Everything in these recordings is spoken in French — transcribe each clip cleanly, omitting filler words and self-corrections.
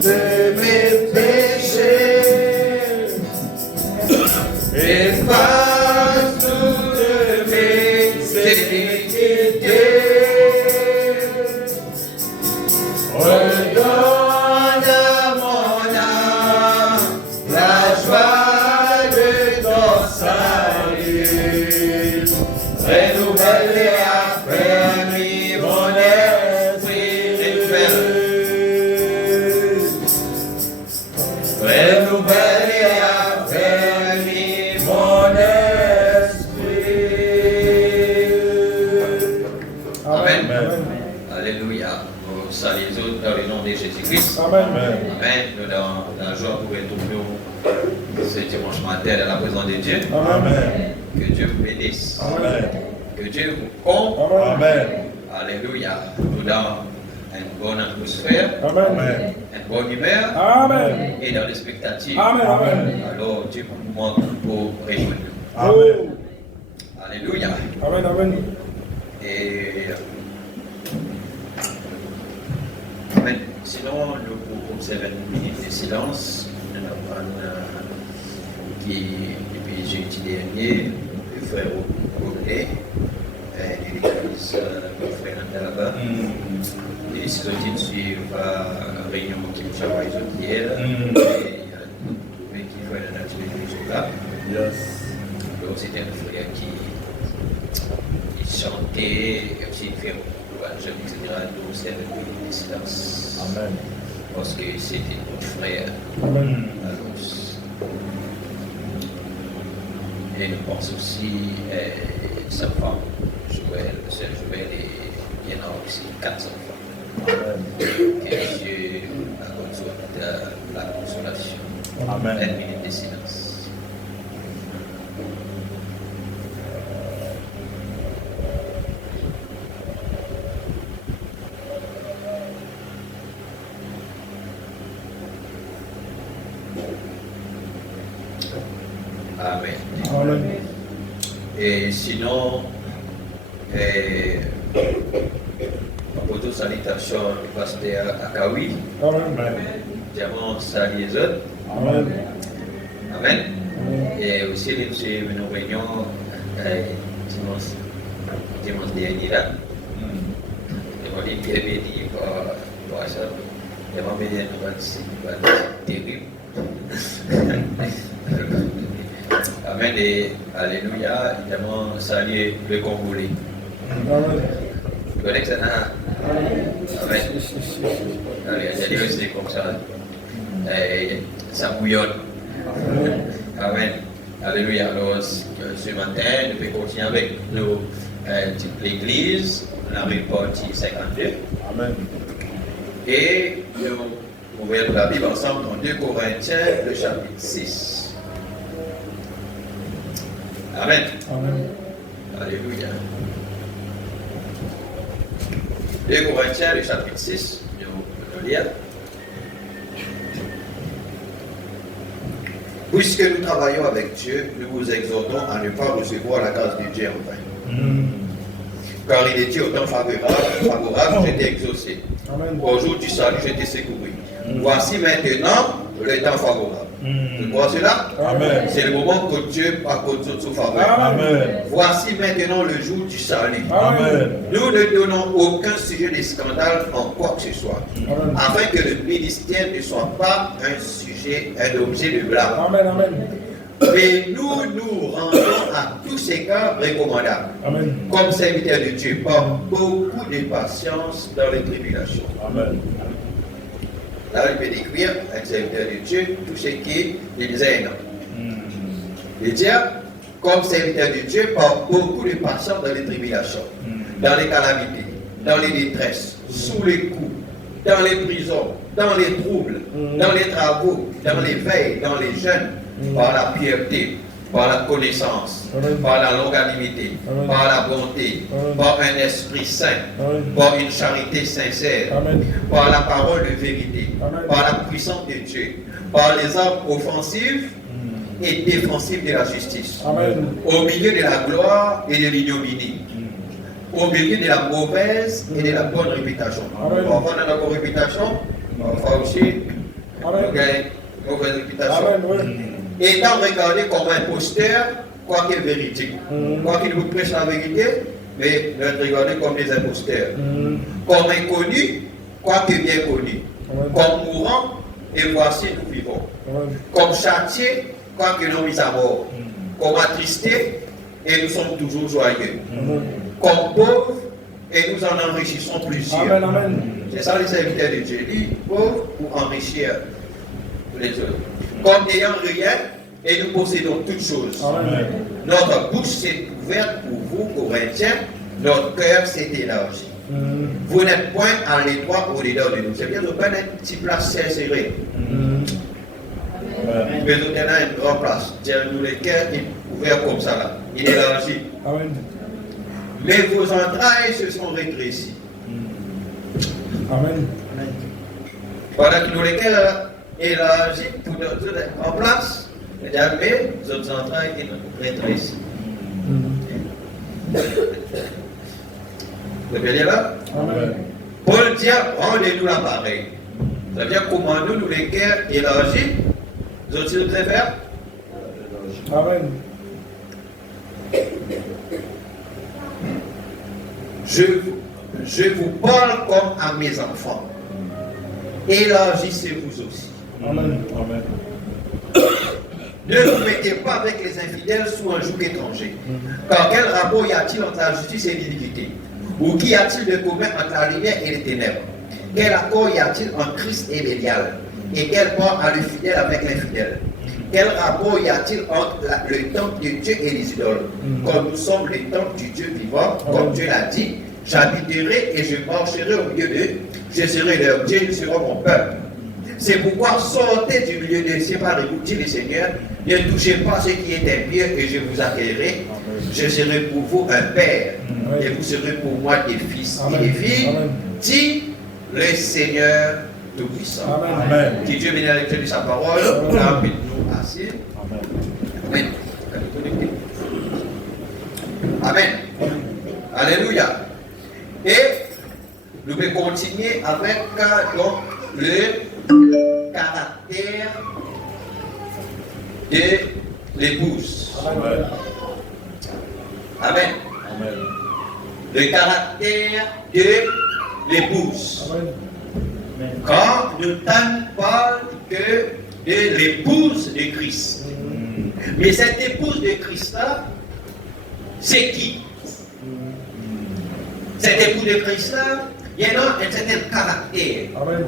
de mes péchés, efface toutes mes iniquités, redonne à mon âme la joie de ton salut, renouvelle et affermis mon esprit, renouvelle et affermis mon esprit. Amen. Alléluia. Nous saluons les autres dans le nom de Jésus-Christ. Amen. Amen. Nous dans la joie pour retrouver ce dimanche matin dans la présence de Dieu. Amen. Que Dieu vous bénisse. Amen. Que Dieu vous comble. Amen. Alléluia. Nous dans une bonne atmosphère, Amen. une bonne humeur Amen. et dans l'expectative. Amen. Amen. Alors Dieu vous montre pour réjouir. Amen. Alléluia. Amen. Amen. Et Amen. Sinon, nous pouvons observer une minute de silence. Nous avons qui, depuis jeudi dernier, le frère Roulé, de l'église, le frère là-bas. Et si vous dites suivre la réunion qui nous travaille hier, et il y a trouvé qui fait la nature de l'église là. Yes. Donc c'était un frère qui chantait, et aussi il fait etc. Donc c'est une minute de silence. Amen. Parce que c'était notre frère. Amen. Et nous pensons aussi sa femme, Joël, sœur Joël, et bien aussi 4 enfants. Amen. Que Dieu accorde la consolation. Amen. Une minute de silence. Amen. Amen. Et sinon, pour salutation du pasteur Akawi, Amen. diamant salut les autres. Amen. Amen. Et aussi, nous réunions dimanche dernier là. Et on dit qu'il est béni pour ça. Et on dit qu'il est terrible. Amen et Alléluia. Évidemment, salut le Congolais. Amen. Bon excellent. Amen. Allez, j'ai dit aussi comme ça. Ça bouillonne. Amen. Alléluia. Alors, ce matin, nous pouvons continuer avec nous l'église. On a réparti 52. Amen. Et nous ouvrons la Bible ensemble dans 2 Corinthiens, le chapitre 6. Amen. Amen. Alléluia. 2 Corinthiens, le chapitre 6, nous allons lire. Puisque nous travaillons avec Dieu, nous vous exhortons à ne pas recevoir la grâce de Dieu en vain. Car il est Dieu au temps favorable, j'étais exaucé. Amen. Au jour du salut, j'étais secouru. Voici maintenant le temps favorable. Vous croyez cela? Amen. C'est le moment que Dieu accorde sous faveur. Amen. Voici maintenant le jour du salut. Amen. Nous ne donnons aucun sujet de scandale en quoi que ce soit, Amen. afin que le ministère ne soit pas un sujet, un objet de blâme. Amen. Amen. Mais nous nous rendons à tous égards recommandables, Amen. comme serviteurs de Dieu, par beaucoup de patience dans les tribulations. Amen. Là, il peut décrire un serviteur de Dieu, tout ce qui est un homme. Il dit, comme serviteur de Dieu, par beaucoup de patience dans les tribulations, dans les calamités, dans les détresses, sous les coups, dans les prisons, dans les troubles, dans les travaux, dans les veilles, dans les jeûnes, par la piété, par la connaissance, par la longanimité, par la bonté, par un esprit saint, par une charité sincère, par la parole de vérité, par la puissance de Dieu, par les armes offensives et défensives de la justice, au milieu de la gloire et de l'ignominie, au milieu de la mauvaise et de la bonne réputation. Amen. Parfois, dans la bonne réputation, parfois aussi, Amen. on gagne une mauvaise réputation. Amen. Oui. Étant regardé comme imposteur, quoique véridique. Quoiqu'il vous prêche la vérité, mais vous êtes regardé comme des imposteurs. Comme inconnu, quoique bien connu. Comme mourant, et voici nous vivons. Comme châtié, quoique non mis à mort. Comme attristé, et nous sommes toujours joyeux. Comme pauvres, et nous en enrichissons plusieurs. Amen. Amen. C'est ça les serviteurs de Dieu, dit pauvres pour enrichir les autres. Comme n'ayant rien, et nous possédons toutes choses. Amen. Notre bouche s'est ouverte pour vous, Corinthiens, notre cœur s'est élargi. Vous n'êtes point à l'étroit au-dedans de nous. C'est bien de prendre une petite place serrée. Mais nous tenons une grande place. Nous les cœurs ouverts comme ça là. Il est élargi. Amen. Mais vos entrailles se sont rétrécies. Amen. Pendant que nous les cœurs élargis pour nous en place, mais vos entrailles qui rétrécissent. Vous voyez là? Amen. Paul dit, rendez-nous l'appareil. Ça veut dire comment nous les cœurs élargis, nous aussi nous préférons. Amen. Je vous parle comme à mes enfants. Élargissez-vous aussi. Amen. Amen. Ne vous mettez pas avec les infidèles sous un joug étranger. Car quel rapport y a-t-il entre la justice et l'iniquité? Ou qu'y a-t-il de commun entre la lumière et les ténèbres? Quel accord y a-t-il entre Christ et Bélial? Et quel part a le fidèle avec l'infidèle? Quel rapport y a-t-il entre le temple de Dieu et les idoles? Comme nous sommes les temples du Dieu vivant, comme Dieu l'a dit, j'habiterai et je marcherai au milieu d'eux, je serai leur Dieu, ils seront mon peuple. C'est pourquoi sortez du milieu de séparez-vous, dit le Seigneur, ne touchez pas ce qui est impur et je vous accueillerai. Je serai pour vous un père et vous serez pour moi des fils et des filles, dit le Seigneur Tout-Puissant. Amen. Que Dieu bénisse la lecture de sa parole. Nous assis. Amen. Amen. Alléluia. Et nous allons continuer avec donc, le caractère de l'épouse. Amen. Amen. Amen. Le caractère de l'épouse. Amen. Quand nous parlons que de l'épouse de Christ. Mais cette épouse de Christ-là, c'est qui? Cette épouse de Christ-là, il y a un certain caractère. Amen.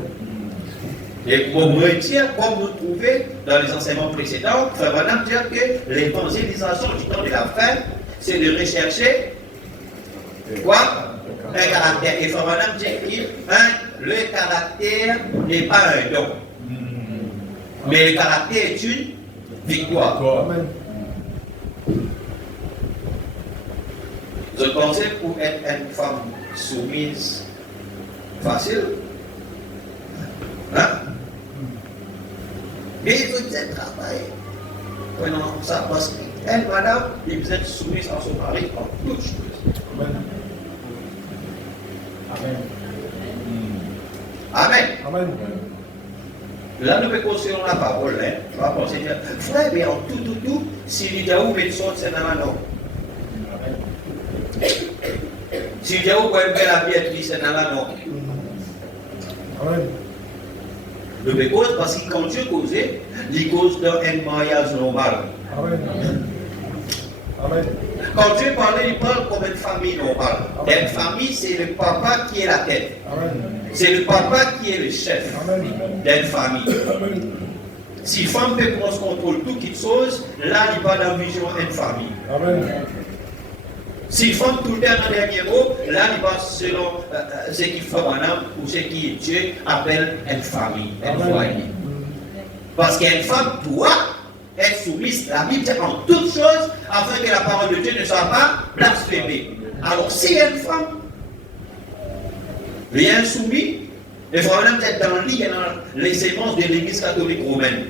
Et pour retire, comme vous trouvez dans les enseignements précédents, Frère Branham dit que l'évangélisation du temps de la fin, c'est de rechercher quoi? Un caractère. Et Frère Branham dit que le caractère n'est pas un don, mais le caractère est une victoire. Amen. Je pensais pour être une femme soumise, facile. Hein? Mais il faut bien travailler. Prenons ça parce qu'elle, madame, il vous êtes soumise à son mari en toutes choses. Amen. Amen. Amen. Amen. Là, nous pouvons considérer la parole. Hein? Tu vas penser, frère, mais en tout, si l'idéal met son, c'est dans la norme. Si l'idéal peut faire la Béatrice, c'est dans la norme. Amen. Le cause parce que quand Dieu causait, il cause d'un mariage normal. Amen. Amen. Quand Dieu parlait, il parle comme une famille normale. Une famille, c'est le papa qui est la tête. Amen. C'est le papa qui est le chef Amen. d'une famille. Amen. Si femme peut prendre contrôle tout qui chose, là, il va dans la vision d'une famille. Amen. Si femme tout le temps en dernier mot, là, il va selon ce qu'il faut maintenant ou ce qui Dieu appelle une famille, un foyer. Parce qu'une femme doit être soumise, la Bible dit en toutes choses, afin que la parole de Dieu ne soit pas blasphémée. Alors, si une femme est insoumise, il faut même être dans le lit et dans les sémences de l'Église catholique romaine.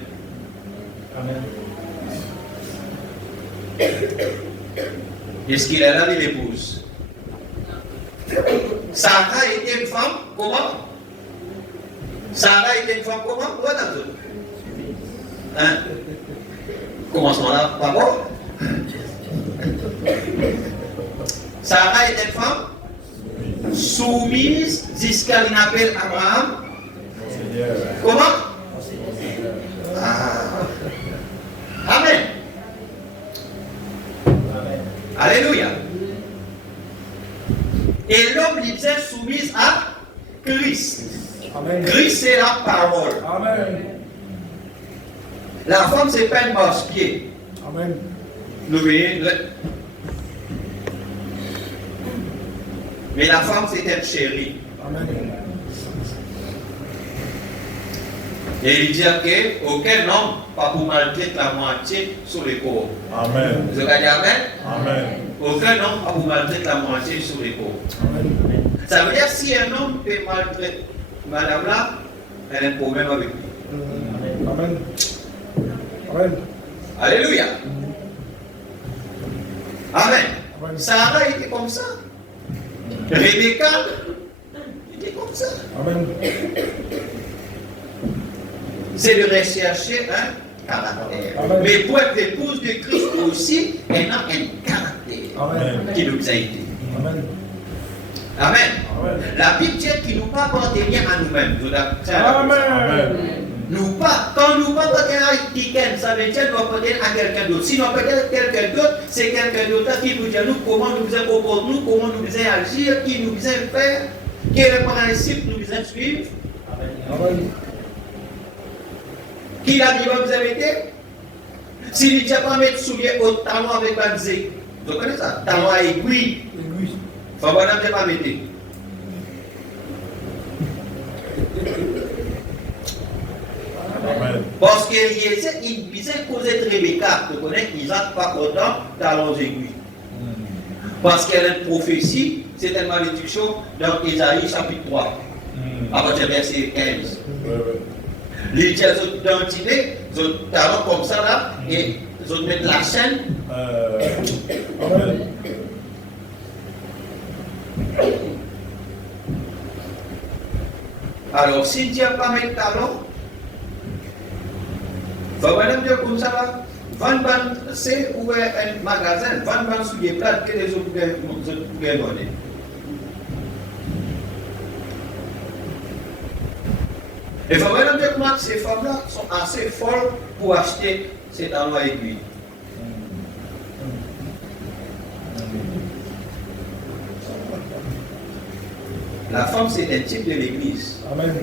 Amen. Est-ce qu'il est là, il l'épouse? Sarah était une femme, comment? Sarah était une femme, comment? Voilà, hein? Commençons là, pas bon? Sarah était une femme soumise jusqu'à ce appelle Abraham. Comment? Ah. Amen. Alléluia. Et l'homme disait soumise à Christ. Amen. Christ, c'est la parole. Amen. La femme, c'est pas une marche-pied. Amen. Vous voyez, mais la femme, c'est être chérie. Amen. Et il dit qu'aucun homme pas pour maltraiter la moitié sur les corps. Amen. Vous avez dit Amen? Amen. Aucun homme pas pour maltraiter la moitié sur les corps. Amen. Ça veut dire si un homme peut maltraiter madame là, elle a un problème avec lui. Amen. Amen. Alléluia. Amen. Amen. Sarah était comme ça. Rebecca était comme ça. Amen. C'est de rechercher un caractère. Amen. Mais pour être l'épouse de Christ aussi, elle a un caractère Amen. qui nous a été. Amen. Amen. Amen. La Bible dit qu'il nous pas appartenir à nous-mêmes. Amen. Nous pas, quand nous pas appartenir à quelqu'un, ça veut dire que nous appartenir à quelqu'un d'autre. Sinon, peut-être quelqu'un d'autre, c'est quelqu'un d'autre qui vous dit nous comment nous devons comporter, nous comment nous devons agir, qui nous devons faire, quel est le principe nous devons suivre. Amen. Qui l'a dit vous avez été? Si il ne pas mettre soulier au talon avec banzé, vous connaissez ça? Talon à aiguille. Aiguille. Faut pas ne pas mettre. Amen. Parce qu'il disait causer de Rebecca, vous connaissez, Isaac pas content, talons aiguilles. Parce qu'elle a une prophétie, c'est une malédiction dans Ésaïe chapitre 3, à partir du verset 15. Les gens dans le dîner, ils ont talons comme ça là, et ils ont mis la chaîne. Amen. Alors, si Dieu n'a pas mis de talons, madame Dieu comme ça là, 20 bandes, c'est ouvert un magasin, 20 bandes sous les plates que les autres pouvaient donner. Et madame Dieu comment ces femmes-là sont assez folles pour acheter ces talons aiguilles. La femme, c'est un type de l'église. Amen.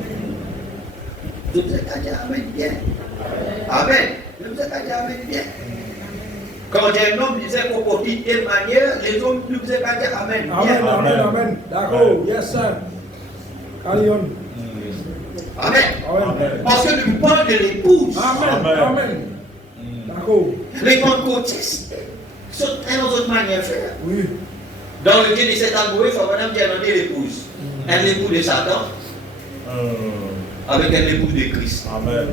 Vous êtes à dire Amen bien. Amen. Vous êtes à dire Amen bien. Quand un homme disait qu'on peut de telle manière, les hommes nous disaient à dire Amen bien. Amen. Amen. Amen. D'accord. Yes, sir. Carry on. Amen. Amen. Parce que nous parlons de l'épouse. Amen. Amen. D'accord. Les pentecôtistes sont une autre manière de faire. Oui. Dans le Dieu de cet amour, il faut madame dire l'épouse. Un époux de Satan avec un époux de Christ. Amen.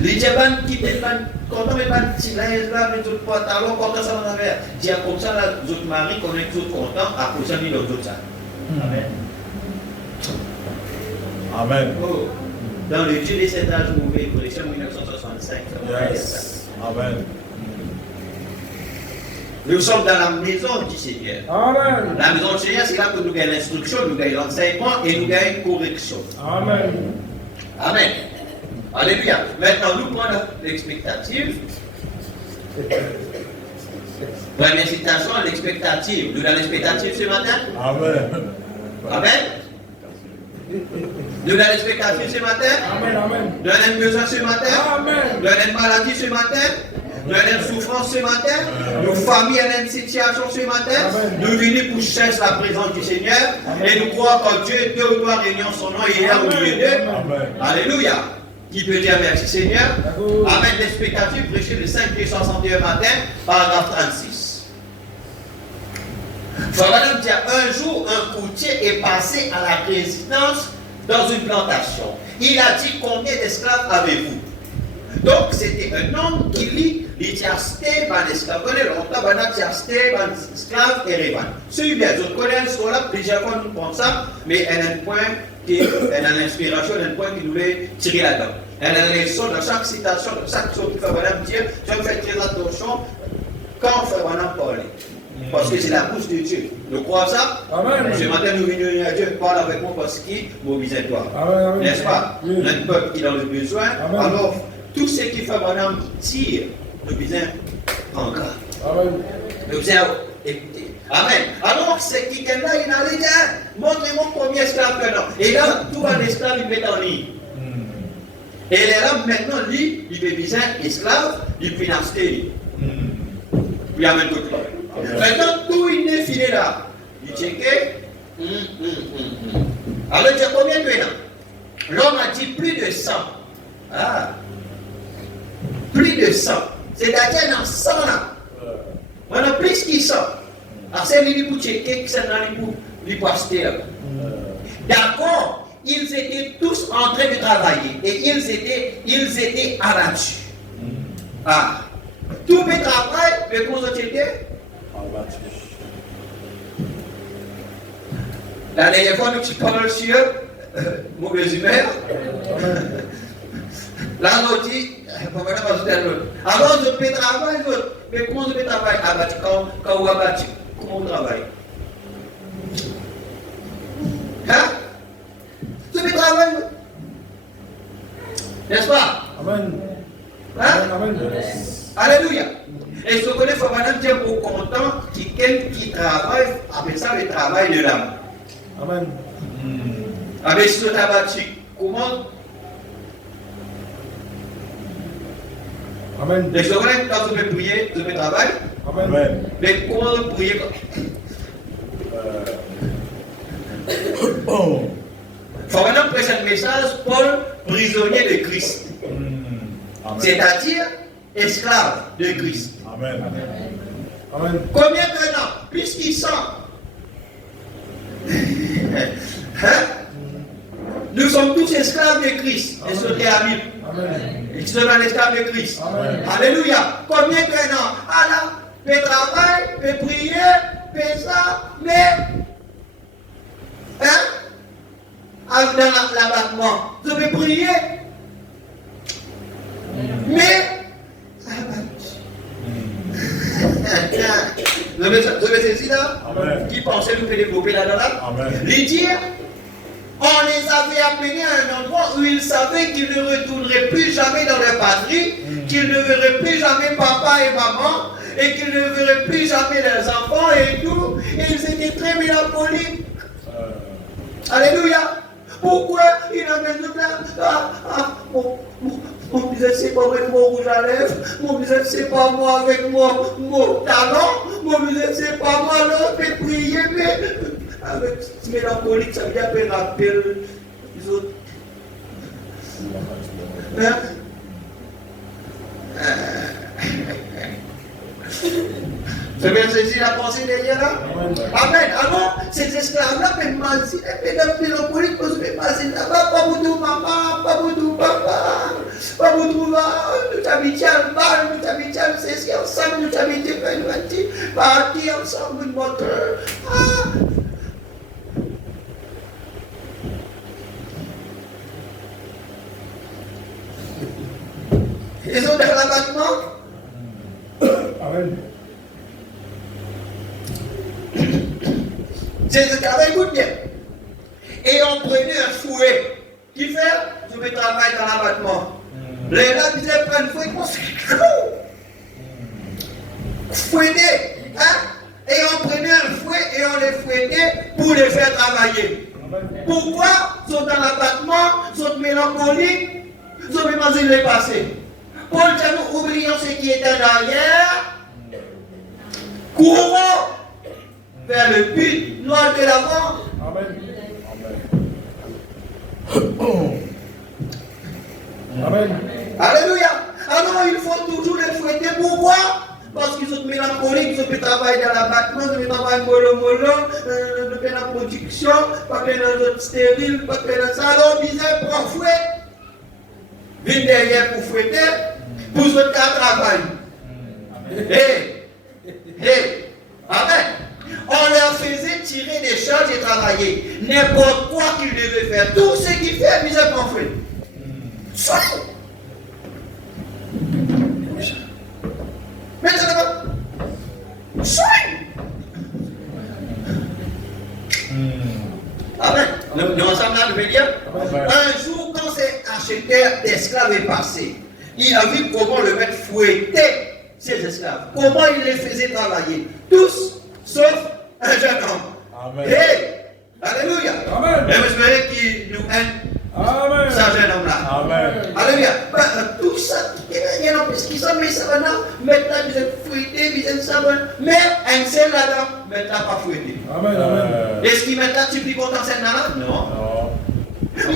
Les diables qui ne pas content, mais pas si là, mais tout pantalon, content ça dans la verre. Dire comme ça, là, les autres maris connaissent tout content, à cause de l'autre ça. Amen. Amen. Oh. Dans le Dieu de cet âge mauvais, collection 1965. Yes. Amen. Nous sommes dans la maison du Seigneur. Amen. La maison du Seigneur, c'est là que nous gagnons l'instruction, nous gagnons l'enseignement et nous gagnons correction. Amen. Amen. Alléluia. Maintenant, nous prenons l'expectative. Première citation, l'expectative. Nous avons l'expectative ce matin. Amen. Amen. Nous avons l'expectative ce matin. Amen. Amen. Nous avons une besoin ce matin. Amen. Nous avons une maladie ce matin. Nous avons une souffrance ce matin. Nos familles ont une situation ce matin. Amen. Nous venons pour chercher la présence du Seigneur. Et nous croyons que Dieu, Dieu doit réunir son nom et il est là au milieu d'eux. Amen. Alléluia. Qui peut dire merci Seigneur? D'accord. Amen. L'expectative prêchée le 5 décembre 61 matin, paragraphe 36. Madame dit, un jour, un courtier est passé à la résidence dans une plantation. Il a dit, combien d'esclaves avez-vous? Donc, c'était un homme qui lit il tient acheté par l'esclave. Connaît longtemps, il tient acheté par l'esclave et Révan. Celui bien, je connais l'histoire, plusieurs fois nous prenons ça, mais elle a un point elle a l'inspiration, elle a un point qui nous veut tirer là-dedans. Elle a les leçons dans chaque citation, dans chaque chose qui fait voilà dire, je vais faire très attention quand on fait voilà parler. Parce que c'est la bouche de Dieu. Nous croyons ça? Amen. Ce matin, nous venons à Dieu, parle avec moi parce qu'il mobilise toi. N'est-ce pas? Notre peuple qui est dans le besoin. Amen. Alors, tout ce qui fait madame tire, nous besoin en garde. Nous besoin écouter. Amen. Alors, c'est qui est là, il a dit, montrez-moi combien esclaves que non. Et là, tout un esclave, il met en ligne. Et là, maintenant, lui, il devient esclave, il peut l'acheter. Puis, amène tout le maintenant, tout il est filé là. Il dit que. Alors, il dit combien de temps? L'homme a dit plus de 100. Ah. Plus de 100. C'est-à-dire dans 100 là. On a plus qu'il 100. Alors, c'est lui pour checker que c'est dans les pour acheter. D'accord. Ils étaient tous en train de travailler. Et ils étaient abattus. Ah. Tout le travail, mais comment ça était? La dernière fois, nous parlons sur mauvaise humeur. Là, on dit, alors je peux travailler, mais comment je peux travailler? Abattu, quand on abattu, comment on travaille? Hein? Je peux travailler? N'est-ce pas? Amen. Hein? Amen. Alléluia. Et ce qu'on est, il faut maintenant dire au content qui travaille, après ça, le travail de l'âme. Amen. Avec ce tabac, comment? Amen. Et ce qu'on est, quand tu peux prier, tu peux travailler. Amen. Mais comment prier? Il faut maintenant prêcher un message, Paul, prisonnier de Christ. C'est-à-dire, esclave de Christ. Amen. Amen. Combien de temps? Puisqu'ils sont. Hein? Nous sommes tous esclaves de Christ. Et ce qui arrive. Amen. Ils sont dans l'esclave de Christ. Amen. Alléluia. Combien de temps? Alors, peut travailler, peut prier, peut ça, mais. Hein? Dans l'abattement. Je vais prier. Mais. Vous avez saisi là? Amen. Qui pensait nous faire développer là-dedans? Amen. Les dire, on les avait amenés à un endroit où ils savaient qu'ils ne retourneraient plus jamais dans leur patrie, qu'ils ne verraient plus jamais papa et maman, et qu'ils ne verraient plus jamais leurs enfants et tout. Et ils étaient très mélancoliques. Alléluia. Pourquoi il amène tout là? Mon business, c'est pas avec mon rouge à lèvres. Mon business, c'est pas moi avec mon talent. Mon business, c'est pas moi là, je vais prier, mais avec ce mélancolique, ça veut dire qu'on rappelle les autres. Hein? Vous avez saisi la pensée derrière là? Amen. Alors, ces esclaves-là peuvent manger, et dans le mélancolique, vous pouvez manger là-bas, pas vous tout maman, pas vous tout papa, pas vous tout nous habitons le bal, nous habitons le ceci ensemble, nous habitons le parti ensemble, le moteur. Ah! Ils ont dans l'abattement? Amen. C'est ce travail, écoute bien. Et on prenait un fouet. Qui fait? Je vais travailler dans l'abattement. Les là, ils prennent un fouet, ils vont fouetter. Hein? Et on prenait un fouet et on les fouettait pour les faire travailler. Pourquoi? Ils sont dans l'abattement, ils sont mélancoliques, ils ont même envie de les passer. Paul dit nous oublions ce qui était derrière. Courons vers le but, loin de l'avant. Amen. Amen. Alléluia. Alors il faut toujours les fouetter. Pourquoi? Parce qu'ils sont mélancoliques, ils peuvent travailler dans l'abattement, ils peuvent travailler mollo, ils peuvent dans la production, pas que dans le stérile, pas que dans ça. Alors ils disaient, prends fouet. Viens derrière pour fouetter, pour ce cas travail. Amen. On leur faisait tirer des charges et travailler. N'importe quoi qu'ils devaient faire. Tout ce qu'ils faisaient, ils avaient fait. Soyez. Maintenant, soyez. Amen. Nous ensemble là, je vais dire. Un jour, quand cet acheteur d'esclaves est passé, il a vu comment le maître fouettait ses esclaves. Comment il les faisait travailler. Tous, sauf un jeune homme. Amen. Hey! Alléluia. Amen. Et j'espère qu'il nous aime. Amen. Ça, jeune homme-là. Amen. Alléluia. Tout ça, il y en a plus qui sont mis ça maintenant. Maintenant, ils ont fouetté, ils ont ça. Mais un seul là-dedans, maintenant, pas fouetté. Amen. Amen. Est-ce qu'il maintenant, tu peux content cette nana? Non. Non.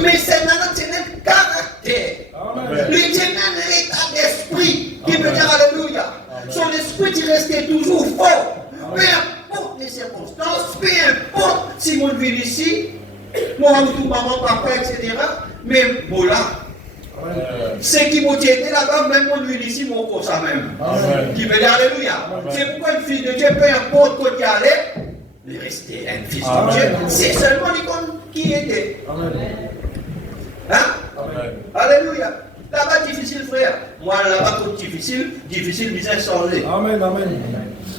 Mais cette nana, c'est un caractère. Amen. Lui, c'est un état d'esprit qui peut dire Alléluia. Son esprit, il restait toujours fort. Peu importe les circonstances, peu importe si mon vit ici, moi, tout maman, papa, etc. Mais voilà. Ce qui m'a été là-bas, même mon vit ici, mon corps, ça même. Amen. Qui veut dire Alléluia. C'est pourquoi une fille de Dieu, peu importe où il allait, il restait un fils de Dieu. C'est seulement l'icône qui était. Amen. Hein? Amen. Alléluia. Là-bas, difficile, frère. Moi, là-bas, tout difficile, bien changer. Amen. Amen.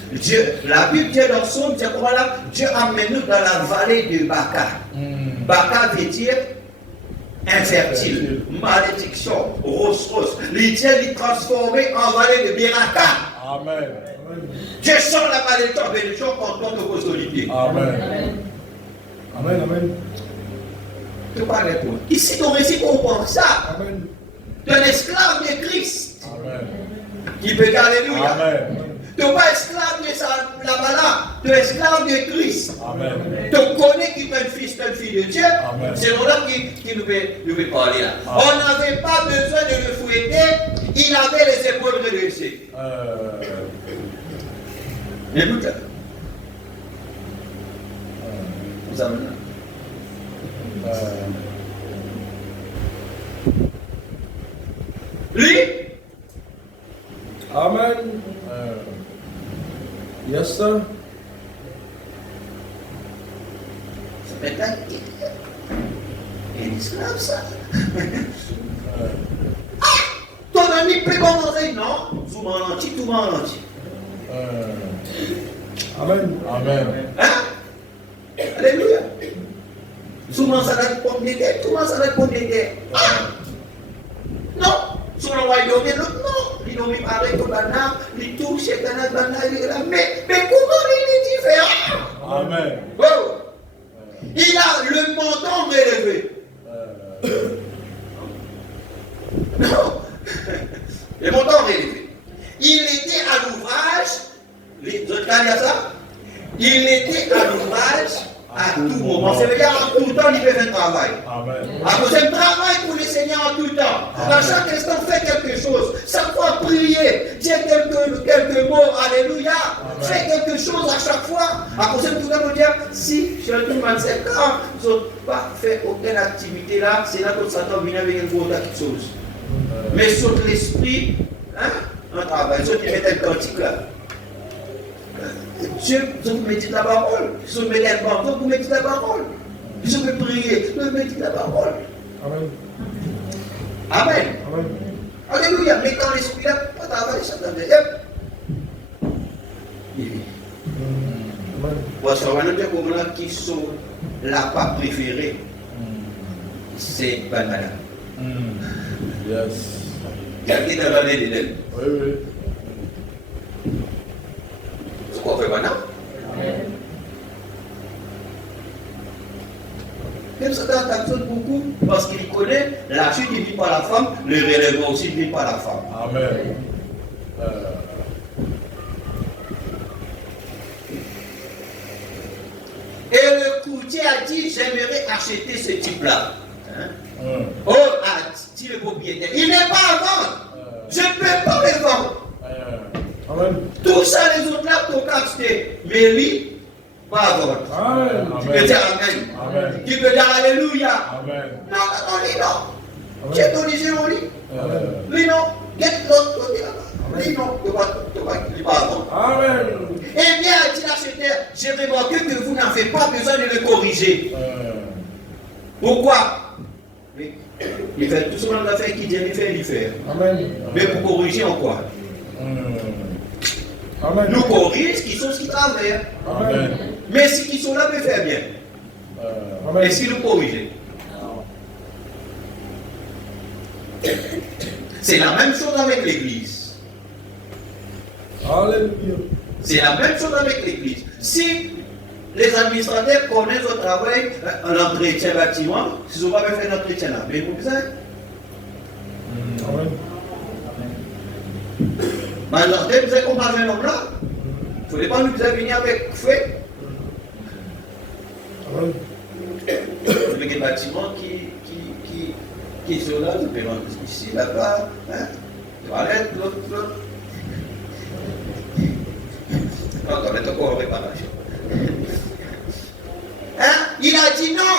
Dieu, la Bible dit dans son, Dieu amène nous dans la vallée de Baka. Baka veut dire infertile, malédiction, rose. Il transformé en vallée de Beraka. Amen. Dieu sort la bénédiction contre notre apostolité. Amen. Amen. Amen. Tu parles pour. Ici, ton récit comprend ça. Amen. Tu es un esclave de Christ. Amen. Qui peut dire Alléluia. Amen. Tu n'es pas esclave de là-bas, tu es esclave de Christ. Amen. Tu connais qu'il est un fils, une fille de Dieu. Amen. C'est là qui nous veut parler là. Amen. On n'avait pas besoin de le fouetter, il avait les épaules redressées. Écoute là. Vous avez là. Lui. Amen. Yes, sir. C'est peut-être un esclave ça. Ton ami peut commencer, non? Tout menti. Amen. Amen. Hein? Alléluia. Souvent ça va être pomme de terre, souvent ça va être pomme de terre. Non, sur le royaume, non. Il n'a mis pareil que Bana, il touche, Bana, mais comment il est différent? Amen. Oh. Il a le menton relevé. Non. Le menton relevé. Il était à l'ouvrage. Vous avez ça? Il était à l'ouvrage à tout moment. Ça veut dire en tout temps, il fait un travail. Amen. Alors, c'est un travail pour le Seigneur en tout temps. À chaque instant, fait quelque chose. Chaque fois, prier, dire quelques mots. Alléluia. Faire quelque chose à chaque fois. Alors, c'est tout le monde dire si j'ai un tout 25 ans, je n'ai pas fait aucune activité là, c'est là que Satan vient avec une grosse chose. Mais sur l'esprit, hein, un travail, ceux qui mettent un cantique là. Dieu, vous méditez la parole. Si vous mettez un bandeau, vous méditez la parole. Si vous priez, vous méditez la parole. Amen. Amen. Amen. Alléluia. Mais quand l'esprit là, pas travailler, ça donne des parce qu'on va nous dire qui sont la part préférée, c'est Banana. Yes. Quelqu'un dans l'année de l'elle. Oui. C'est quoi fait Banana? Même ça t'attend beaucoup parce qu'il connaît la chute qui vit par la femme, le relèvement aussi vit par la femme. Amen. Et le courtier a dit, j'aimerais acheter ce type-là. Hein? Oh, a dit le propriétaire, il n'est pas à vendre. Je ne peux pas le vendre. Amen. Tout ça, les autres là, pour acheter. Mais lui, pas à vendre. Amen. Tu peux dire Amen. Amen. Tu peux dire Alléluia. Amen. Non, lui non. Tu es obligé au lit. Amen. Lui non. Get l'autre côté là-bas. dis non, tu vas pas avant. Amen. Eh bien, dit l'acheteur, j'ai remarqué que vous n'avez pas besoin de le corriger. Pourquoi? Il fait tout ce qu'on a fait, qui dit il fait. Amen. Mais pour corriger en quoi? Amen. Nous corrige qui sont ce qui travaillent. Amen. Mais ce qui sont là peut faire bien. Amen. Et si nous corrigeons? C'est la même chose avec l'Église. Alléluia. C'est la même chose avec l'Église. Si les administrateurs connaissent au travail un entretien bâtiment, ils n'ont pas fait un entretien là. Mais vous savez, Amen. maintenant, vous avez comparé un homme là. Il ne faudrait pas nous venir avec fait. Amen. Avec des bâtiments qui sont là, tu peux rentrer ici, là-bas, hein? Tu vas aller, l'autre. Non, on est encore en réparation. Hein? Il a dit non.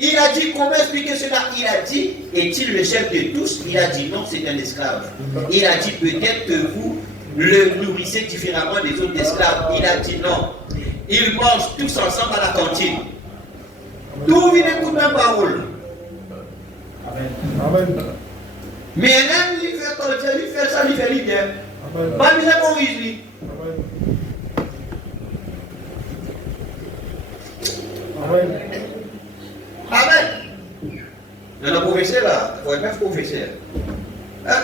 Il a dit, comment expliquer cela? Il a dit, est-il le chef de tous? Il a dit non, c'est un esclave. Il a dit, peut-être que vous le nourrissez différemment des autres esclaves. Il a dit non. Ils mangent tous ensemble à la cantine. Tout vient de toute même parole. Amen. Mais même il fait comme ça, il fait ça, il fait bien. Amen. Pas bien corrige lui. Amen. Amen. Dans le professeur là, il faut être professeur. Hein?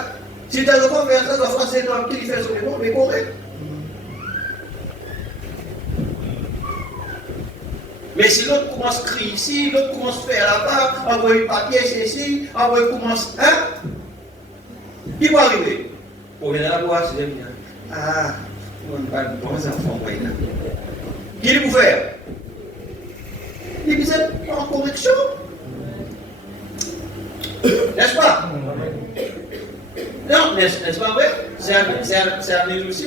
Si tu as enfant faire ça, le français non, qui fait son mémoire, mais correct. Mais si l'autre commence à crier ici, l'autre commence à faire là-bas, envoyer papier, c'est ici, envoyer commence. Hein? Qui va arriver? Pour venir à la boîte, c'est bien. Ah, on va pas de enfants, là. Qui vous faire? Il vous êtes en correction. N'est-ce pas? Non, n'est-ce pas vrai? C'est un des aussi.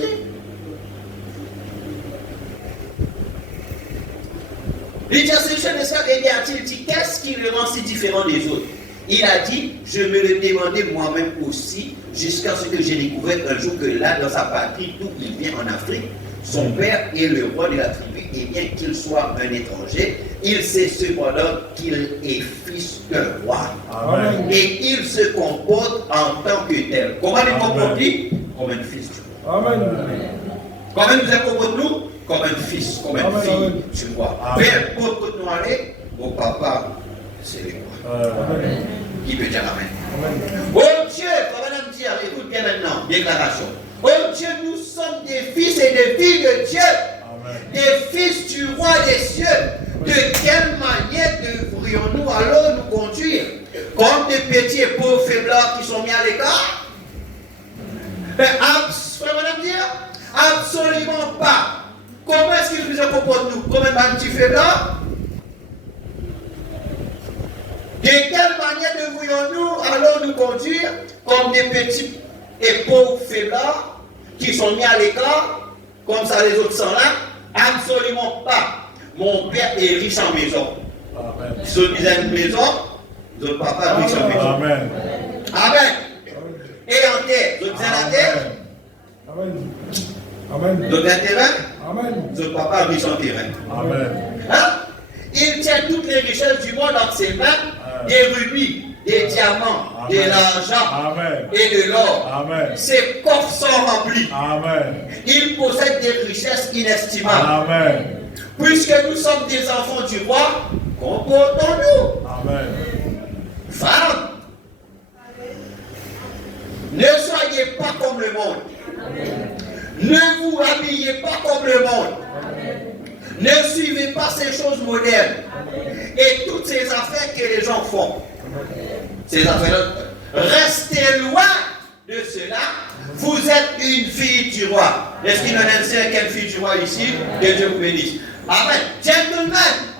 Il dit à ce jeune esclave, eh bien, il dit, qu'est-ce qui le rend si différent des autres? Il a dit, je me le demandais moi-même aussi, jusqu'à ce que j'ai découvert un jour que là, dans sa patrie, d'où il vient en Afrique, son père est le roi de la tribu, et bien qu'il soit un étranger, il sait cependant qu'il est fils d'un roi. Amen. Et il se comporte en tant que tel. Comment il comporte-t-il? Comme un fils du roi. Amen. Comment nous comportons-nous? Comme un fils, comme une fille, tu vois. Père, pour que nous aller, mon papa, c'est le roi. Amen. Qui peut dire Amen? Amen. Oh Dieu, madame dire, écoute bien maintenant, déclaration. Oh Dieu, nous sommes des fils et des filles de Dieu. Amen. Des fils du roi des cieux. De quelle manière devrions-nous alors nous conduire? Comme des petits et pauvres faiblards qui sont mis à l'écart? Madame dire, absolument pas. Comment est-ce qu'il nous comporte nous? Comme un petit faiblard? De quelle manière devrions-nous alors nous conduire comme des petits et pauvres faiblards qui sont mis à l'écart, comme ça les autres sont là? Absolument pas. Mon père est riche en maison. Amen. Si vous disent une maison, votre papa est riche en maison. Amen. Amen. Et en terre, vous disez la terre? Amen. Amen. Vous avez un terrain? Amen. Votre papa est riche en terrain. Amen. Hein? Il tient toutes les richesses du monde dans ses mains, des rubis, des diamants, de l'argent Amen. et de l'or. Amen. Ses coffres sont remplis. Amen. Il possède des richesses inestimables. Amen. Puisque nous sommes des enfants du roi, comportons-nous. Amen. Femmes, ne soyez pas comme le monde. Ne vous habillez pas comme le monde. Ne suivez pas ces choses modernes et toutes ces affaires que les gens font. Ces affaires-là, restez loin de cela. Vous êtes une fille du roi. Est-ce qu'il y en a un seul quelle fille du roi ici? Que Dieu vous bénisse. Amen. Gentlemen.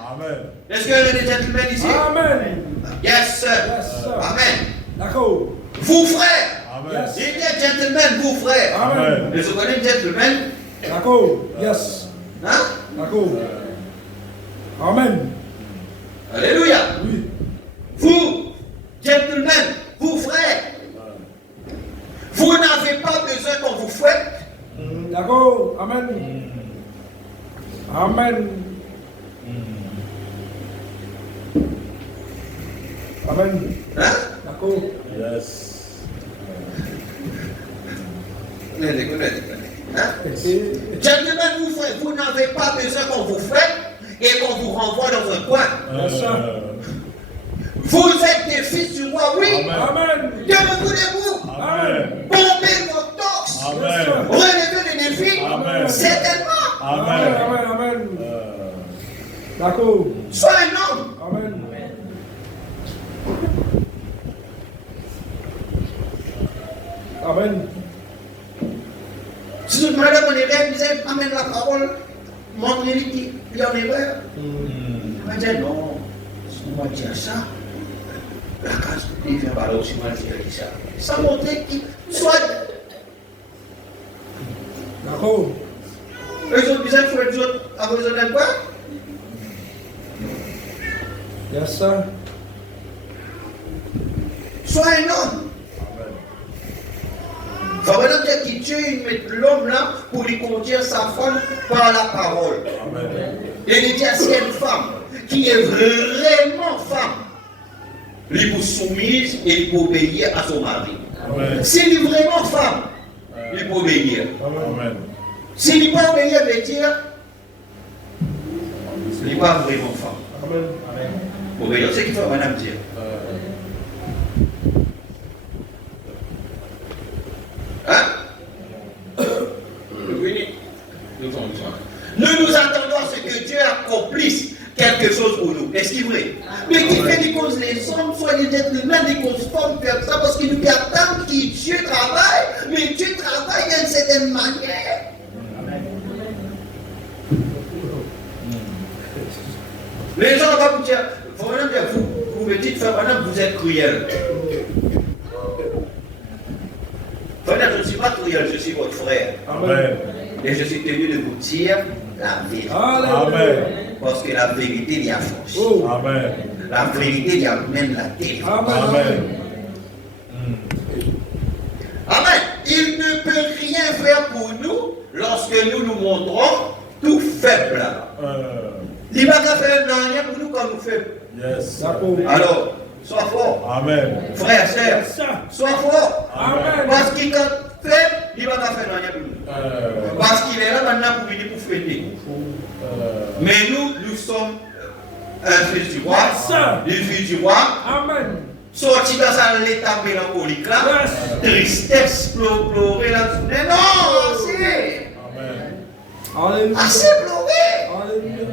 Amen. Est-ce qu'il y en a des gentlemen ici? Amen. Yes, sir. Yes, sir. Amen. D'accord. Vous frères. Amen. Il y a gentlemen, vous frères. Amen. Vous connaissez gentlemen? D'accord. Yes. Hein? D'accord. Amen. Alléluia. Oui. Vous, gentlemen, vous frères, vous n'avez pas besoin qu'on Amen. Hein? D'accord. Yes. Gentlemen, vous n'avez pas besoin qu'on vous frappe et qu'on vous renvoie dans un coin. Vous êtes des fils du roi, oui. Amen. Debout, debout. Amen. Bombez vos torses. Amen. Relevez les défis. Amen. Certainement. Amen. Amen. Amen. D'accord. Sois un homme. Amen. Amen. Si madame on est réalisé, amène la parole, montre-lui qu'il y a en erreur. On va dire non, si moi dire ça, la case il vient par là aussi, moi je dis ça. Ça montre qu'il soit. D'accord. Eux autres disaient qu'il faut les autres avoir besoin de quoi? Yes, sir. Sois un homme. Il faut vraiment dire qu'il Dieu met l'homme là pour lui conduire sa femme par la parole. Amen. Et il dit à cette femme qui est vraiment femme, il vous soumise et il peut obéir à son mari. Amen. S'il est vraiment femme, il peut obéir. Amen. S'il n'est pas obéir, il veut dire il n'est pas vraiment femme. Amen. Obéir, c'est ce qu'il faut madame dire. Hein? Nous attendons à ce que Dieu accomplisse quelque chose pour nous. Est-ce qu'il est vrai? Mais qui fait des causes les hommes, soit les êtres humains, des causes formes, faire ça parce qu'ils nous attendent que Dieu travaille, mais Dieu travaille d'une certaine manière. Les gens vont vous dire, vous me dites, madame, vous êtes cruel. Frère, je ne suis pas cruel, je suis votre frère. Amen. Et je suis tenu de vous dire la vérité. Amen. Parce que la vérité y a force. Oh. Amen. La vérité y amène la délivrance. Amen. Amen. Il ne peut rien faire pour nous lorsque nous nous montrons tout faibles. Il ne va pas faire rien pour nous quand nous faibles. Yes. D'accord. Alors, sois fort. Amen. Frère, sœur, Yes, sir. sois fort. Amen. Parce qu'il est faible, il ne va pas faire rien pour nous. Parce qu'il est là maintenant pour venir pour fêter. Mais nous sommes un fils du roi, une fille du roi, Amen. sorti dans un état mélancolique là, tristesse, pleurer là, mais non, assez, Amen. Alléluia. assez pleurer, Alléluia.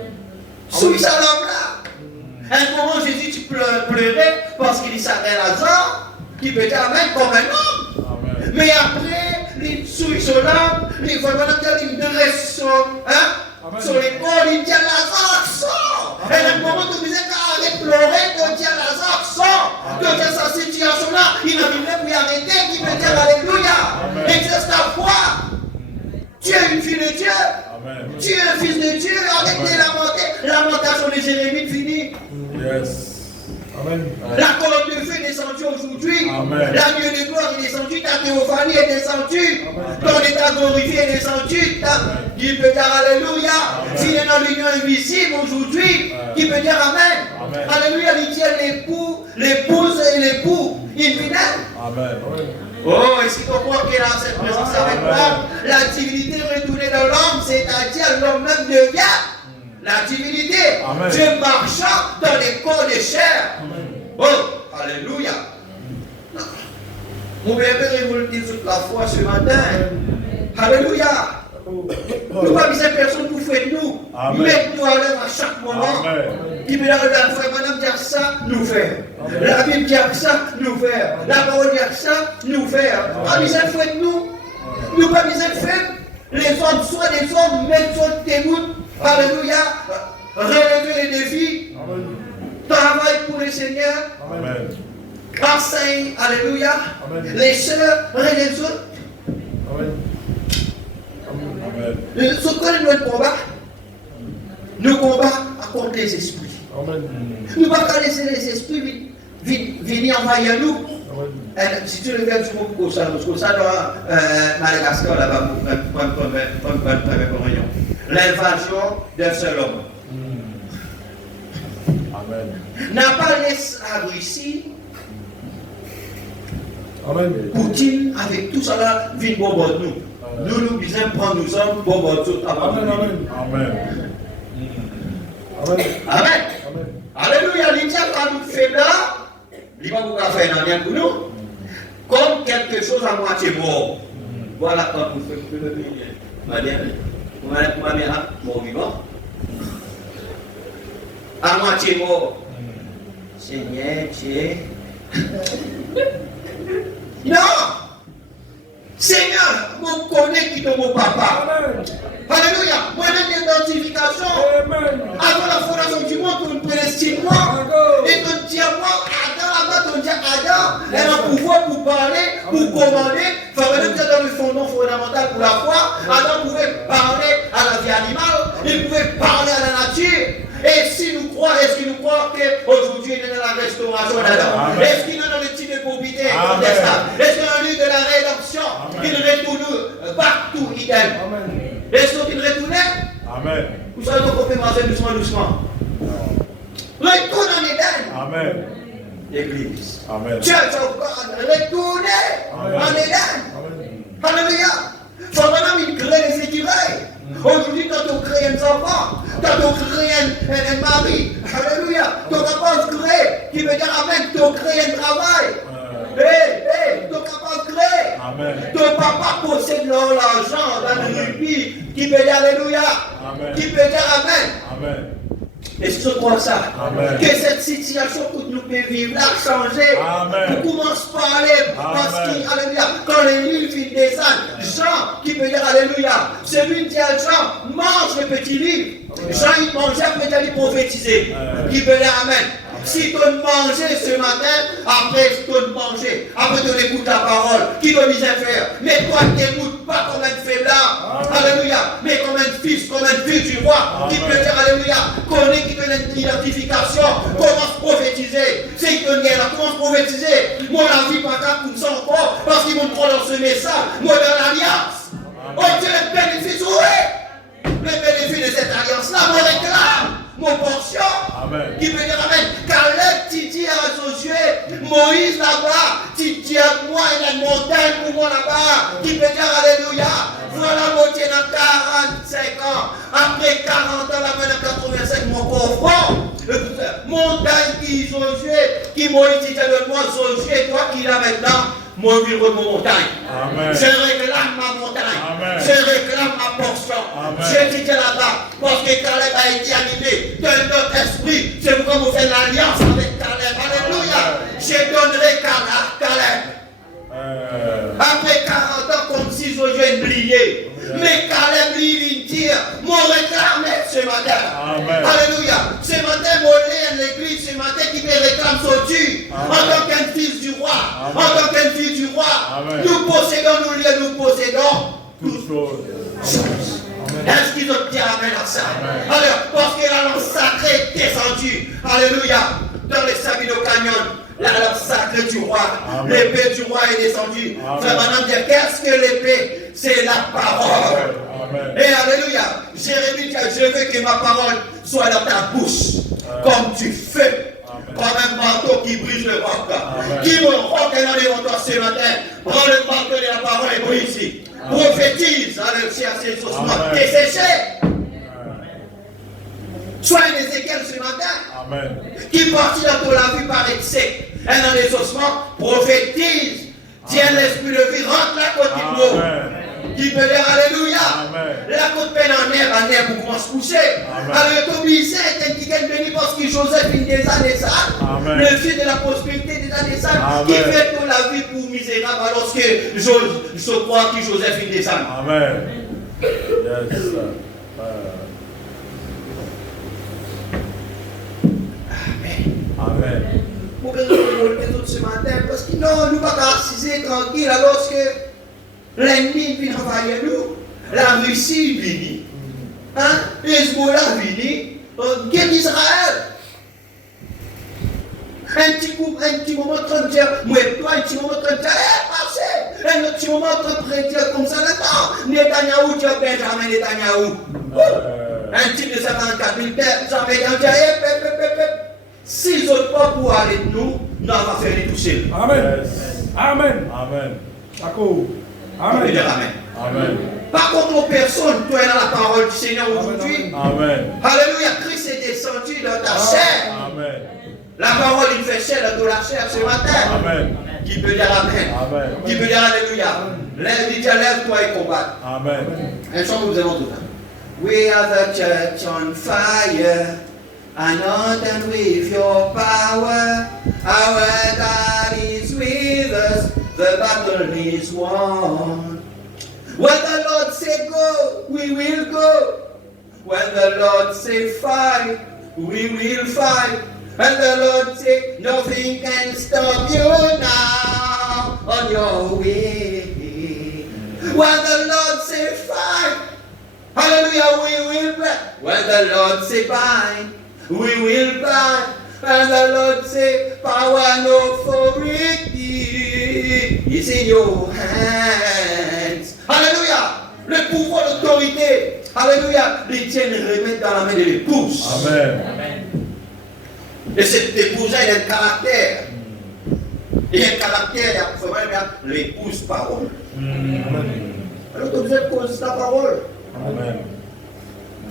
sous sa langue là. Un moment Jésus tu pleurais parce qu'il s'arrête Lazare, qui peut dire Amen comme un homme. Amen. Mais après, il souille son âme, il va maintenant dire il dresse sur l'épaule, il dit à Lazare, sort. Et à un moment, tu disais qu'arrête de pleurer, de dire Lazare, sort. De dire sa situation là, il a mis pour y arrêter, qui peut dire Alléluia. Exerce ta foi. Tu es une fille de Dieu. Amen. Tu es un fils de Dieu. Arrête de lamenter. Lamentation de Jérémie finie. Yes. Amen. La colonne de feu est descendue aujourd'hui. Amen. L'agneau de gloire est descendu. Ta théophanie est descendue. Ton état glorifié est descendu. Qui peut dire Alléluia. S'il est dans l'union invisible aujourd'hui, qui peut dire Amen. Amen. Alléluia. Il tient l'époux, l'épouse et l'époux. Il vient. Amen. Oh, et si tu crois qu'il a cette présence avec moi, la divinité retournée dans l'homme, c'est-à-dire l'homme même devient la divinité. Amen. Dieu marchant dans les corps de chair. Oh, alléluia. Mon bébé, vous le dites toute la fois ce matin. Alléluia. Nous pas besoin de personne pour faire nous. Amen. Mettez-nous à l'œuvre à chaque moment. Amen. Qui me la regarde, frère, madame, dire ça, nous faire. La Bible dit ça, nous faire. La parole dit ça, nous faire. Pas besoin de faire nous. Nous pas besoin de faire. Les hommes, soit des hommes, même soit des gouttes. Alléluia. Relever les défis. Travail pour le Seigneur. Amen. Enseigne. Alléluia. Amen. Les sœurs, les autres. Amen. Amen. Ce qu'on notre combat, nous combat contre les esprits. Amen. Nous ne pouvons pas laisser les esprits venir envahir nous. Amen. Si tu regardes sur mon coup, ça dans Madagascar, là-bas, l'invasion d'un seul homme. N'a pas l'esclave ici. Amen. Poutine, avec tout ça là, vient bombarder nous. Nous, nous besoin prendre nous sommes bombarder tout. Amen. Amen. Amen. Amen. Amen. Amen. Alléluia. Il dit quand nous faisons là, il va vous faire un rien pour nous. Comme quelque chose à moitié mort. Voilà quand nous faisons le bien. Ma mère, mort vivant. À moitié mort. Seigneur, Dieu. Non! Seigneur, mon connaît qui est mon papa. Amen. Alléluia. Moi, j'ai l'identification. Amen. Avant la fondation du monde, on prédestine moi. Et ton Dieu, moi, Adam, avant ton Dieu, Adam, elle a un pouvoir pour parler, pour commander. Enfin, même dans le fondement fondamental pour la foi, Adam pouvait parler à la vie animale, il pouvait parler à la nature. Et si nous croyons, est-ce qu'il nous croit qu'aujourd'hui il est dans la restauration d'Adam? Est-ce qu'il est dans le type de propriété contestable? Est-ce qu'il est dans le lieu de la rédemption? Il retourne partout, idem. Est-ce qu'il retourne? Amen. Vous savez qu'on peut marcher doucement. Retourne en Éden. Amen. L'église. Amen. Church of God, retournez en Éden. Alléluia. Faut maintenant il crée les écureuils. Aujourd'hui, quand on crée un enfant, quand on crée un mari, alléluia, tu n'es pas créé, qui veut dire amen, tu crées un travail. Tu es capable de créer. Amen. Ton papa possède l'argent dans le rugby, qui peut dire alléluia, qui peut dire amen. Amen. Est-ce que tu crois ça? Amen. Que cette situation que nous pouvons vivre là changer. Amen. On commence par aller parce que, alléluia, quand les livres finissent descendre, Jean qui peut dire alléluia, celui qui dit à Jean, mange le petit livre. Jean il mangeait, après il prophétisait. Qui peut dire amen. Si tu manges ce matin, après tu manges, après tu écoutes la parole, qui te disait faire. Mais toi qui n'écoutes pas comme un faiblard, alléluia, mais comme un fils, comme un fils du roi, qui peut dire alléluia, connaît qui te donne une identification, commence à prophétiser. C'est qu'il te là, commence à prophétiser. Moi la vie pas 4% encore, parce qu'ils vont croire dans ce message, moi dans l'alliance. Oh Dieu, le bénéfice, oui, le bénéfice de cette alliance-là, moi réclame. Mon portion, Amen. Qui peut dire amen. Caleb, tu dis à Josué, Moïse là-bas, tu dis à moi, il y a une montagne pour moi là-bas. Qui peut dire alléluia. Voilà, mon Dieu, dans 45 ans. Après 40 ans, là-bas, dans 85, mon corps montagne qui Josué, qui Moïse dit de moi, Josué, toi qui l'as maintenant. Moi, je vivre mon montagne. Amen. Je réclame ma montagne. Amen. Je réclame ma portion. Amen. Je dis là-bas, parce que Caleb a été animé d'un autre esprit. C'est pourquoi vous faites l'alliance avec Caleb. Alléluia. Je donnerai Caleb. Après 40 ans, comme si j'aurais oublié. Mais Caleb, lui, il dit, mon réclame ce matin. Amen. Alléluia. Ce matin, mon lien, l'église, ce matin, qui me réclame son Dieu. En tant qu'un fils du roi. Amen. En tant qu'un fils du roi. Amen. Nous possédons nos liens, nous possédons Toutes choses. Est-ce qu'ils ont dit amen à ça? Alors, parce que la lance sacrée est descendue. Alléluia. Dans les Sabino Canyon. La lance sacrée du roi. L'épée du roi est descendue. Frère Madame dit, qu'est-ce que l'épée? C'est la parole. Amen. Et alléluia. Jérémie dit, je veux que ma parole soit dans ta bouche. Comme du feu. Comme un marteau qui brise le roc. Qui me roc est dans devant toi ce matin. Prends le marteau de la parole et brise ici. Prophétise. Alléluia. C'est ossements desséchés. Sois un Ézéchiel ce matin. Amen. Qui partit dans ton la vue par excès. Et dans les ossements, prophétise. Tiens l'esprit de vie, rentre la côte du mot. Qui peut dire alléluia. Amen. La côte peine en air pour commencer à coucher. Alors ton ministère est un petit béni parce que Joseph une des années ça. Le fils de la prospérité des années ça. Qui fait pour la vie pour misérable alors que je crois que Joseph une des années. Amen. Yes, sir. Amen. Pour que nous tout ce matin, parce que non, nous ne pouvons pas assiser tranquille alors que l'ennemi vient envahir nous. La Russie vient. Hein? Hezbollah vient. Guerre d'Israël. Un petit moment de dire, moi et toi, un petit moment de dire, marchez. Un petit moment de dire comme ça, non. Netanyahou, tu as Benjamin Netanyahou. Un type de 54 000 têtes, j'avais dit, Si les autres pas pour aller de nous, nous allons faire les toucher. Amen. Yes. Amen. Amen. D'accord. Amen. Amen. Amen. Amen. Par contre, aux personnes, toi, dans la parole du Seigneur aujourd'hui, Amen. alléluia, Christ est descendu dans ta chair. Amen. La parole, il fait chair dans la chair ce matin. Amen. Qui peut dire Amen? Amen. Qui peut dire Alléluia? Lève-toi et combat. Amen. Un chant que nous avons tout là. We are the church on fire, anointed with your power. Our God is with us, the battle is won. When the Lord say go, we will go. When the Lord say fight, we will fight. And the Lord say, nothing can stop you now on your way. When the Lord say fight, hallelujah, we will fight. When the Lord say bind, we will bind. And the Lord say, power and authority is in your hands. Hallelujah. Le pouvoir d'autorité, hallelujah, les tiens remettre dans la main de l'épouse. Amen. Et cette épouse-là, il a un caractère. Il a un caractère, il y a l'épouse parole. Alors, tu êtes cause ta parole. Amen.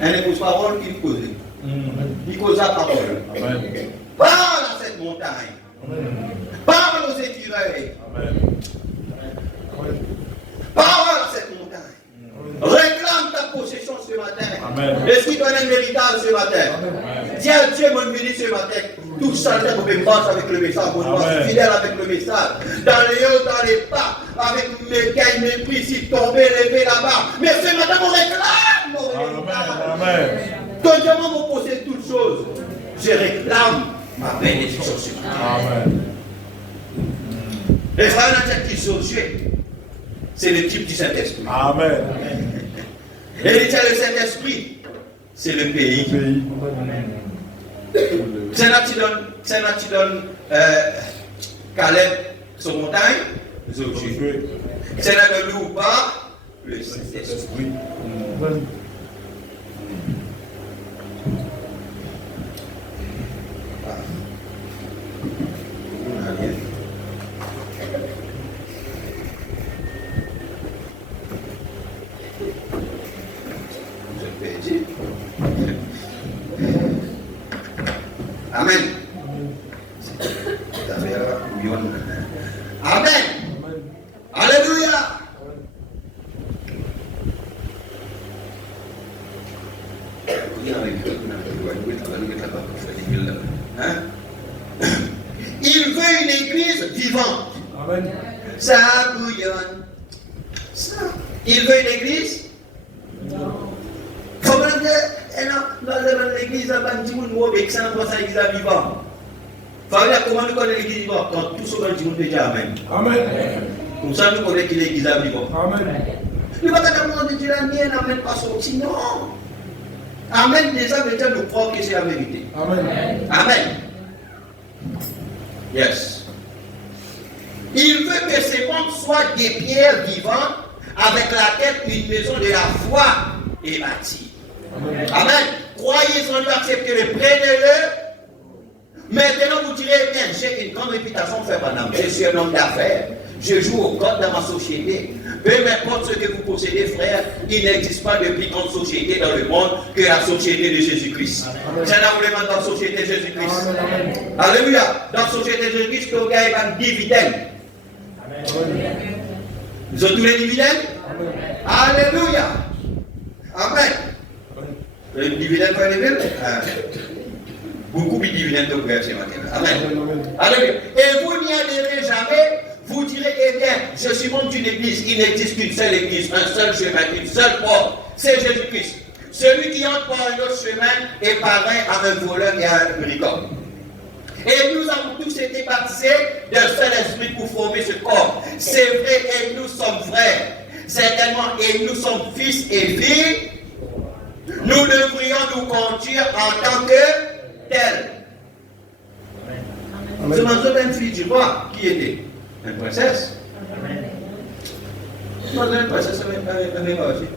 Un épouse parole qui cause. Il cause la parole. Amen. Parle à cette montagne. Parle aux écureuils. Amen. Parle à cette montagne. Réclame ta possession ce matin. Amen. Est-ce qu'il donne un véritable ce matin? Dis à Dieu, mon béni ce matin. Tout ça, je peux me battre avec le message. Je suis fidèle avec le message. Dans les hauts, dans les bas, avec mes gains, mes prix, si tomber, lever là-bas. Mais ce matin, on réclame. Amen. Que Dieu m'a possède toutes choses. Je réclame ma bénédiction ce matin. Amen. Les frères qui sont Dieu, c'est le type du Saint-Esprit. Amen. Et le Saint-Esprit, c'est le pays. C'est là que tu donnes Caleb sur montagne, Josué. C'est là que nous pas le Saint-Esprit. Amen. Amen. Alléluia. Il veut une église vivante. Amen. Ça bouillonne. Il veut une église? Comment l'église a banni mon mot avec 100% l'église vivante. Comment nous connaissons l'église vivante? Quand tout ce monde dit déjà Amen. Amen. Comme ça nous connaissons l'église vivante. Amen. Il va pas demander de dire la mienne, Amen, pas sorti. Non. Amen, déjà, veut dire nous croire que c'est la vérité. Amen. Amen. Yes. Il veut que ces mondes soient des pierres vivantes avec laquelle une maison de la foi est bâtie. Amen. Croyez en lui, acceptez-le, prenez-le. Maintenant, vous direz, bien, j'ai une grande réputation de faire madame. Je suis un homme d'affaires. Je joue au code dans ma société. Peu importe ce que vous possédez, frère, il n'existe pas de plus grande société dans le monde que la société de Jésus-Christ. C'est là où dans la société de Jésus-Christ. Alléluia. Dans la société de Jésus-Christ, vous gagnez un dividende. Vous avez tous les dividendes? Alléluia. Amen. Le dividende va lever? Beaucoup de dividendes de ce matin. Amen. Alléluia. Et vous n'y adhérez jamais. Vous direz, eh bien, je suis membre d'une église. Il n'existe qu'une seule église, un seul chemin, une seule porte. C'est Jésus-Christ. Celui qui entre par un autre chemin est pareil à un voleur et à un brigand. Et nous avons tous été baptisés d'un seul esprit pour former ce corps. C'est vrai, et nous sommes frères. Certainement, et nous sommes fils et filles. Nous devrions nous conduire en tant que tels. C'est une fille du roi qui était une princesse. Une princesse avec aussi.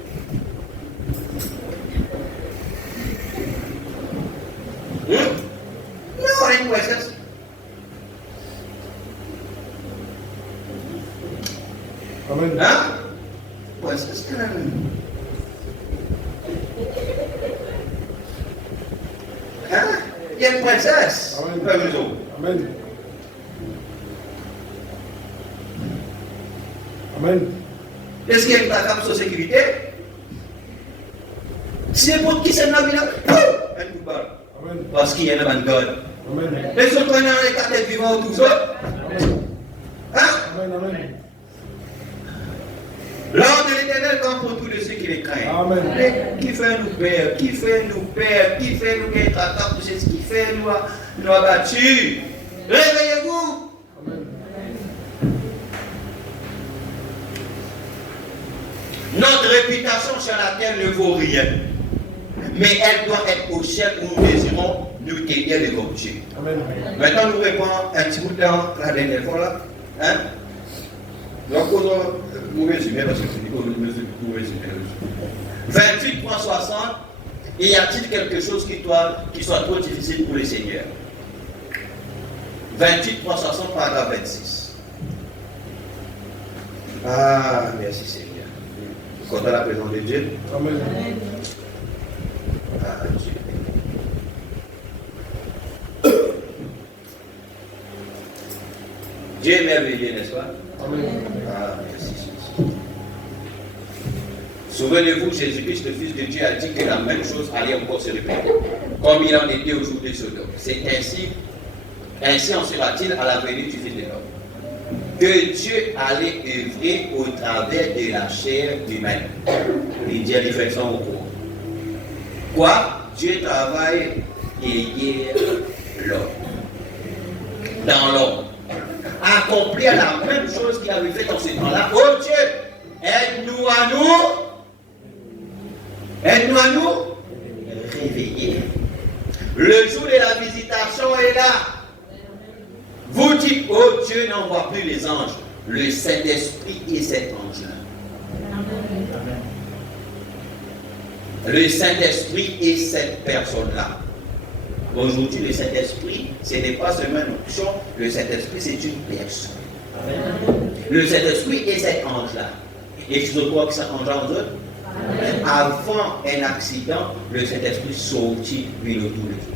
Non, une Amen. Hein? Princesse. Hein? Il y a une princesse. Amen. Pas vous autres. Amen. Amen. Est-ce qu'il y a une tacable sur sécurité? Si n'importe qui s'est dans la ville, elle nous parle. Amen. Parce qu'il y a un man God. Amen. Les autres, on a les cartes vivants, tout ça. Hein? Amen. Amen. L'ordre de l'Éternel comme pour tous ceux qui les craignent. Amen. Mais qui fait nous perdre? Qui fait nous perdre? Qui fait nous être à c'est ce qui fait nous abattus? Réveillez-vous! Amen. Notre réputation sur la terre ne vaut rien. Mais elle doit être au ciel où nous désirons nous tenir les objets. Amen. Maintenant, nous répondons un petit bout de temps la dernière fois là. Hein? Donc, nous résumons parce que c'est nous résumons. 28.60. Y a-t-il quelque chose qui soit trop difficile pour le Seigneur? 28.60, paragraphe 26. Ah, merci Seigneur. Content la présence de Dieu. Amen. Ah, Dieu. Dieu est merveilleux, n'est-ce pas? Amen. Ah, merci Jésus. Souvenez-vous, Jésus-Christ, le Fils de Dieu, a dit que la même chose allait encore se répéter, comme il en était au jour de Sodome. C'est ainsi en sera-t-il à la venue du Fils de l'homme, que Dieu allait œuvrer au travers de la chair humaine. Il dit à l'effraction au cours. Quoi? Dieu travaille derrière l'homme, dans l'homme. Accomplir la même chose qu'il avait fait dans ce temps-là. Oh Dieu, aide-nous à nous réveiller. Le jour de la visitation est là. Vous dites, oh Dieu n'envoie plus les anges. Le Saint-Esprit est cet ange-là. Le Saint-Esprit est cette personne-là. Aujourd'hui, le Saint-Esprit, ce n'est pas seulement une option, le Saint-Esprit, c'est une personne. Le Saint-Esprit est cet ange-là. Et tu crois que cet ange-là, avant un accident, le Saint-Esprit sortit lui autour de Dieu.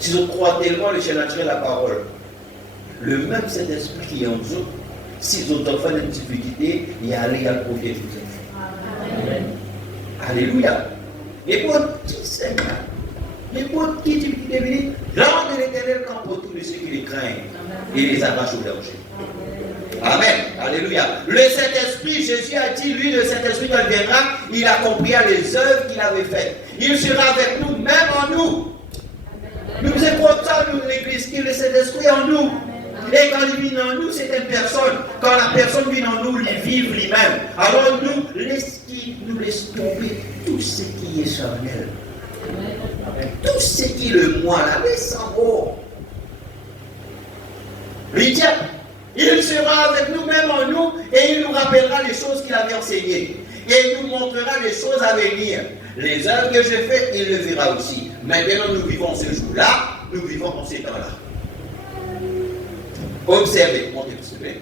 Si je crois tellement le naturel la parole, le même Saint-Esprit qui est en nous, si vous avez fait une difficulté, il y a le profiter de vous. Alléluia. Et pour qui Seigneur, et pour qui difficulté venir, l'ordre de l'Éternel campe pour tous ceux qui les craignent et les arrache au danger. Amen. Alléluia. Le Saint-Esprit, Jésus a dit, lui, le Saint-Esprit, quand il viendra, il accomplira les œuvres qu'il avait faites. Il sera avec nous, même en nous. Nous écoutons, nous, l'Église, qui le Saint-Esprit en nous. Et quand il vit en nous, c'est une personne. Quand la personne vit en nous, il vit lui-même. Alors nous, nous laisse tomber tout ce qui est charnel. Tout ce qui est le moi, là, laisse en haut. Il dit, il sera avec nous, même en nous, et il nous rappellera les choses qu'il avait enseignées. Et il nous montrera les choses à venir. Les œuvres que j'ai faites, il le verra aussi. Maintenant, nous vivons ce jour-là, nous vivons en ces temps-là. Observez, montez s'il vous plaît.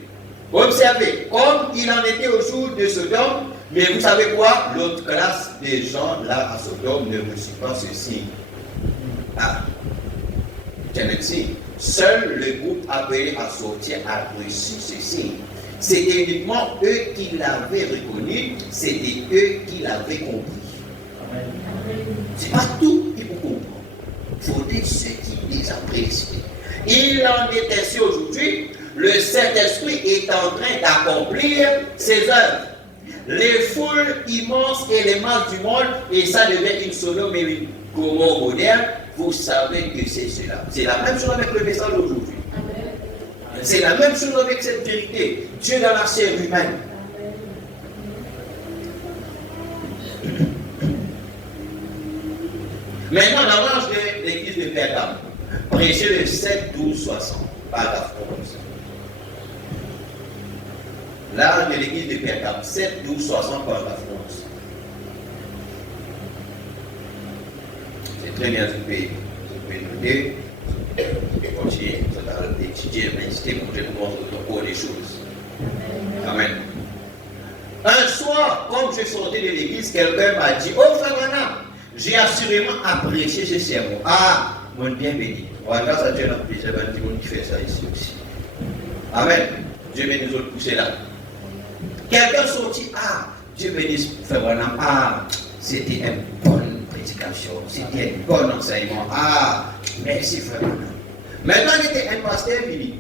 Observez, comme il en était au jour de Sodome, mais vous savez quoi? L'autre classe des gens là à Sodome ne reçut pas ceci. Ah, tiens ici. Seul le groupe appelé à sortir a reçu ceci. C'était uniquement eux qui l'avaient reconnu, c'était eux qui l'avaient compris. C'est pas tout qui vous comprend. Il faut dire ceux qui les apprécient. Il en est ainsi aujourd'hui. Le Saint-Esprit est en train d'accomplir ses œuvres. Les foules immenses et les masses du monde, et ça devient une Sodome et une Gomorrhe moderne, vous savez que c'est cela. C'est la même chose avec le message d'aujourd'hui. C'est la même chose avec cette vérité. Dieu dans la chair humaine. Maintenant, dans l'ange de l'église de Pergame, prêchez le 7, 12, 60, paragraphe 11. L'ange de l'église de Pergame, 7, 12, 60, paragraphe 11. C'est très bien, vous pouvez noter. Continuez, vous allez le petit. Dieu, mais c'était pour que je vous montre au cours des choses. Amen. Un soir, comme je sortais de l'église, quelqu'un m'a dit, oh frère Branham, j'ai assurément apprécié ce sermon. Ah, mon bien béni. Voilà, ça Dieu n'a plus, c'est un petit monde qui fait ça ici aussi. Amen. Dieu bénisse nous autres pousser là. Quelqu'un sortit, ah, Dieu bénisse frère Branham, ah, c'était une bonne prédication, c'était un bon enseignement. Ah, merci frère Branham. Maintenant, il était un pasteur venu.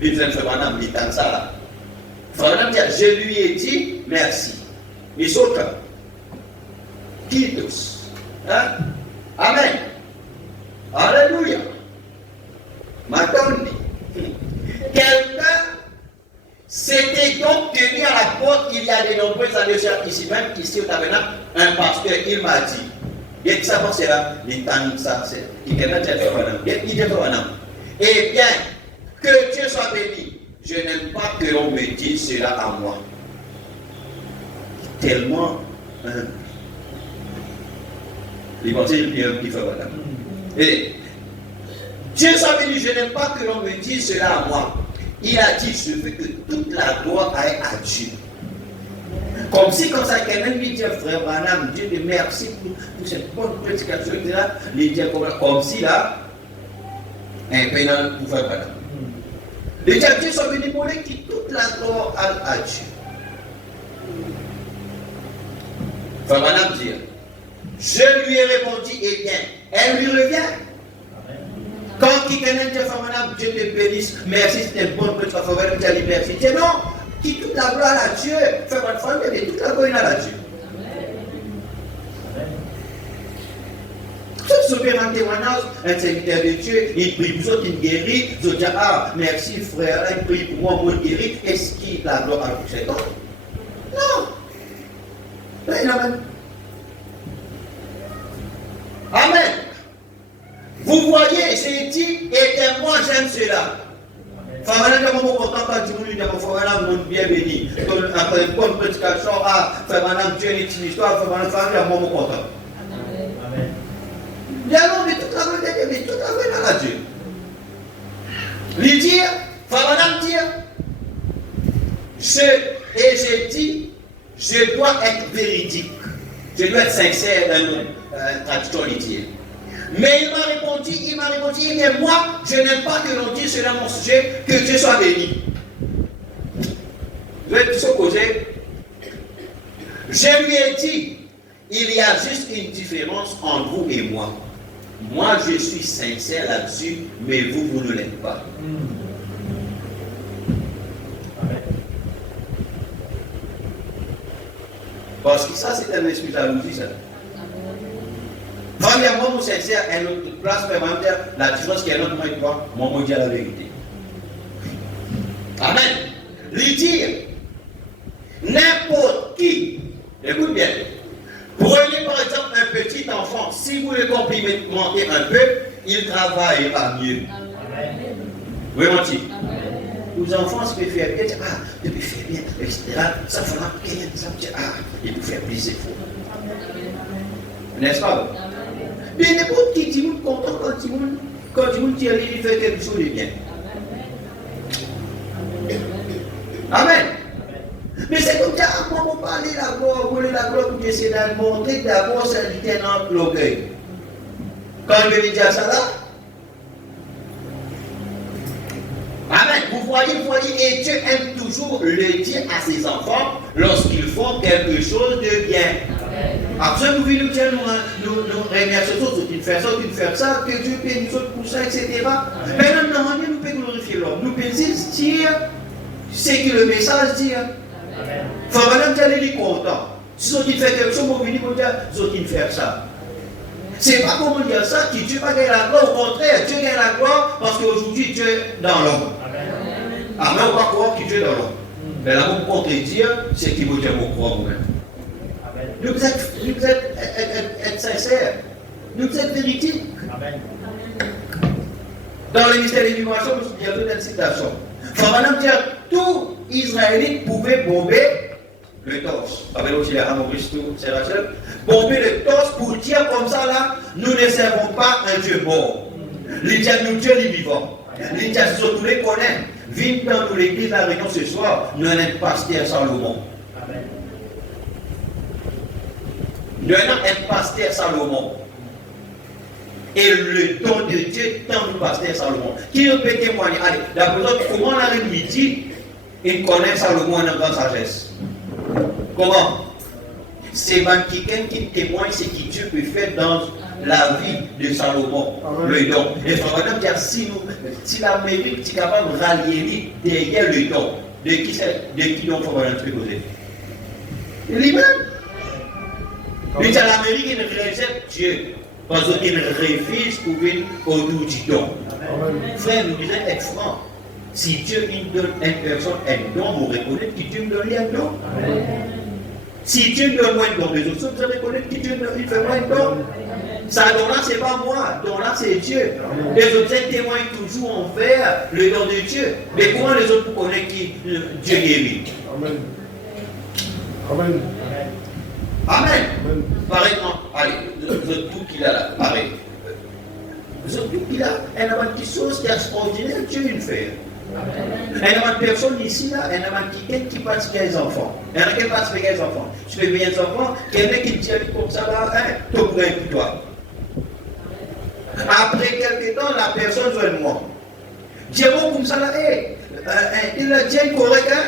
Il disait frère Branham, il tente ça là. Frère Branham dit, je lui ai dit merci. Les autres, qui tous? Hein? Amen. Alléluia. Maintenant, quelqu'un s'était donc tenu à la porte il y a de nombreuses années ici même, ici au tabernacle, un pasteur, il m'a dit, et que ça c'est là, les temps, ça, c'est, il est eh bien, que Dieu soit béni, je n'aime pas que l'on me dise cela à moi. Tellement, il pensait qu'il fait voilà. Et Dieu soit béni, je n'aime pas que l'on me dise cela à moi. Il a dit, je veux que toute la gloire aille à Dieu. Comme si, comme ça, quelqu'un lui dit, frère Branham, Dieu te merci pour cette bonne prédication, etc. Il dit, comme si là, un pénal pour frère Branham. Il dit, Dieu soit béni pour lui, que toute la gloire aille à Dieu. Frère Branham dit, je lui ai répondu, eh bien, elle lui revient. Quand quelqu'un dit, frère Branham, Dieu te bénisse, merci, c'était une bonne prédication, frère Branham, merci. Il dit, non, qui toute la gloire à Dieu, frère Branham, toute la gloire à Dieu. Tout ce qui est en témoignage, un serviteur de Dieu, il prie pour ceux qui guérit, ils disent, ah, merci frère, il prie pour moi, moi guéri, est-ce qu'il la gloire à Dieu? Non. Amen. Amen. Vous voyez, j'ai dit, et moi j'aime cela. Frère, je suis content quand tu me dis, frère, mon bien béni. Après une bonne prédication, ah, frère, Dieu est une histoire, frère, je suis content. Amen. Bien non, mais toute la gloire de Dieu, toute la gloire à Dieu. Lui dire, frère, dire, j'ai dit, je dois être véridique. Je dois être sincère dans la traduction littéraire. Mais il m'a répondu, eh bien moi, je n'aime pas que l'on dise cela à mon sujet, que Dieu soit béni. Je vais tout s'opposer. Je lui ai dit, il y a juste une différence entre vous et moi. Moi, je suis sincère là-dessus, mais vous ne l'êtes pas. Parce que ça, c'est un esprit de jalousie, ça. Premièrement, mon sincère, une autre place permanente, la différence qui est notre moi et toi, moi, je dis la vérité. Amen. Lui dire, n'importe qui, écoute bien, prenez par exemple un petit enfant, si vous le complimentez un peu, il travaillera mieux. Amen. Oui, mon petit. Les enfants, se peuvent faire bien, ah, je peux faire bien, etc. Ça fera rien, ça me dit, ah, il peut faire plaisir. N'est-ce pas? Mais n'importe qui dit, content quand il dit, il fait quelque chose de bien. Amen. Mais c'est comme ça, comment on parle de la gloire, pour essayer de montrer d'abord ça dit dans l'orgueil. Quand je vais dire ça là, amen. Vous voyez, et Dieu aime toujours le dire à ses enfants lorsqu'ils font quelque chose de bien. Après, nous venons nous remercier tous, qui font ça, que Dieu paye nous autres pour ça, etc. Mais non, nous pouvons glorifier l'homme. Nous pouvons dire ce que le message dit. Il faut vraiment dire content. Si vous fait quelque chose, vous venez dire, vous faire ça. C'est pas comment dire ça, que Dieu va gagner la gloire. Au contraire, Dieu gagne la gloire parce qu'aujourd'hui, Dieu est dans l'homme. Amen. On va croire que Dieu est dans l'homme. Mais là, vous contredire, c'est qu'il vous dit vous croire vous-même. Nous êtes sincères. Nous êtes véridiques. Dans le mystère de l'immigration, il y a une citation. Il faut maintenant dire tout Israélite pouvait bomber le torse. Avec l'auxiliaire Maurice, c'est Rachel. Bomber le torse pour dire comme ça là, nous ne servons pas un Dieu mort. Les dieux, nous Dieu les vivants. L'initiation, tous les connaît. Viens dans l'église, la réunion ce soir, nous sommes pasteur Salomon. Nous sommes pasteur Salomon. Et le don de Dieu dans le pasteur Salomon. Qui peut témoigner? Allez, la personne, comment on a le midi, il connaît Salomon en grande sagesse. Comment? C'est quelqu'un qui témoigne ce que Dieu peut faire dans la vie de Salomon, le don. Et frère, dire si l'Amérique est capable de rallier derrière le don, de qui donc faut peut poser? Lui-même. Lui, c'est l'Amérique qui rejette Dieu. Parce qu'il refuse pour venir autour du don. Frère, nous disons être franc. Si Dieu me donne une personne un don, vous reconnaissez que Dieu me donne un don. Si Dieu me donne un don, les autres, vous reconnaissez que Dieu me fait un don. Ça, don-là, ce n'est pas moi. Don-là, c'est Dieu. Les autres témoignent toujours envers le don de Dieu. Mais comment les autres connaissent qui Dieu guérit? Amen. Amen. Amen. Par exemple, allez, tout qu'il a là, pareil. Tout qu'il a, un avant qui chose qui est extraordinaire, Dieu le fait. Un avant de personne ici, là, un avant qui participe aux enfants. Un avant qui participe aux enfants. Tu fais bien les enfants, quelqu'un qui dit comme ça, là, tu pourrais pour toi. Après quelques temps, la personne joue de moi. Dieu, comme ça, là, il a dit correct, hein?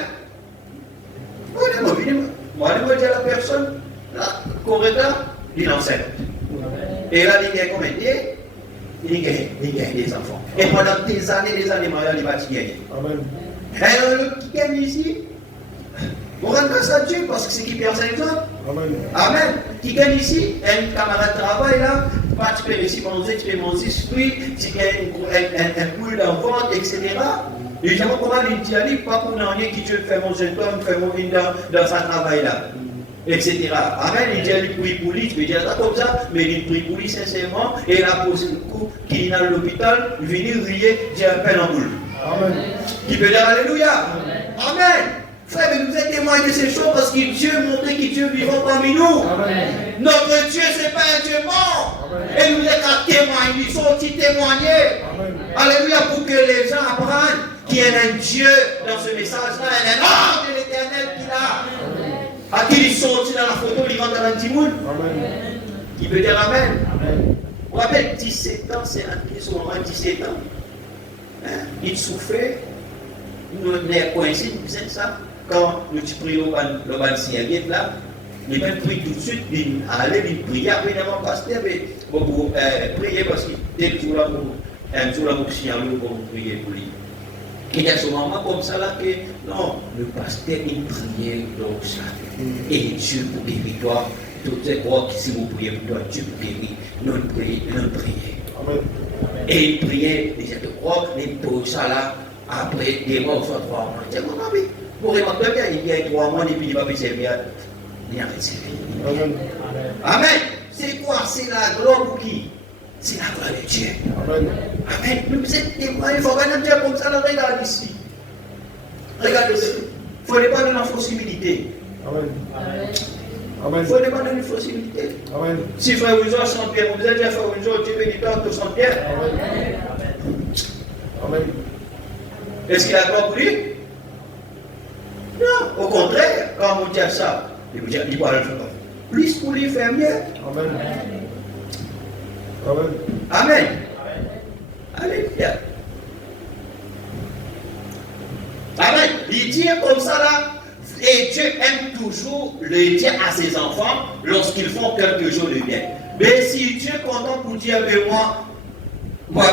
Moi, je vais dire à la personne, là, correct, là, il enseigne. Et là, il y a combien de temps? Il gagne des enfants. Et pendant des années, il va gagner. Amen. Et l'autre qui gagne ici, on rend grâce à Dieu parce que c'est qui perd les autres. Amen. Amen. Qui gagne ici, un camarade de travail là, tu peux ici manger, tu peux manger fruits, tu gagnes un coup d'envoi, etc. Et je ne sais pas comment il dit, pas pour rien qui Dieu fait manger toi, fait manger dans sa travail là. Etc. Amen, il dit il prie pour lui, tu peux dire ça comme ça, mais il prie pour lui sincèrement, et il a posé le coup, qui est dans l'hôpital, il vient rier, dit un peine en boule. Amen. Qui peut dire Alléluia. Amen. Frère, mais nous êtes témoins de ces choses parce que Dieu montrait que Dieu vivant parmi nous. Amen. Notre Dieu, ce n'est pas un Dieu mort. Et nous êtes à témoigner, ils sont aussi témoignés. Alléluia, pour que les gens apprennent qu'il y a un Dieu dans ce message-là, un ange de l'éternel qui l'a. À qui il sortit dans la photo, il rentre dans l'antimoule. Il peut dire Amen. Vous vous rappelez, 17 ans, c'est un moment 17 ans. Hein? Il souffrait. Nous sommes coincés, nous faisons ça. Quand nous prions le ban Sierra là, il m'a pris tout de suite, il allait, il priait, après il m'a pasteur, pour prier parce qu'il était toujours là pour signaler pour prier pour lui. Il y a ce moment comme ça là que, non, le pasteur il priait donc ça. Et Dieu pour guérir toi, tout est quoi que si vous priez pour toi, Dieu pour guérir. Nous prions. Et il priait, déjà de croire, il pose ça là, après des mois ou soit 3 mois. C'est mon ami. Pour remarquer qu'il y a 3 mois, et puis il va plus servir. Il a fait servir. Amen. C'est quoi? C'est la gloire pour qui? C'est la gloire de Dieu. Amen. Nous êtes témoins. Il faut regarder Dieu comme ça. Regarde ici. Regardez ici. Il ne faut pas donner une fausse humilité. Il ne faut pas donner une fausse humilité. Si frère Ouzo chante bien, vous avez dit frère Ouzo, Dieu bénit toi, tu chantes bien. Est-ce qu'il a gloire pour lui? Non. Au contraire, quand on dit ça, il vous dit, il va le faire. Plus pour lui faire mieux. Amen. Alléluia. Amen. Il dit comme ça là, et Dieu aime toujours le dire à ses enfants lorsqu'ils font quelque chose de bien. Mais si Dieu est content pour dire que moi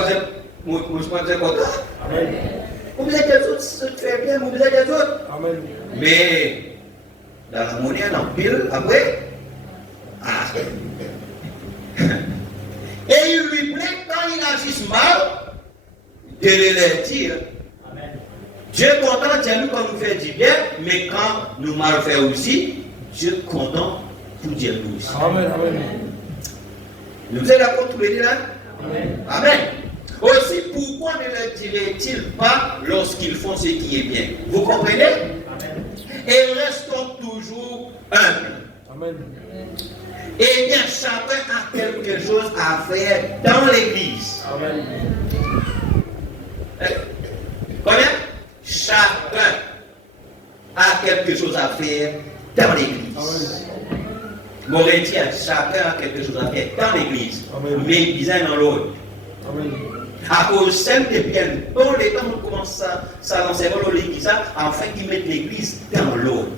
je suis content. Vous êtes des autres, ça te fait bien, vous êtes des autres. Mais dans la monnaie, en pile, après, et il lui plaît quand il agisse mal, de le dire. Dieu est content, Dieu nous quand nous fait du bien, mais quand nous mal faisons aussi, Dieu est content pour dire nous aussi. Nous êtes d'accord tous les deux là? Amen. Aussi, pourquoi ne le dirait-il pas lorsqu'ils font ce qui est bien? Vous comprenez? Et restons toujours humbles. Et bien, chacun a quelque chose à faire dans l'église. Combien? Chacun a quelque chose à faire dans l'église. Morétien, chacun a quelque chose à faire dans l'église. Mais bizarre dans l'autre. À cause de bien, bon, les temps on commence à lancer l'église afin qu'ils mettent l'église dans l'autre.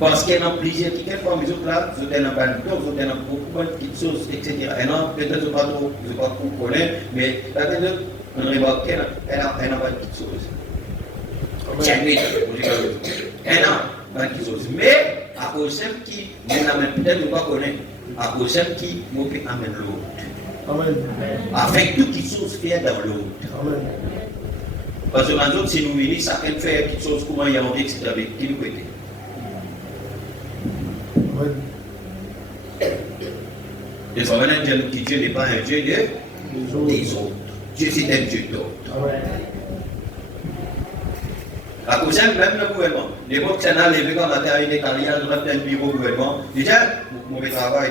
Parce qu'il y a plusieurs qui, quelquefois, les autres là, ils ont un bandeau, ils ont beaucoup de petites choses, etc. Et non, peut-être je ne sais pas trop connaître, mais la tête, on remarque qu'elle a pas de petites choses. Tiens, oui, elle a pas de petites choses. Mais, à cause de qui, peut-être je ne pas connaître, à cause de qui, je peux amener l'autre. Avec toutes les choses faites dans l'autre. Parce que nous autres, si nous venons, ça peut faire des choses, comment il y a envie, etc. Avec qui nous côté. Des fois, Dieu n'est pas un Dieu des autres. Dieu, c'est un Dieu d'autres. À cause de même le gouvernement. Les mots que ça n'a levé comme matériel italien, nous avons un bureau au gouvernement. Déjà, mauvais travail.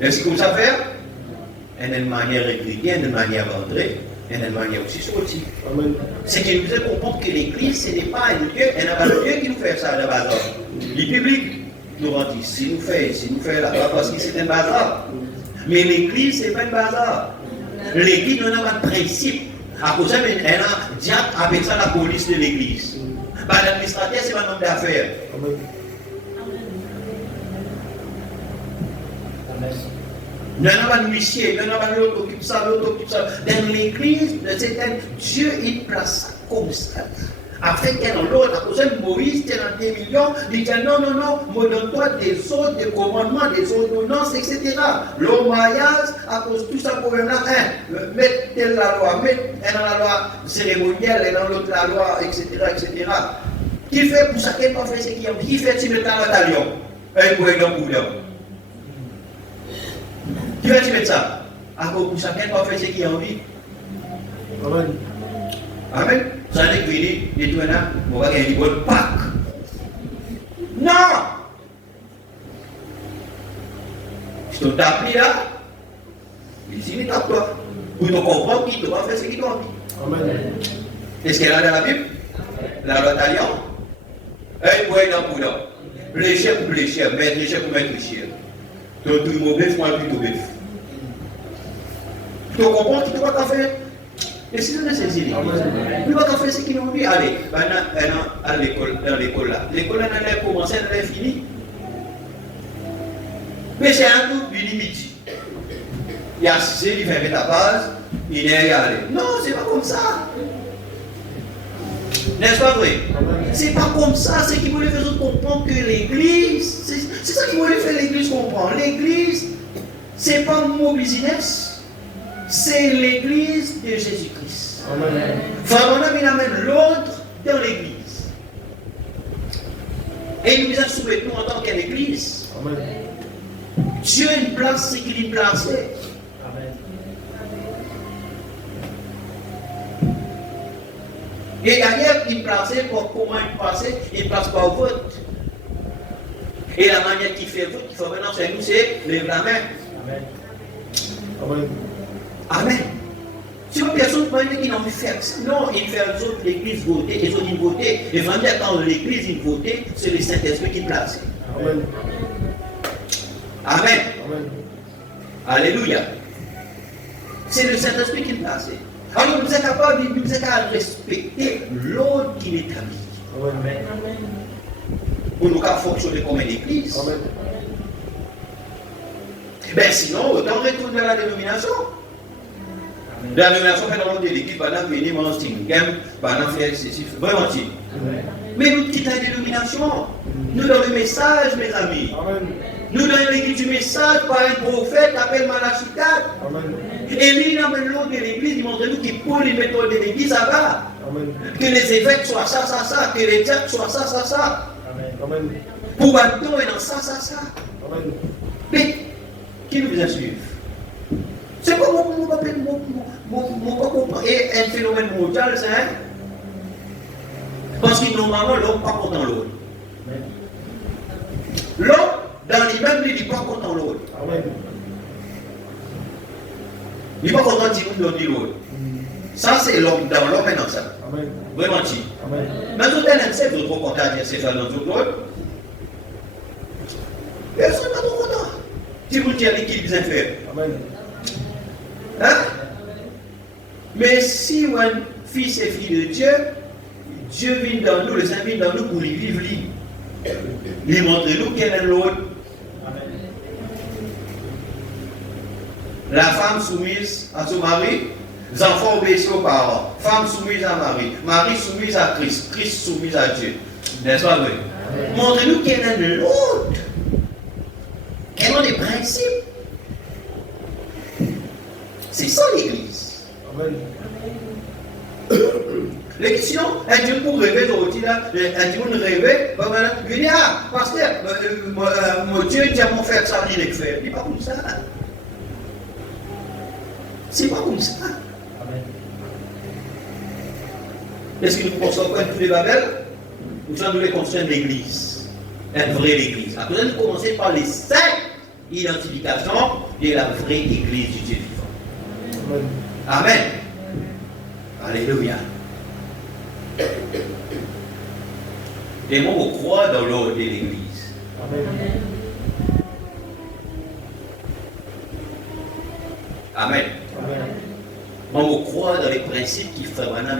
Est-ce que vous savez faire? Il y a une manière républicaine, une manière d'entrer, il y a une manière aussi sortie. C'est qu'il nous a compris que l'Église, ce n'est pas un Dieu, il n'y a pas de Dieu qui nous fait ça de bazar. Les publics nous rendent si nous fait là-bas, parce que c'est un bazar. Mais l'Église, ce n'est pas un bazar. L'Église n'a pas de principe. À cause de ça, elle a diable avec ça la police de l'Église. L'administrateur, c'est pas un homme d'affaires. Il n'y en a pas de huissier, il n'y en a pas de l'autre occupe ça, l'autre occupe ça. Dans l'église, Dieu, il place ça comme ça. Après qu'il y ait l'autre, à cause de Moïse, il y a des millions, il dit non, me donne-toi des ordres, des commandements, des ordonnances, etc. Le mariage, à cause de tout ça, problème-là, mettre telle la loi, mettre dans la loi cérémonielle, et dans l'autre la loi, etc., etc. Qui fait pour ça qu'elle pas fait ce qu'il y a? Qui fait tu mets dans le bataillon? Un coup et un coup d'homme. Qui va te mettre ça? À cause de chacun pas faire ce qu'il a envie. Amen. Amen. Ça n'est que les tout là, on va gagner une bonne Pâques. Non! Je te tape là. Il dit, mais tape-toi. Pour te comprendre qu'il ne doit pas faire ce qu'il a envie. Amen. Est-ce qu'elle a dans la Bible? La loi d'Alliance? Un point dans le boulot. Bléchir pour bléchir, mettre cher pour mettre cher. Donc, tout le monde bœuf, moi, plutôt bœuf. Tu comprends qu'il ne doit pas faire? Et si on a saisi, il ne doit pas faire ce qu'il a envie. Allez, à l'école, dans l'école là. L'école là, elle a commencé, elle a fini. Mais c'est un coup, il midi. Il a assisté, il fait la base, il est allé. Non, c'est pas comme ça. N'est-ce pas vrai? C'est pas comme ça, c'est qu'il voulait faire comprendre que l'église, c'est ça qu'il voulait faire l'église comprendre. L'église, c'est pas mon business, c'est l'église de Jésus-Christ. Vraiment, il amène l'autre dans l'église. Et il nous a soumis nous en tant qu'église. Dieu a une place, c'est qu'il y plaçait. Et d'ailleurs, il plaçait pour comment il passait, il place pas au vote. Et la manière qu'il fait vote, qu'il faut maintenant, c'est nous, c'est lève la main. Amen. Amen. Amen. Si une personne qui n'a envie de faire ça, non, il fait les autres, l'église voter, les autres ils votaient. Et vraiment, quand l'église il votait, c'est le Saint-Esprit qui place. Amen. Amen. Amen. Alléluia. C'est le Saint-Esprit qui place. Alors nous sommes capables de respecter l'ordre qui est établi. Amen. Pour nous fonctionner comme une église. Amen. Ben sinon, autant retourner à la dénomination. La dénomination fait dans l'église, pendant que venir manger une gamme, pendant faire excessif. Vraiment, mais nous quittons la dénomination. Nous donnons le message, mes amis. Amen. Nous donnons l'église du message par un prophète appelé Malachitat. Et lui, il amène l'autre de l'église, il montre nous qu'il pour les méthodes de l'église, ça va. Amen. Que les évêques soient ça, ça, ça. Que les diacres soient ça, ça, ça. Amen. Pour Banton et dans ça, ça, ça. Amen. Mais, qui nous a suivi? C'est pas un phénomène mondial, c'est un. Parce que normalement, l'homme n'est pas content l'autre. L'homme, dans l'immeuble, il n'est pas content l'autre. Il n'est pas content de dire nous donner l'autre. Ça, c'est l'homme dans l'homme et dans ça. Amen. Vraiment, si. Amen. Mais tout le monde sait que vous êtes trop content de dire c'est ça dans tout le monde. Personne n'est trop content. Si vous dites qu'il vient faire. Amen. Hein? Mais si un fils et fille de Dieu, Dieu vient dans nous, le Saint vient dans nous pour y vivre. Il montre nous quel est l'autre. La femme soumise à son mari, les enfants obéissent aux parents, femme soumise à Marie, Marie soumise à Christ, Christ soumise à Dieu. N'est-ce pas vrai? Montrez-nous quel est l'autre. Quels sont les principes? C'est ça l'Église. Amen. Les questions, un Dieu pour rêver, un Dieu pour rêver, il dit, ah, pasteur, mon Dieu, il a mon frère, ça veut dire faire. Il n'est pas comme ça. C'est pas comme ça. Amen. Est-ce que nous pensons quoi tous les Babel? Nous allons nous les construire l'église. Une vraie église. Après, nous commencer par les 5 identifications de la vraie église du Dieu vivant. Amen. Amen. Alléluia. Et moi, je crois dans l'ordre de l'église. Amen. Amen. Amen. Moi, je crois dans les principes qui font maintenant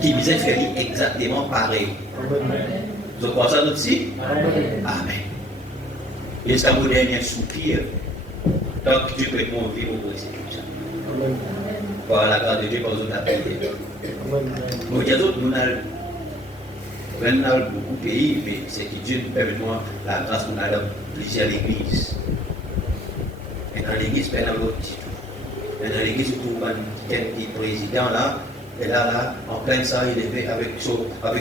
qui disaient faire exactement pareil. Amen. Vous croyez ça aussi? Amen. Amen. Et c'est mon dernier soupir. Donc, Dieu peut mon vie au brésil comme ça. Amen. Par la grâce de Dieu, par exemple, appelé. Amen. Nous, il y a d'autres, nous avons beaucoup de pays, mais c'est que Dieu nous permet la grâce, nous avons plusieurs églises. Et dans l'église, il y a l'autre petit tout. Et dans l'église, il trouve un petit président là. Et là, en plein ça, il est fait avec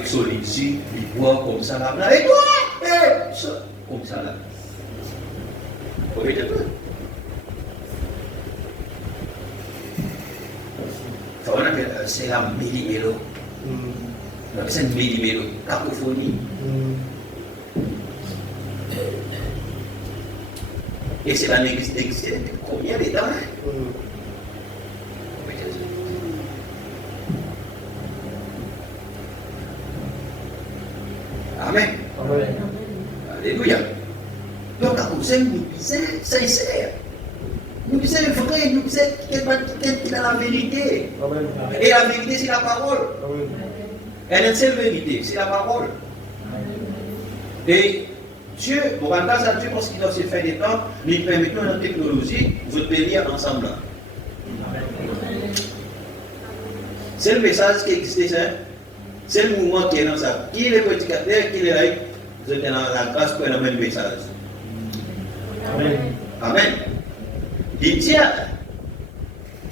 son ici, il boit comme ça là. Et toi, comme ça là. Vous voyez tout. C'est la méli-mélo. C'est une méli-mélo, cacophonie. Et c'est la négligence d'exister combien de temps? Amen. Amen. Alléluia. Donc, à cause de nous, c'est sincère. Nous sommes vrais, nous sommes quelqu'un qui a la vérité. Amen. Et la vérité, c'est la parole. Amen. Elle est une seule vérité, c'est la parole. Et Dieu, on va grâce à Dieu parce qu'il doit se faire des temps, nous permettons notre technologie, vous pouvez lire ensemble. C'est le message qui existe, hein? C'est le mouvement qui est dans ça. Qui est le prédicateur, qui est laïc, vous êtes dans la grâce pour le même message. Amen. Amen. Il dit,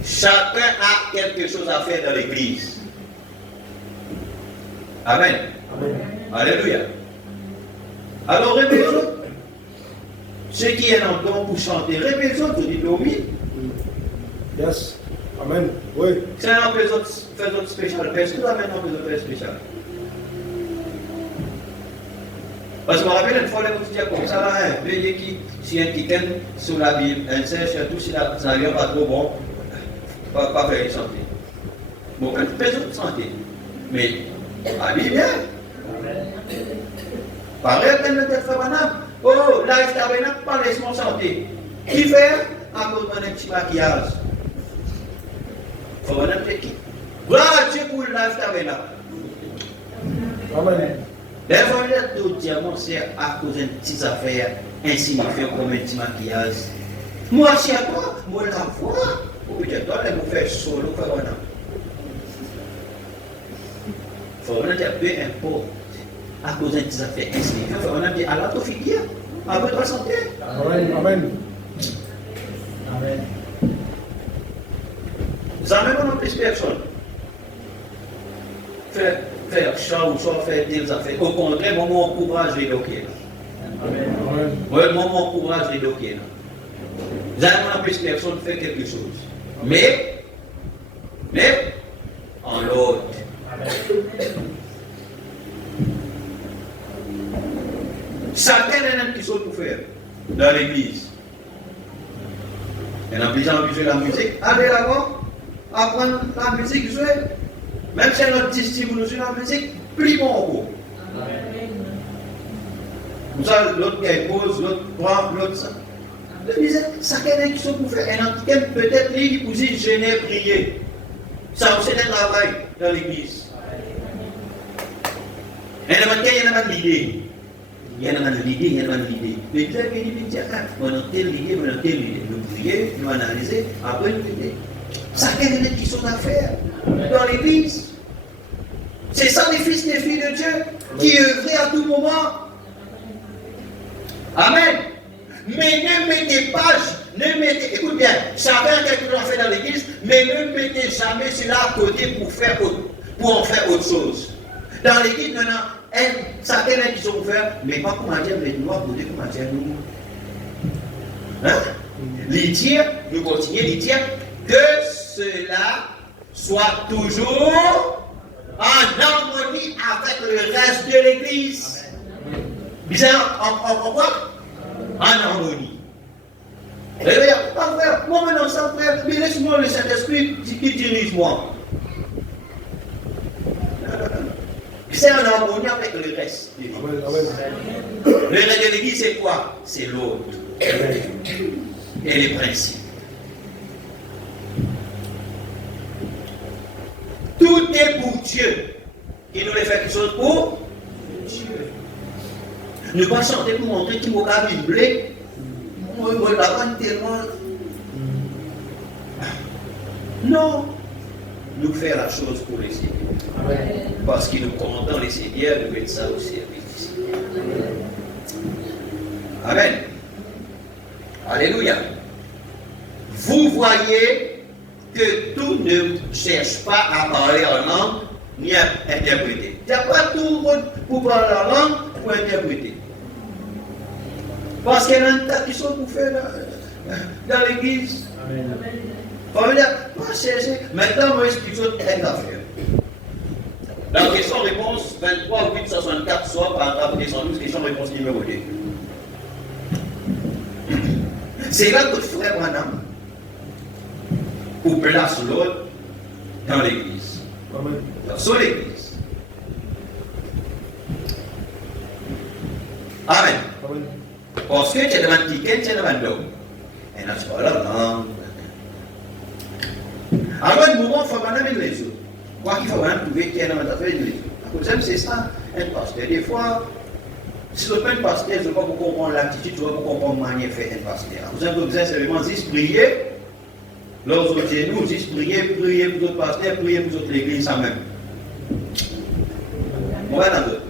chacun a quelque chose à faire dans l'église. Amen. Amen. Alléluia. Alors, réveillons. Ceux qui est dans le don pour chanter, réveillons, vous dites oui. Yes. Amen. Oui. C'est un peu d'autres spécial. Est-ce que vous avez un peu d'autres spécial? Parce que je me rappelle une fois, les petits comme ça, là, un veillé qui, si un quitte sur la Bible, un sèche, tout si ça vient pas trop bon, pas faire une santé. Bon, une personne de santé. Mais, habille bien. Pareil, quand le tête fait madame, oh, là, il tabernacle, pas laisse-moi santé. Qui fait? À cause d'un petit maquillage. Faut voir un petit. Voilà, Dieu pour le live tabernacle. Amen. Les volets de diamants, c'est à cause d'une petite affaire insignifiante comme un petit maquillage. Moi, si à toi, moi, la vois. Ou bien, toi, elle me fait solo, faut voir. Faut voir, peu importe. À cause d'une petite affaire insignifiante, faut voir, à la figure, à votre santé. Amen. Amen. Amen. Vous avez même plus personne. Faire chant ou soit faire des affaires. Au contraire, moi, m'encourage les dockers. Amen. Amen. Moi, m'encourage les dockers. Vous avez même plus personne fait quelque chose. Mais, en l'autre. Chacun a une chose pour faire dans l'église. Il y en a plusieurs qui jouent la musique. Allez là-bas. apprendre la musique, jouer. Même si notre disciple nous joue la musique, plus bon encore. Vous savez, l'autre qui pose, l'autre prend, l'autre ça. Je disais, ça quelqu'un qui sont pour faire un handicap, peut-être lui, il dit, je n'ai prié. Ça aussi, c'est un travail dans l'église. Il y en a l'idée. Il y en a l'idée. Mais vous avez dit, on a telle idée. Nous prions, nous analysons, après nous prions. Ça quelqu'un qui sont à faire dans l'église. C'est ça les fils et les filles de Dieu qui œuvrent à tout moment. Amen. Mais ne mettez pas, écoute bien, chacun quelque chose à faire dans l'église, mais ne mettez jamais cela à côté pour en faire autre chose. Dans l'église, chacun a qui sont faire, mais pas pour dire, mais nous à côté pour dire nous. Hein? Les dire, nous continuons les dire, que cela soit toujours en harmonie avec le reste de l'église. Bizarre, en quoi? En harmonie. Frère, moi maintenant sans frère, mais laisse-moi le Saint-Esprit qui dirige moi. C'est en harmonie avec le reste. Le reste de l'église, c'est quoi? C'est l'autre. Et les principes. Tout est pour Dieu. Qui nous les fait quelque chose pour Dieu. Ne pas chanter pour montrer qu'il m'a pas vibré. Moi, je la tellement. Non. Nous faire la chose pour les Seigneurs. Parce qu'il nous commandant les Seigneurs de mettre ça au service. Amen. Alléluia. Vous voyez que tout ne cherche pas à parler en langue ni à interpréter. Il n'y a pas tout le monde pour parler en langue pour interpréter. Parce qu'il y a un tas qui sont pour faire dans l'église. Amen. Pas chercher. Maintenant, moi, explique une affaire. Dans la question-réponse 23 864, soit paragraphe 212, question-réponse numéro 2. C'est là que le frère Branham ou place l'autre dans l'église. Sur l'église. Amen. Parce que tu demandes qui, tu demandes l'homme. Et là, tu parles la langue. Alors, le moment, il faut Branham et les autres. Quoi qu'il faut Branham trouver qui est dans l'affaire de l'église. C'est ça, un pasteur. Des fois, si je ne suis pas un pasteur, je ne vais pas comprendre l'attitude, je ne vais pas comprendre la manière de faire un pasteur. Vous avez besoin simplement de prier. Lorsque Dieu nous dit prier pour d'autres pasteurs, prier pour toute l'église, ça même. On va dans d'autres.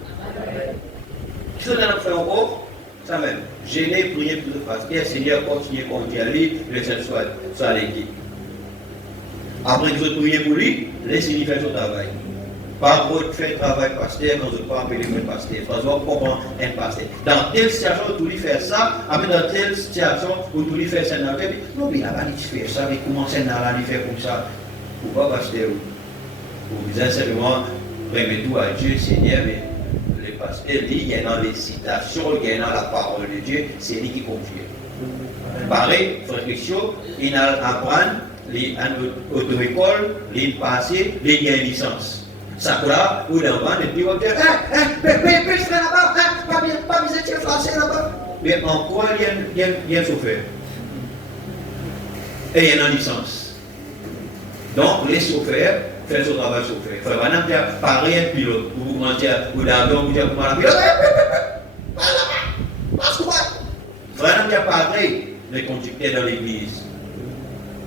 Si on a fait encore, ça même. Gêner, prier pour d'autres pasteurs, Seigneur, continuez à conduire lui, le Seigneur soit à l'équipe. Après que vous priez pour lui, laissez-lui faire son travail. Par contre, faire le travail pasteur, quand vous ne pas appeler le pasteur. Parce que vous comprenez un pasteur. Dans telle situation, vous pouvez faire ça, dans telle situation, vous pouvez faire ça. Non, mais il n'a pas dit de faire ça, mais comment ça n'a pas faire comme ça? Vous ne pas pasteur. Vous dites simplement, remettez tout à Dieu, Seigneur, mais le pasteur, il est dans les citations, il est dans la parole de Dieu, c'est lui qui confie. Pareil, frère Christian, il a apprendre, il a une auto-école, il a passé, il a une licence. Ça là, ou dans le et puis on va dire, mais je fais là-bas, pas mis de français là-bas. Mais en quoi il y a un chauffeur? Et il y a une licence. Donc, les chauffeurs font son travail chauffeur. Il faut vraiment dire, pareil un pilote, ou vous mentir, ou d'avion, ou dire, comment la pilote, pas là-bas, passe-toi. Il faut vraiment dire pareil, les conducteurs dans l'église.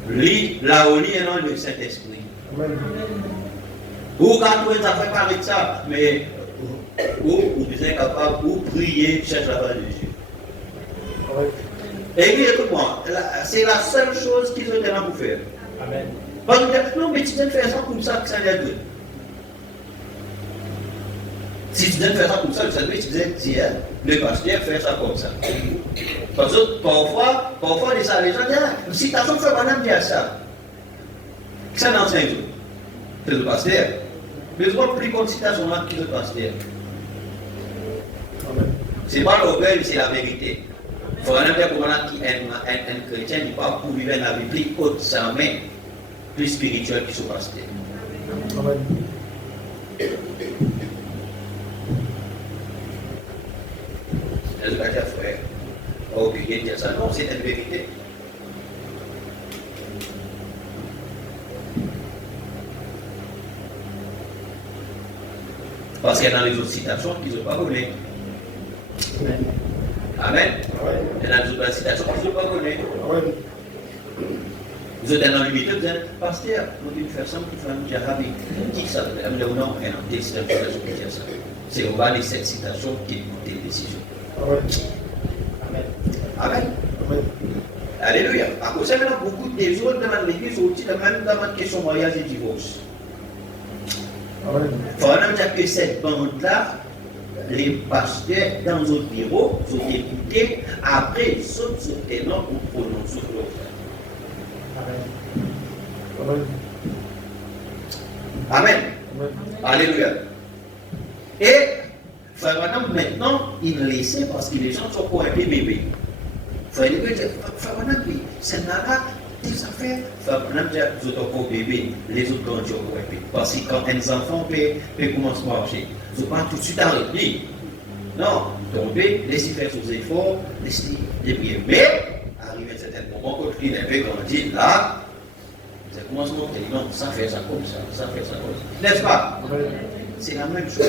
Lui, là où il est dans le Saint-Esprit. Ou quand vous avez parlé de ça, mais vous êtes incapable de prier, chercher la parole de Dieu. Et puis, écoute-moi, c'est la seule chose qu'ils ont tellement pour faire. Amen. Parce que non, mais tu dois faire ça comme ça, que ça n'est pas. Si tu dois faire ça comme ça, ça veut dire que tu disais, le pasteur fait ça comme ça. Parce que parfois les gens disent, si tu as fait madame dire ça, ça n'en tient tout. C'est le pasteur. Mais je vois plus comme citation que le pasteur. Ce n'est pas l'orgueil, c'est la vérité. Il faut vraiment dire pour un chrétien qui ne peut pas vivre la Bible haute sa main. plus spirituel qui se passe. Amen. Elle va dire, frère, pas obligé de dire ça. Non, c'est une vérité. Parce qu'il y a dans les autres citations qu'ils n'ont pas volé. Amen. Il y a dans les autres citations qu'ils n'ont pas volé. Amen. Vous êtes dans l'unité, vous êtes pasteur, vous devez faire ça, vous devez faire un diarabi. Qui ça veut dire? Non, des citations qui disent ça. C'est au bas de cette citation qui est des décisions. Amen. Amen. Amen. Alléluia. À cause de ça, maintenant, beaucoup des autres dans l'église aussi, même dans la question mariage et divorce. Amen. Il faut même dire que cette bande-là, les pasteurs dans nos bureaux sont écoutés, après ils sautent sur tes noms pour prononcer leur Amen. Amen. Amen. Alléluia. Et frère Madame, maintenant, il laissait parce que les gens sont pour un bébé. Frère Madame, c'est nada, des affaires. Frère Madame, vous êtes pour bébé, les autres grandissent pour un bébé. Parce que quand un enfant peut commencer à marcher, vous ne pouvez pas tout de suite arrêter. Non, tomber, laissez faire ses efforts, laissez les prier. Mais, arrivé à un certain moment, quand il est un peu grandi, là, ça commence à monter. Non, ça fait ça comme ça, ça fait ça comme ça. N'est-ce pas? C'est la même chose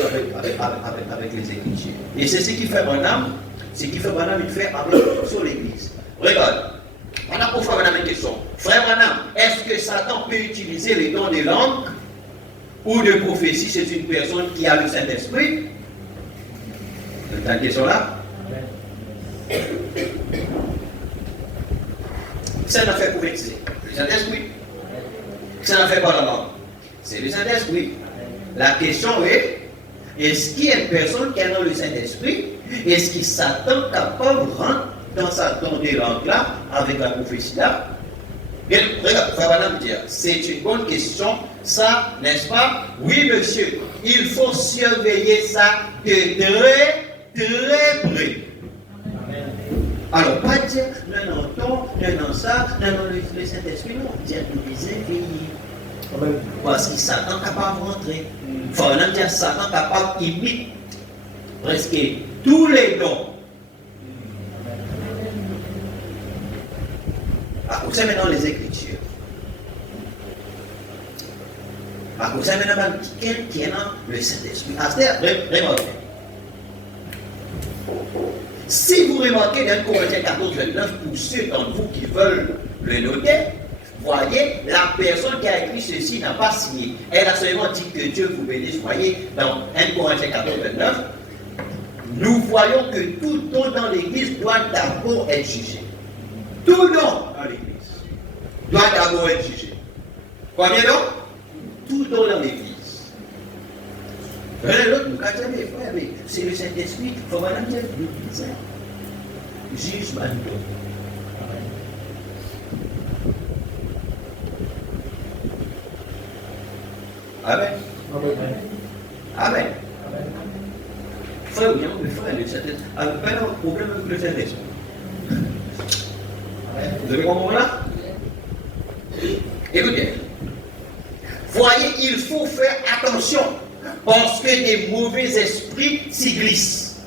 avec les Écritures. Et c'est ce qui fait mon âme, ce qui fait mon âme, il fait avec sur l'Église. Regarde, on a pour Frère Madame une question. Frère Madame, est-ce que Satan peut utiliser les dons des langues ou de prophétie chez une personne qui a le Saint-Esprit? C'est une question là? Ça n'a fait prophétiser. Le Saint-Esprit. Ça n'a fait pas la langue. C'est le Saint-Esprit. La question est, est-ce qu'il y a une personne qui a dans le Saint-Esprit? Est-ce que Satan capable de rentrer dans sa don des langues-là, avec la prophétie-là? Bien, regarde, Frère Madame dire, c'est une bonne question, ça, n'est-ce pas? Oui, monsieur, il faut surveiller ça de très, très près. Alors, pas dire, non, non, ça, non, le Saint-Esprit, non, dire, nous les éveiller. Parce que Satan est capable de rentrer. Il faut même dire Satan est capable d'imiter presque tous les dons. Vous savez maintenant les Écritures. Vous savez maintenant qui est dans le Saint-Esprit. Remarquez. Si vous remarquez dans Corinthiens 14, 29, pour ceux d'entre vous qui veulent le noter, voyez, la personne qui a écrit ceci n'a pas signé. Elle a seulement dit que Dieu vous bénisse. Voyez, dans 1 Corinthiens 14, 29, nous voyons que tout don dans l'Église doit d'abord être jugé. Tout don dans l'Église doit d'abord être jugé. Combien donc? Tout don dans l'Église. L'autre, nous disons, mes frères, mais c'est le Saint-Esprit, il faut vraiment dire, nous disons, juge ma don. Amen. Amen. Frère, oui, mais frère, le Saint-Esprit, avec pas de problème avec le Saint-Esprit. Vous avez compris là? Écoutez, voyez, il faut faire attention parce que des mauvais esprits s'y glissent.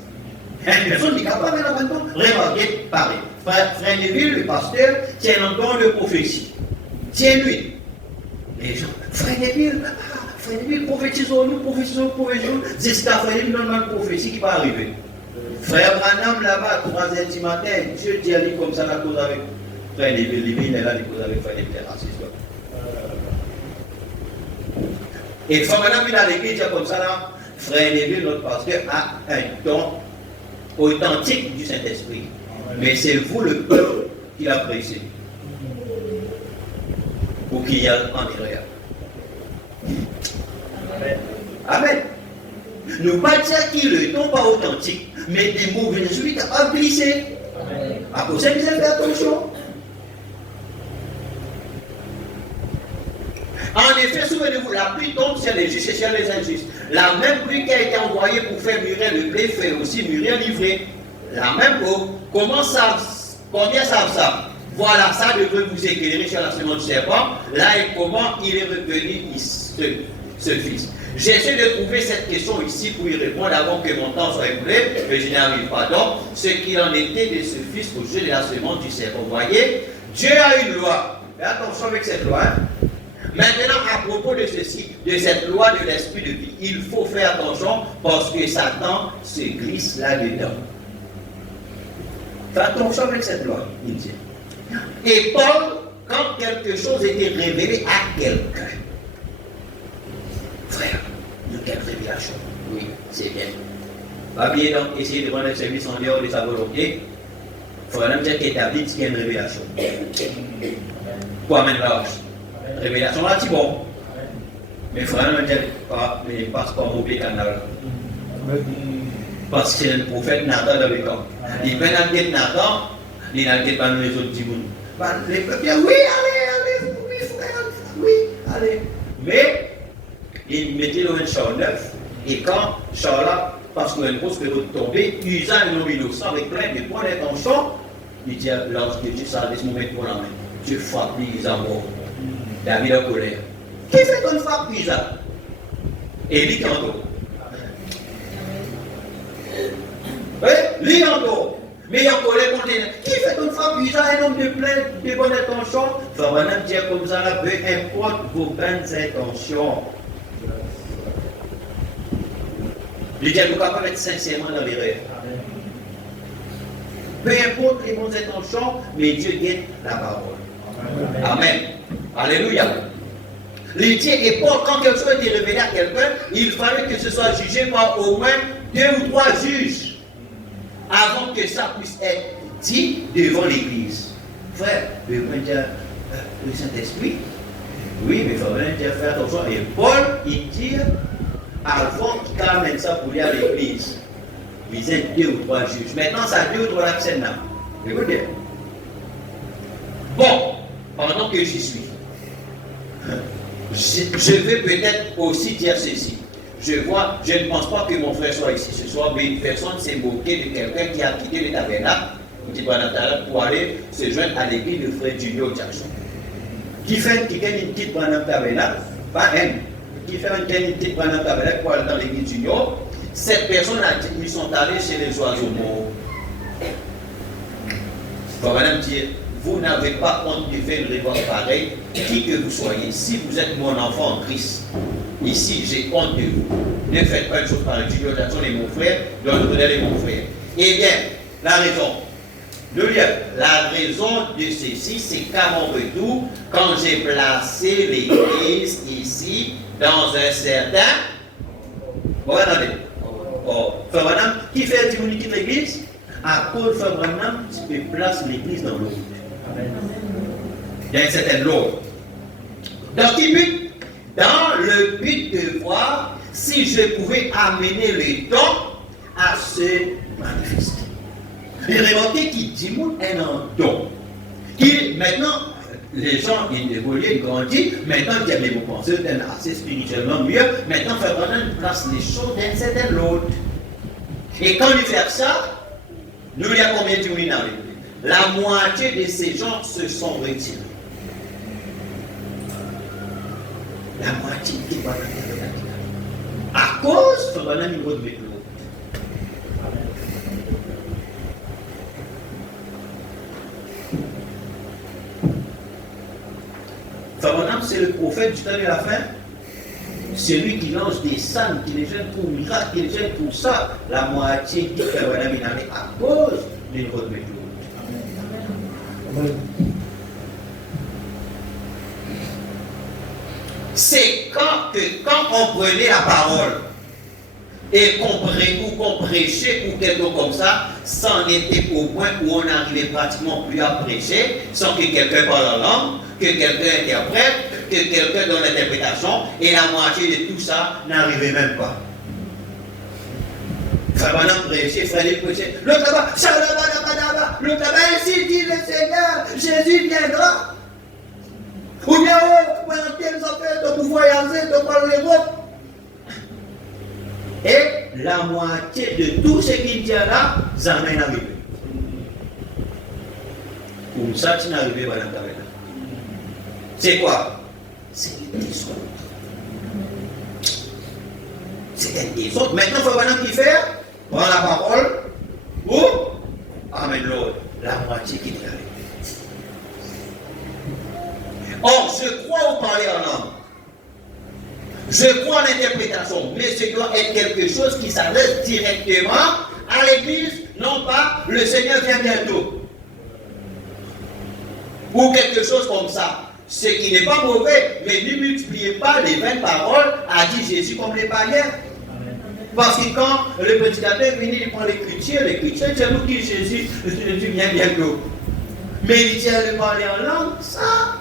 Une personne n'est capable de l'abandon. Remarquez, pareil. Frère Neville, le pasteur, tient un don de prophétie. Tiens-lui. Les gens, Frère Neville, prophétisons-nous, jusqu'à Frère Neville, donne une prophétie qui va arriver. Frère Branham, là-bas, à 3h du matin, Dieu dit à lui comme ça, la cause avec Frère Neville, il est là, la cause avec Frère Neville, et Frère Branham, il a l'église comme ça, là, Frère Neville, notre pasteur, a un don authentique du Saint-Esprit. Mais c'est vous, le peuple, qui l'appréciez. Ou qui y a en erreur. Amen. Nous pas dire qu'il ne sont pas authentique, mais des mauvais esprits capables de glisser. À cause de ça, vous avez fait attention. En effet, souvenez-vous, la pluie tombe sur les justes et sur les injustes. La même pluie qui a été envoyée pour faire mûrir le blé fait aussi mûrir l'ivraie. La même eau. Combien savent ça? Voilà, ça devrait vous éclairer sur la semence du serpent. Là et comment il est revenu ce fils. J'essaie de trouver cette question ici pour y répondre avant que mon temps soit écoulé, mais je n'y arrive pas. Donc, ce qu'il en était de ce fils au sujet de la semence du serpent. Vous voyez, Dieu a une loi. Mais attention avec cette loi. Maintenant, à propos de ceci, de cette loi de l'esprit de vie, il faut faire attention parce que Satan se glisse là-dedans. Fais attention avec cette loi, il dit. Et Paul, quand quelque chose était révélé à quelqu'un, frère, de quelle révélation? Oui, c'est bien. Va bien donc essayer de rendre un service en dehors de sa volonté. Il faut même dire qu'établir qu'il y a une révélation. Quoi même là aussi? Révélation là, c'est bon. Mais il faut même dire mais passe pas au mauvais canal. Parce que c'est le prophète Nathan dans le camp. Il peut n'enquêter Nathan, il n'enquête pas les autres gens. Les peuples disent oui, allez, oui, frère, oui, allez. Mais il mettait dans un char neuf, et quand char là, parce qu'il y a une grosse période tombée, usant un homme innocent avec plein de points d'intention, il dit lorsque Dieu s'arrête, ce moment pour la main. Dieu frappe les amours. David en colère. Qui fait qu'on frappe Isa? Élie encore. Oui, lui encore. Mais en colère contre les. Qui fait qu'on frappe Isa, un homme de plein de bonnes intentions? Il faut vraiment dire comme ça, là, peu importe vos bonnes intentions. Il dit, vous capable d'être sincèrement dans les rêves. Peu importe les bonnes intentions, mais Dieu guette la parole. Amen. Alléluia. Il dit, et quand quelque chose était révélé à quelqu'un, il fallait que ce soit jugé par au moins 2 ou 3 juges avant que ça puisse être dit devant l'Église. Frère, vous pouvez dire le Saint-Esprit? Oui, mais il faudrait dire faire attention. Et Paul, il dit, avant qu'il amène ça pour aller à l'Église, il disait 2 ou 3 juges. Maintenant, ça 2 ou 3 accès là. Écoutez. Bon, pendant que j'y suis, je vais peut-être aussi dire ceci. Je ne pense pas que mon frère soit ici ce soir, mais une personne s'est moquée de quelqu'un qui a quitté le tabernacle, pour aller se joindre à l'église de frère Junior Jackson. Qui quitte pendant le tabernacle, pas elle, qui fait une quitte pendant le tabernacle pour aller dans l'église Junior, cette personne a dit qu'ils sont allés chez les oiseaux morts. Il faut madame dire, vous n'avez pas honte de faire une réponse pareille, qui que vous soyez. Si vous êtes mon enfant en Christ, ici j'ai honte de vous. Ne faites pas une chose pareille. Junior Jackson est mon frère, l'autre est mon frère. Eh bien, la raison. La raison de ceci, c'est qu'à mon retour, quand j'ai placé l'église ici, dans un certain. Bon, attendez. Frère Branham, qui fait qu'il quitte l'église? À cause de Frère Branham, tu places l'église dans l'autre. Il y a une certaine loi. Dans quel but? Dans le but de voir si je pouvais amener le don à se manifester. Et remarquez qu'il dit un don. Qui maintenant, les gens, ils évoluent, ils grandissent. Maintenant, ils disent, mais vous pensez d'être assez spirituellement mieux. Maintenant, faire prendre une place les choses d'un certain l'autre. Et quand il fait ça, nous, il y a combien de gens? La moitié de ces gens se sont retirés. La moitié qui va à cause de un niveau de métro. Fabanam, c'est le prophète du temps de la fin. C'est lui qui lance des sangs, qui les gêne pour miracle, qui les gêne pour ça. La moitié dit que Fabanam est allé à cause du niveau de métro. C'est quand on prenait la parole et qu'on prêchait ou quelque chose comme ça, ça en était au point où on n'arrivait pratiquement plus à prêcher sans que quelqu'un parle en langue, que quelqu'un interprète, que quelqu'un donne l'interprétation, et la moitié de tout ça n'arrivait même pas. Frère Branham prêchait, frère prêchait, le tabac, le tabac, ainsi dit le Seigneur, Jésus viendra. Ou bien, pour quelles affaires de vous voyager, de parler l'Europe. Et la moitié de tout ce qu'il y a là, ça m'est arrivé. Comme ça, tu n'es arrivé à la tabernacle. C'est quoi? C'est une désordre. C'est un désordre. Maintenant, il faut voir qui faire. Prends la parole. Ou amène l'autre. La moitié qui est avec. Or, je crois au parler en langue. Je crois en l'interprétation. Mais ce doit être quelque chose qui s'adresse directement à l'église. Non pas le Seigneur vient bientôt. Ou quelque chose comme ça. Ce qui n'est pas mauvais, mais ne multipliez pas les 20 paroles, a dit Jésus comme les païens. Parce que quand le prédicateur vient, il prend l'écriture, c'est nous qui Jésus vient bientôt. Mais il tient le parler en langue, ça.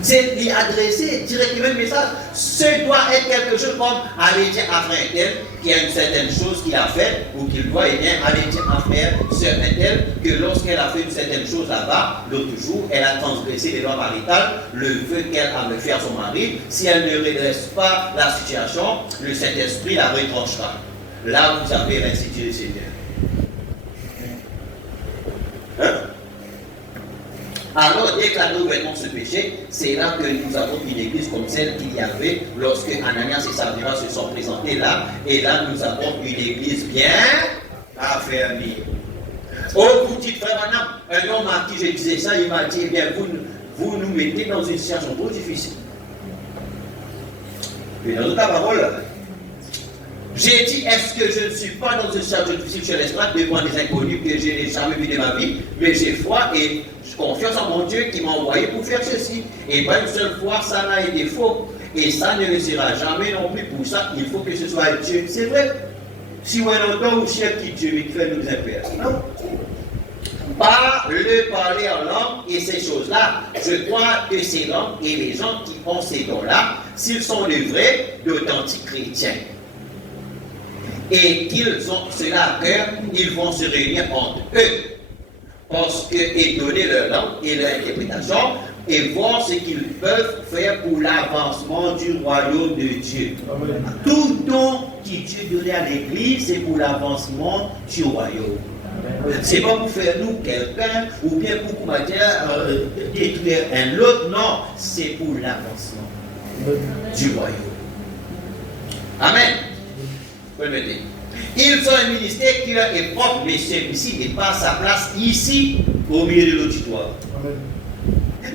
C'est lui adresser directement le message. Ce doit être quelque chose comme aller dire à frère tel qui a une certaine chose qu'il a faite ou qu'il doit, et bien aller dire à frère sœur tel que lorsqu'elle a fait une certaine chose là-bas, l'autre jour, elle a transgressé les lois maritales, le vœu qu'elle a me faire son mari. Si elle ne redresse pas la situation, le Saint-Esprit la retranchera. Là, vous avez l'institut du Seigneur. Hein? Alors, déclarer ouvertement ce péché, c'est là que nous avons une église comme celle qu'il y avait lorsque Ananias et Saphira se sont présentés là. Et là, nous avons une église bien affermie. Oh, vous dites, frère Madame, un homme à qui je disais ça, il m'a dit, eh bien, vous nous mettez dans une situation trop difficile. Et dans ta parole, j'ai dit, est-ce que je ne suis pas dans une situation difficile sur l'estrade devant des inconnus que je n'ai jamais vu de ma vie, mais j'ai foi et confiance en mon Dieu qui m'a envoyé pour faire ceci. Et pas une seule fois, ça n'a été faux. Et ça ne le sera jamais non plus. Pour ça, il faut que ce soit Dieu. C'est vrai. Si on entend ou si qui Dieu, mais fait nous impairs. Non. Par le parler en langue et ces choses-là, je crois que ces langues et les gens qui ont ces dons-là, s'ils sont de vrais, d'authentiques chrétiens, et qu'ils ont cela à cœur, ils vont se réunir entre eux. Parce que, et donner leur langue et leur interprétation, et voir ce qu'ils peuvent faire pour l'avancement du royaume de Dieu. Amen. Tout don que Dieu donnait à l'Église, c'est pour l'avancement du royaume. C'est pas pour faire nous quelqu'un, ou bien pour détruire un autre, non, c'est pour l'avancement du royaume. Amen. Permettez. Ils ont un ministère qui leur est propre, mais celui-ci n'est pas à sa place ici, au milieu de l'auditoire.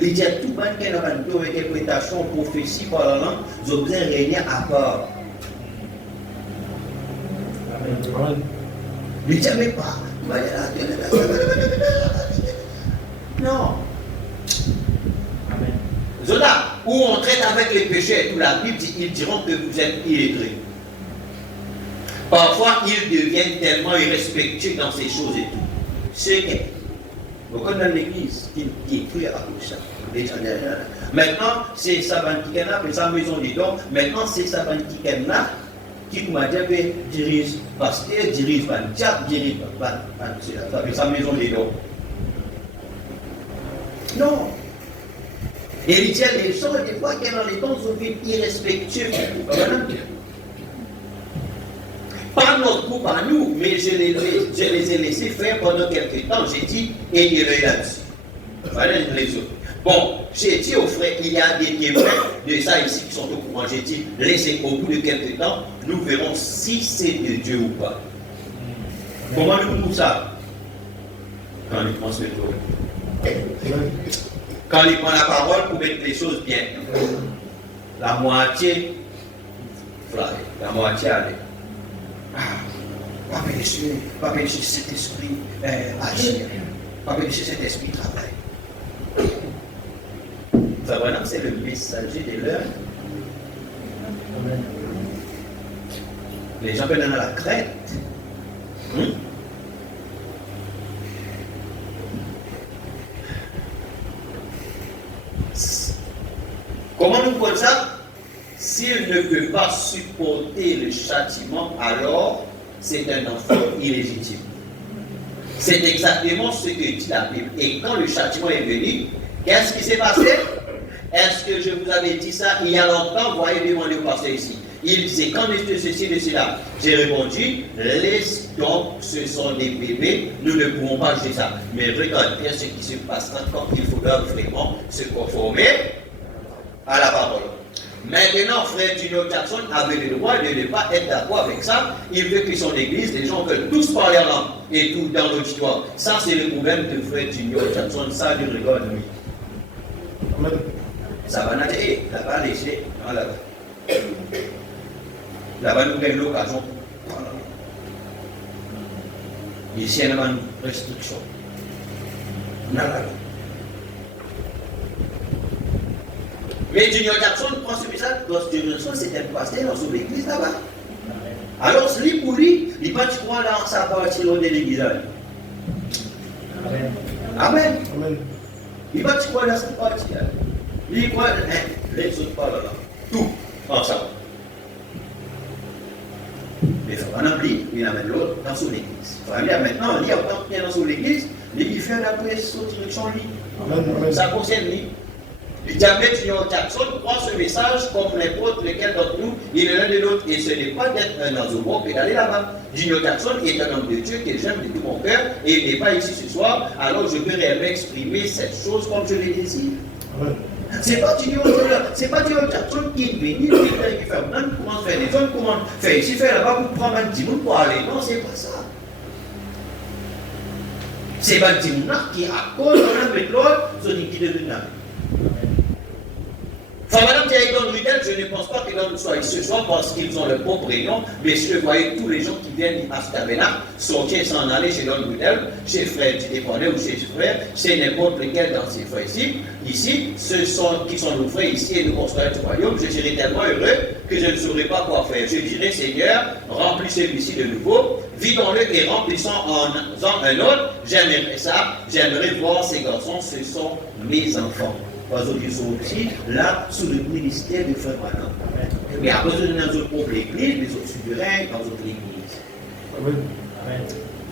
Il y a tout le monde qui a une interprétation, prophétie, par la langue, ils ont besoin de régner à part. Ne dit même pas. Non. Zola, où on traite avec les péchés, tout la Bible dit, ils diront que vous êtes illettrés. Parfois, ils deviennent tellement irrespectueux dans ces choses et tout. C'est que, beaucoup dans l'église qui écrit à tout ça. Maintenant, c'est Sabantikana, c'est sa maison des dons. Maintenant, c'est Sabantikana qui, comme dirige pasteur, dirige Bantiap, dirige sa maison des dons. Non. Et il dit, les gens, des fois, qui dans les dons sont irrespectueux. Pas notre groupe à nous, mais je les ai laissés faire pendant quelques temps. J'ai dit, et il est là-dessus. Voilà les autres. Bon, j'ai dit aux frères, il y a des témoins de ça ici qui sont au courant. J'ai dit, laissez au bout de quelques temps, nous verrons si c'est de Dieu ou pas. Comment nous trouvons ça? Quand il prend ce tour. Quand il prend la parole pour mettre les choses bien. La moitié, la moitié allez. Pas pécher cet esprit agir. Pas pécher cet esprit travail. Ça voilà, c'est le messager de l'heure. Les gens viennent dans la crête. Comment nous voyons ça? S'il ne peut pas supporter le châtiment, alors c'est un enfant illégitime. C'est exactement ce que dit la Bible. Et quand le châtiment est venu, qu'est-ce qui s'est passé? Est-ce que je vous avais dit ça il y a longtemps? Voyez, demandez au pasteur ici. Il disait, qu'en est de ceci, de cela? J'ai répondu, laisse donc, ce sont des bébés, nous ne pouvons pas juger ça. Mais regarde bien ce qui se passera quand il faudra vraiment se conformer à la parole. Maintenant, frère Junior Jackson avait le droit de ne pas être d'accord avec ça. Il veut que son église, les gens veulent tous parler en langue et tout dans l'auditoire. Ça, c'est le problème de frère Junior Jackson. Ça, il regarde lui. Amen. Ça va nager, là-bas, léger, là-bas. Là-bas, nous avons l'occasion. Ici, il y a une restriction. Là-bas. Mais Junior Jackson prend ce message, parce que Junior Jackson, c'est un pasteur dans son église là-bas. Alors, lui, pour lui, il va croire dans sa partie de l'église. Amen. Amen. Amen. Il va croire dans sa partie. Il croit, les autres parlent là. Tout, ensemble. Mais il faut pas oublier, il amène l'autre dans son église. Il faut aller maintenant, il y a autant dans son église, il fait d'après son direction lui. Amen. Ça concerne lui. Le diable Junior Jackson prend ce message comme n'importe lequel d'entre nous, il est l'un de l'autre. Et ce n'est pas d'être un anzobok et d'aller là-bas. Junior Jackson est un homme de Dieu que j'aime de tout mon cœur et il n'est pas ici ce soir, alors je peux réellement exprimer cette chose comme je le désire. C'est pas Junior Jackson qui est venu, qui fait un comment faire des zones, comment faire ici, faire là-bas pour prendre un petit monde pour aller. Non, c'est pas ça. C'est pas un petit monde qui, à cause de l'un avec l'autre, sont qui deviennent là. Enfin, madame Thierry Rudel, je ne pense pas que l'on soit ici ce soir parce qu'ils ont le bon prénom, mais si je voyais tous les gens qui viennent à ce tabernacle sortir et s'en aller chez Don Rudel, chez frère du dépendant ou chez frère, c'est n'importe lequel dans ces frères ici, ceux qui sont nos frères ici et nous construisons le royaume, je serais tellement heureux que je ne saurais pas quoi faire. Je dirais, Seigneur, remplis celui-ci de nouveau, vidons-le et remplissons en un autre. J'aimerais ça, j'aimerais voir ces garçons, ce sont mes enfants. Parce qu'ils sont aussi là sous le ministère de Frère Branham. Mais à cause de nos autres églises, les autres souverains dans d'autres églises. Amen.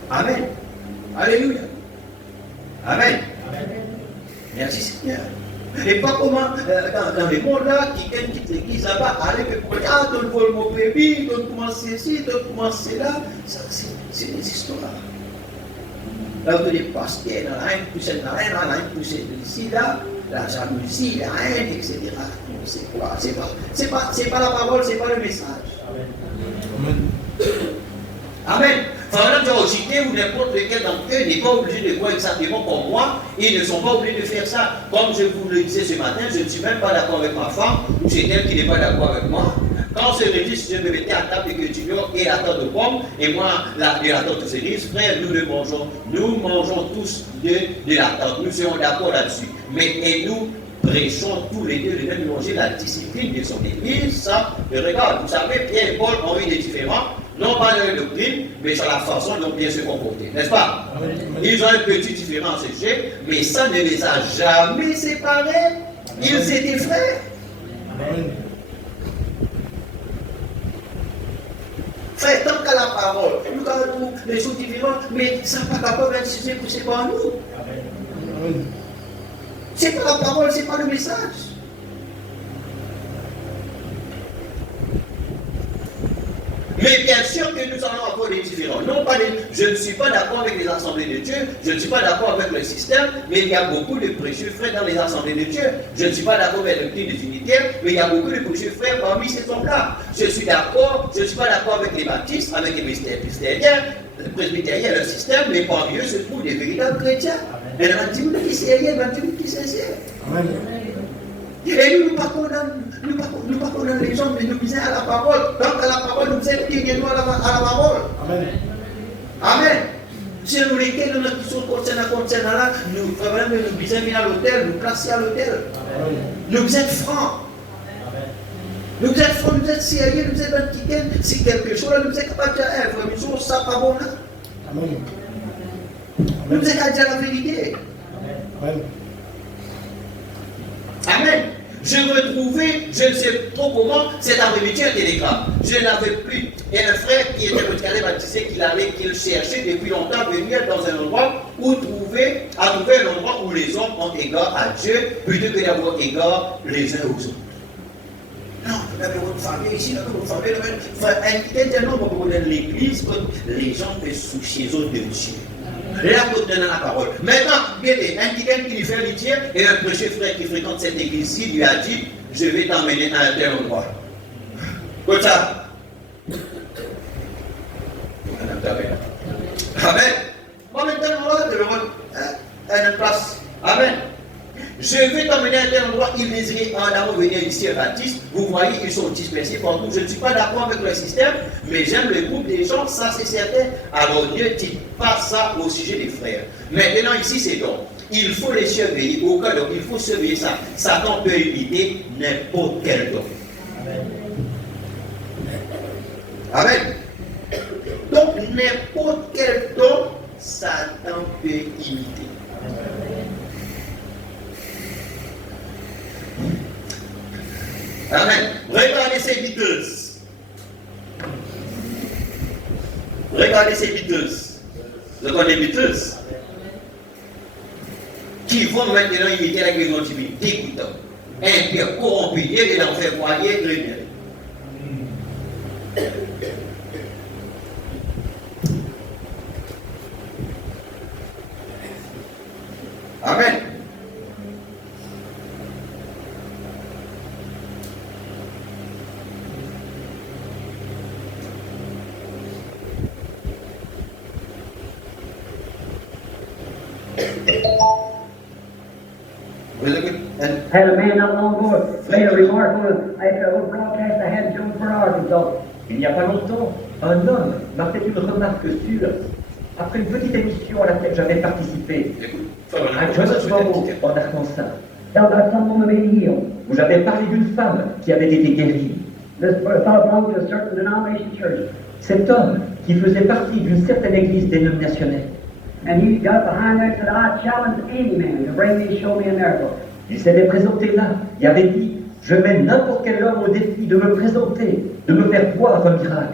Amen. Alléluia. Amen. Merci Seigneur. Et pas comment dans les mondes là, qui quitte l'église là-bas, aller pour dire, ah, donne vol mon bébé, donne comment ceci, donne comment cela. Ça, c'est des histoires. Là où les pasteurs, dans la haine, poussent dans la haine, dans la haine, poussent ici, là. La jalousie, la haine, etc. C'est quoi? C'est pas la parole, c'est pas le message. Amen. Amen. Pendant que JT ou n'importe lequel d'entre eux n'est pas obligé de voir exactement comme moi, ils ne sont pas obligés de faire ça. Comme je vous le disais ce matin, je ne suis même pas d'accord avec ma femme, ou c'est elle qui n'est pas d'accord avec moi. Quand ce registre, je me mettais à table et que Junior et la tarte de pommes, et moi, la tarte de cerise, frère, nous mangeons tous de la tarte. Nous serons d'accord là-dessus. Mais et nous prêchons tous les deux le même évangile, la discipline de son église. Ça, regarde, vous savez, Pierre et Paul ont eu des différents, non pas dans la doctrine, mais sur la façon dont bien se comporter, n'est-ce pas? Amen. Ils ont un petit différent à ce sujet, mais ça ne les a jamais séparés. Ils étaient frères. Amen. Frère, tant qu'à la parole, nous avons les choses différentes, mais ça n'a pas rapport avec ce que c'est pas nous. Amen. C'est pas la parole, c'est pas le message. Mais bien sûr que nous allons avoir des différents. Non pas je ne suis pas d'accord avec les assemblées de Dieu, je ne suis pas d'accord avec le système, mais il y a beaucoup de précieux frères dans les assemblées de Dieu. Je ne suis pas d'accord avec le culte des unitaires, mais il y a beaucoup de précieux frères parmi ces hommes-là. Je suis d'accord, je ne suis pas d'accord avec les baptistes, avec les presbytériens, le système, mais parmi eux se trouvent des véritables chrétiens. Et il y a un petit monde qui s'est rien, un petit monde qui s'est Amen. et nous ne pas condamnons les gens, mais nous disons à la parole. Donc à la parole, nous disons qui est à la parole. Amen. Amen. Si nous lesquels nous qui sont concernés là, nous disons venir à l'hôtel, nous placer à l'hôtel. Nous êtes francs. Nous êtes francs, nous êtes sérieux, nous êtes antiqués. Si quelque chose là, nous êtes capables de dire, frère, ça pas bon là. Amen. Nous êtes à dire la vérité. Amen. Amen. Je retrouvais, je ne sais trop comment, cet après-midi un télégramme. Je n'avais plus. Et un frère qui était retiré m'a dit qu'il cherchait depuis longtemps venir dans un endroit où trouver un endroit où les hommes ont égard à Dieu plutôt que d'avoir égard les uns aux autres. Non, vous avez votre famille ici, là, votre famille, il y a un nombre de l'église que les gens peuvent soucier eux de Dieu. Là, vous donnez la parole. Maintenant, regardez, un quelqu'un qui lui fait l'itier et un prêcheur frère qui fréquente cette église-ci lui a dit, je vais t'emmener à un tel endroit. Comme ça. Amen. Moi, maintenant, on va te à une place. Amen. Je vais t'emmener à un tel endroit, il désirait en avant venir ici à Baptiste. Vous voyez, ils sont dispersés partout. Je ne suis pas d'accord avec le système, mais j'aime le groupe des gens, ça c'est certain. Alors ne dites pas ça au sujet des frères. Maintenant, ici, c'est donc. Il faut les surveiller. Au cas où il faut surveiller ça. Satan peut imiter n'importe quel don. Amen. Donc, n'importe quel don, Satan peut imiter. Amen. Regardez ces biteuses. Regardez ces biteuses. Vous connaissez les biteuses qui vont maintenant imiter la guérison divine, dégoûtant, impie, corrompu, et l'enfer, voyez, très bien. Amen. Had a man not long ago made a remark after a little broadcast I had in Jonesboro, Arkansas. Il n'y a pas longtemps, un homme m'a fait une remarque sûre. Après une petite émission à laquelle j'avais participé, à Jonesboro, en Arkansas, Tell about some woman being healed. où j'avais parlé d'une femme qui avait été guérie. This fellow belonged to a certain denomination church. Cet homme qui faisait partie d'une certaine église dénominationnelle, And he got behind there and said, I challenge any man to bring me and show me a miracle. il s'était présenté là et avait dit, je mets n'importe quel homme au défi de me présenter, de me faire voir un miracle.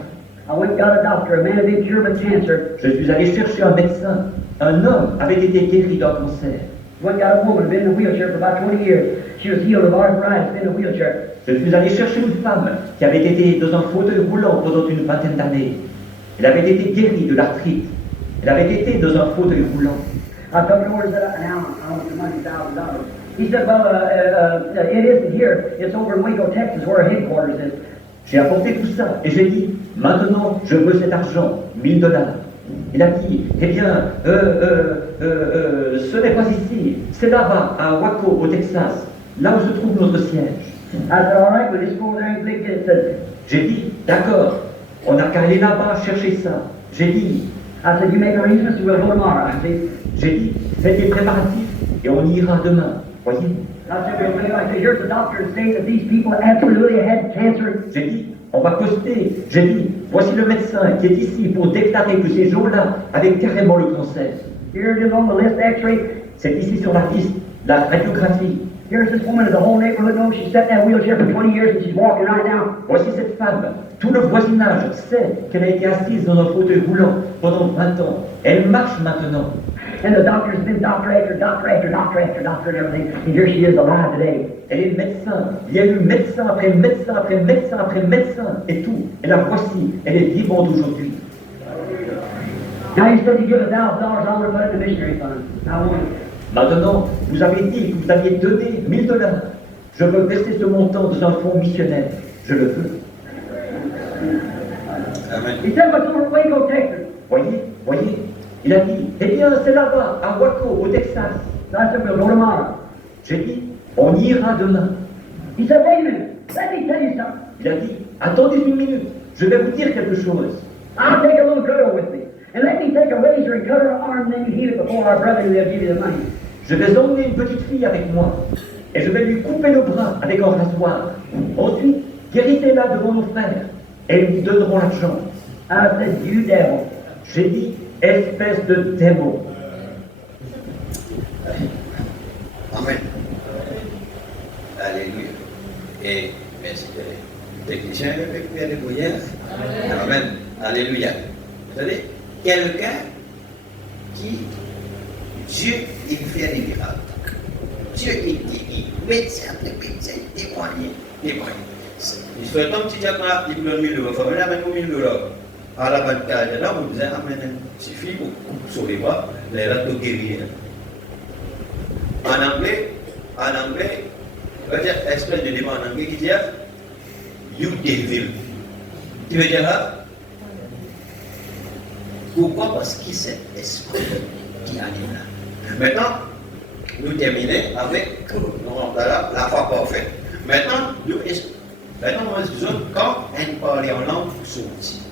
I went and got a doctor, a man had been cured of cancer. Je suis allé chercher un médecin. Un homme avait été guéri d'un cancer. Went and got a woman, been in a wheelchair for about 20 years. She was healed of arthritis, been in a wheelchair. Je suis allé chercher une femme qui avait été dans un fauteuil roulant pendant une vingtaine d'années. Elle avait été guérie de l'arthrite. Elle avait été dans un fauteuil roulant. I took it over and said, now I want the money, $1,000. He said, well, it isn't here. It's over in Waco, Texas, where our headquarters is. J'ai apporté tout ça et j'ai dit, maintenant je veux cet argent, $1000. Il a dit, eh bien, ce n'est pas ici, c'est là-bas, à Waco, au Texas, là où se trouve notre siège. I said, all right, we'll just go over there and click it. J'ai dit, d'accord, on n'a qu'à aller là-bas chercher ça. J'ai dit, I said, you make arrangements, we'll go tomorrow. j'ai dit, faites les préparatifs et on ira demain. Voyez? I said, here's the doctor saying that these people absolutely had cancer. J'ai dit, on va poster. J'ai dit, voici le médecin qui est ici pour déclarer que ces gens-là avaient carrément le cancer. Here it is on the list, X-ray. C'est ici sur la liste, la radiographie. Here's this woman that the whole neighborhood knows. She's sat in that wheelchair for 20 years and she's walking right now. Voici cette femme. Tout le voisinage sait qu'elle a été assise dans un fauteuil roulant pendant 20 ans. Elle marche maintenant. And the doctor's been doctor after doctor after doctor after doctor and everything. And here she is alive today. Elle est médecin. Il y a eu médecin après médecin après médecin après médecin et tout. Et la voici. Elle est vivante aujourd'hui. Now you said you give $1,000. I'm going to put it in the missionary fund. I want it. Maintenant, vous avez dit que vous aviez donné $1000. Je veux verser ce montant dans un fonds missionnaire. Je le veux. Amen. He said, what's over at Waco, Texas? Voyez. Il a dit, eh bien, c'est là-bas, à Waco, au Texas. So I said, we'll go tomorrow. J'ai dit, on ira demain. He said, wait a minute. Let me tell you something. Il a dit, attendez une minute, je vais vous dire quelque chose. I'll take a little girl with me. And let me take a razor and cut her arm, and then you heal it before our brother, and they'll give you the money. Je vais emmener une petite fille avec moi et je vais lui couper le bras avec un rasoir. Ensuite, guérissez-la devant nos frères et ils lui donneront l'argent. I said, you devil. J'ai dit, espèce de démon. Amen. Alléluia. Et merci, technicien, alléluia. Amen. Alléluia. Vous savez, quelqu'un qui, Dieu, il fait des miracles. Dieu, il guérit. Médecin après médecin, témoigner. Il se fait comme si tu as il peut 1000 euros. Il faut venir avec 1000 $. À la banque, là, vous disait, ah, mais il suffit pour couper sur les bras, les là, tout guérir. En anglais, on va dire, espèce de débat en anglais qui dit, you devil. Tu veux dire là? Pourquoi? Parce qu'il c'est l'esprit qui anime là. Maintenant, nous terminons avec la foi parfaite. Maintenant, nous disons quand elle parle en langue sortie.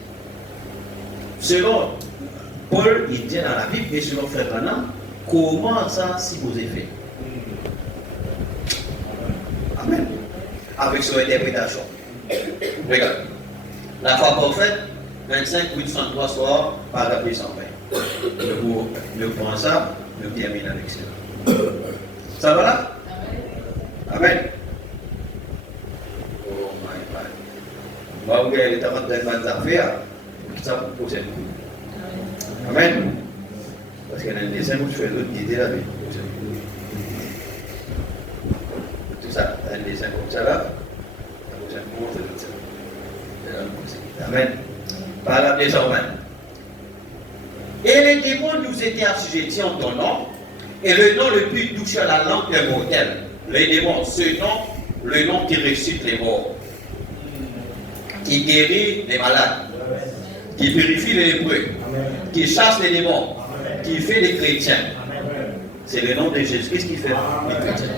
Selon Paul, il dit dans la Bible, et selon Frère Branham, comment ça si vous avez fait? Amen. Avec son interprétation. Regarde. La foi parfaite, 25:803 soir, paragraphe 120. Nous prenons ça, nous terminons avec ça. Ça va là? Amen. Oh my God. Moi, vous avez été en train de faire des affaires, ça pour poser. Amen. Parce qu'il y a un dessin où je fais l'autre guider la vie. Tout ça, un dessin comme ça là. Amen. Paragraphe 220. Et les démons nous étaient assujettis en ton nom, et le nom le plus doux à la langue des mortels. Les démons, ce nom, le nom qui ressuscite les morts, qui guérit les malades, qui purifie les lépreux, qui chasse les démons, qui fait des chrétiens. C'est le nom de Jésus-Christ qui fait les chrétiens.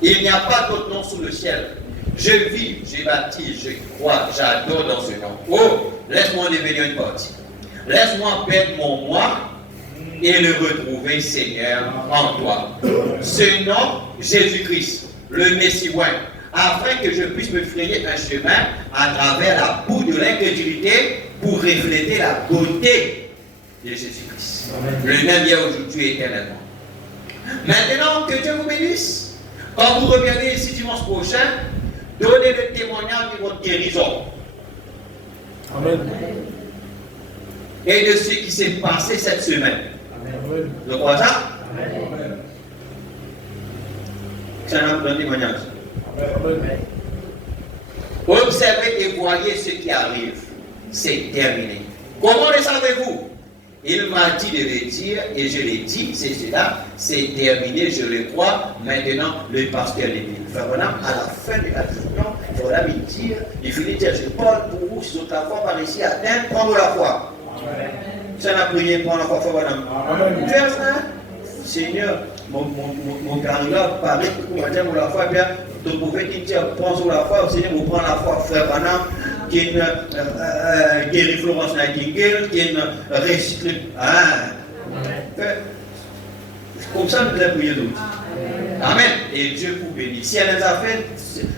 Il n'y a pas d'autre nom sous le ciel. Je vis, j'ai baptise, je crois, j'adore dans ce nom. Oh, laisse-moi devenir une partie. Laisse-moi perdre mon moi et le retrouver, Seigneur, en toi. Ce nom, Jésus-Christ, le Messie oint, afin que je puisse me frayer un chemin à travers la boue de l'incrédulité pour refléter la beauté de Jésus-Christ. Le même hier, aujourd'hui, éternellement. Maintenant, que Dieu vous bénisse. Quand vous reviendrez ici dimanche prochain, donnez le témoignage de votre guérison. Amen. Et de ce qui s'est passé cette semaine. Amen. Vous croyez ça? Amen. C'est un témoignage. Amen. Observez et voyez ce qui arrive. C'est terminé. Comment le savez-vous? Il m'a dit de le dire et je l'ai dit, c'est cela, c'est terminé, je le crois. Maintenant, le pasteur Lévy. Vraiment, à la fin de la réunion, il faudra lui dire, il finit de dire, je parle pour vous, si votre foi par ici atteint, prends la foi. Ça n'a prié, prends la foi, madame. Tu es frère? Seigneur, mon carrière paraît pour moi dire la foi, bien, ton prophète dit, prends sur la foi, Seigneur, vous prend la foi, frère Branham, qui guérit Florence Nightingale, qui ressuscite. Comme ça, nous allons prier d'autres. Amen. Et Dieu vous bénit. Si elle a fait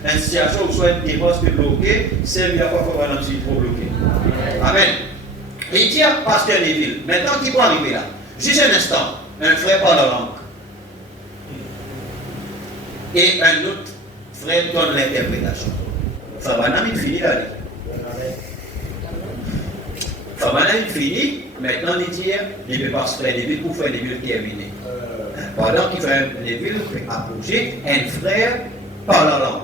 une situation où soit un divorce bloqué, c'est la foi, frère Branham, c'est trop bloqué. Amen. Et dit à Pasteur Neville, maintenant qui peut arriver là, juste un instant, un frère parle la langue. Et un autre frère donne l'interprétation. Frère Branham, il finit là. Frère Branham, il finit, maintenant il dit, il ne peut pas se faire des villes pour faire des villes terminées. Pendant qu'il fait des villes, il fait approcher un frère par la langue.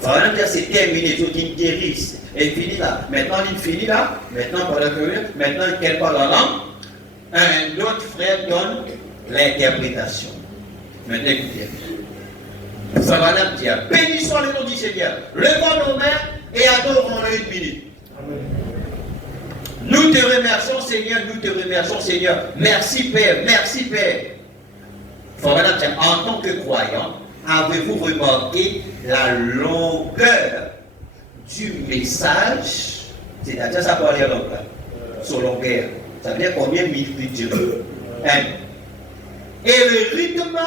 Frère Branham dit, c'est terminé, il faut qu'il guérisse. Et il finit là. Maintenant, il finit là. Maintenant, pendant que maintenant qu'elle parle la langue, un autre frère donne l'interprétation. Maintenant, écoutez. Ça va là dire, bénissons le nom du Seigneur. Levons nos mains et adorons-le une minute. Amen. Nous te remercions, Seigneur, nous te remercions, Seigneur. Merci, Père, merci, Père. Voilà, en tant que croyant, avez-vous remarqué la longueur du message? C'est-à-dire, ça peut aller à longueur. Sur longueur. Ça veut dire combien de minutes il dure? Et le rythme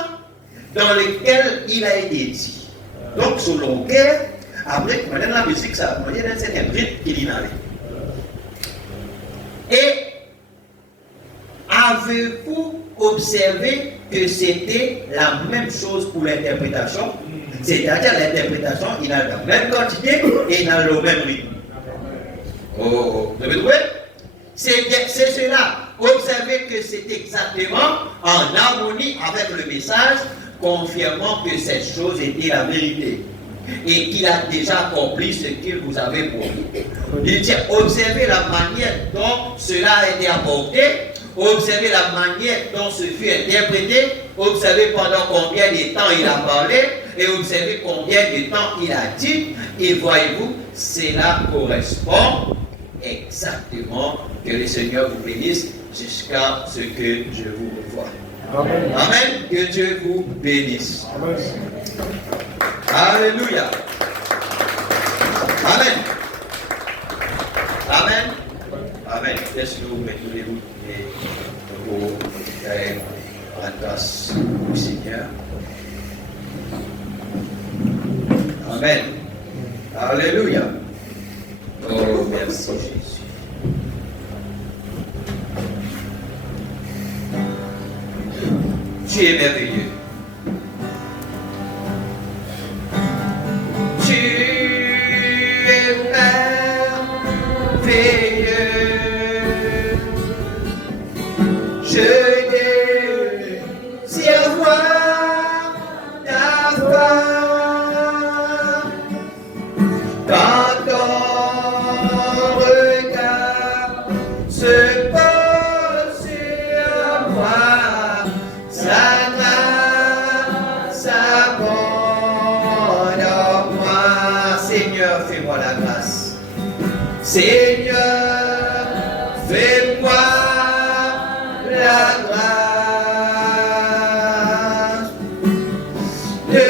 dans lequel il a été dit. Donc, sur longueur, après, maintenant la musique, ça veut dire un certain rythme qu'il y a. Et avez-vous observé que c'était la même chose pour l'interprétation? C'est-à-dire l'interprétation, il a la même quantité et il a le même rythme. Oh, vous avez trouvé? C'est cela. Observez que c'est exactement en harmonie avec le message, confirmant que cette chose était la vérité. et qu'il a déjà accompli ce qu'il vous avait promis. Il dit, observez la manière dont cela a été apporté, observez la manière dont ce fut interprété, observez pendant combien de temps il a parlé, et observez combien de temps il a dit, et voyez-vous, cela correspond exactement. Que le Seigneur vous bénisse jusqu'à ce que je vous revoie. Amen. Amen. Que Dieu vous bénisse. Amen. Alléluia. Amen. Amen. Amen. Laisse-nous mettre les roues et pour rendre grâce au Seigneur. Amen. Alléluia. Oh, merci Jésus. Tu es merveilleux. Tu es merveilleux. Je désire voir ta gloire. Quand ton regard se pose sur moi, sa grâce abonde en moi. Seigneur, fais-moi la grâce. Seigneur, fais-moi la grâce de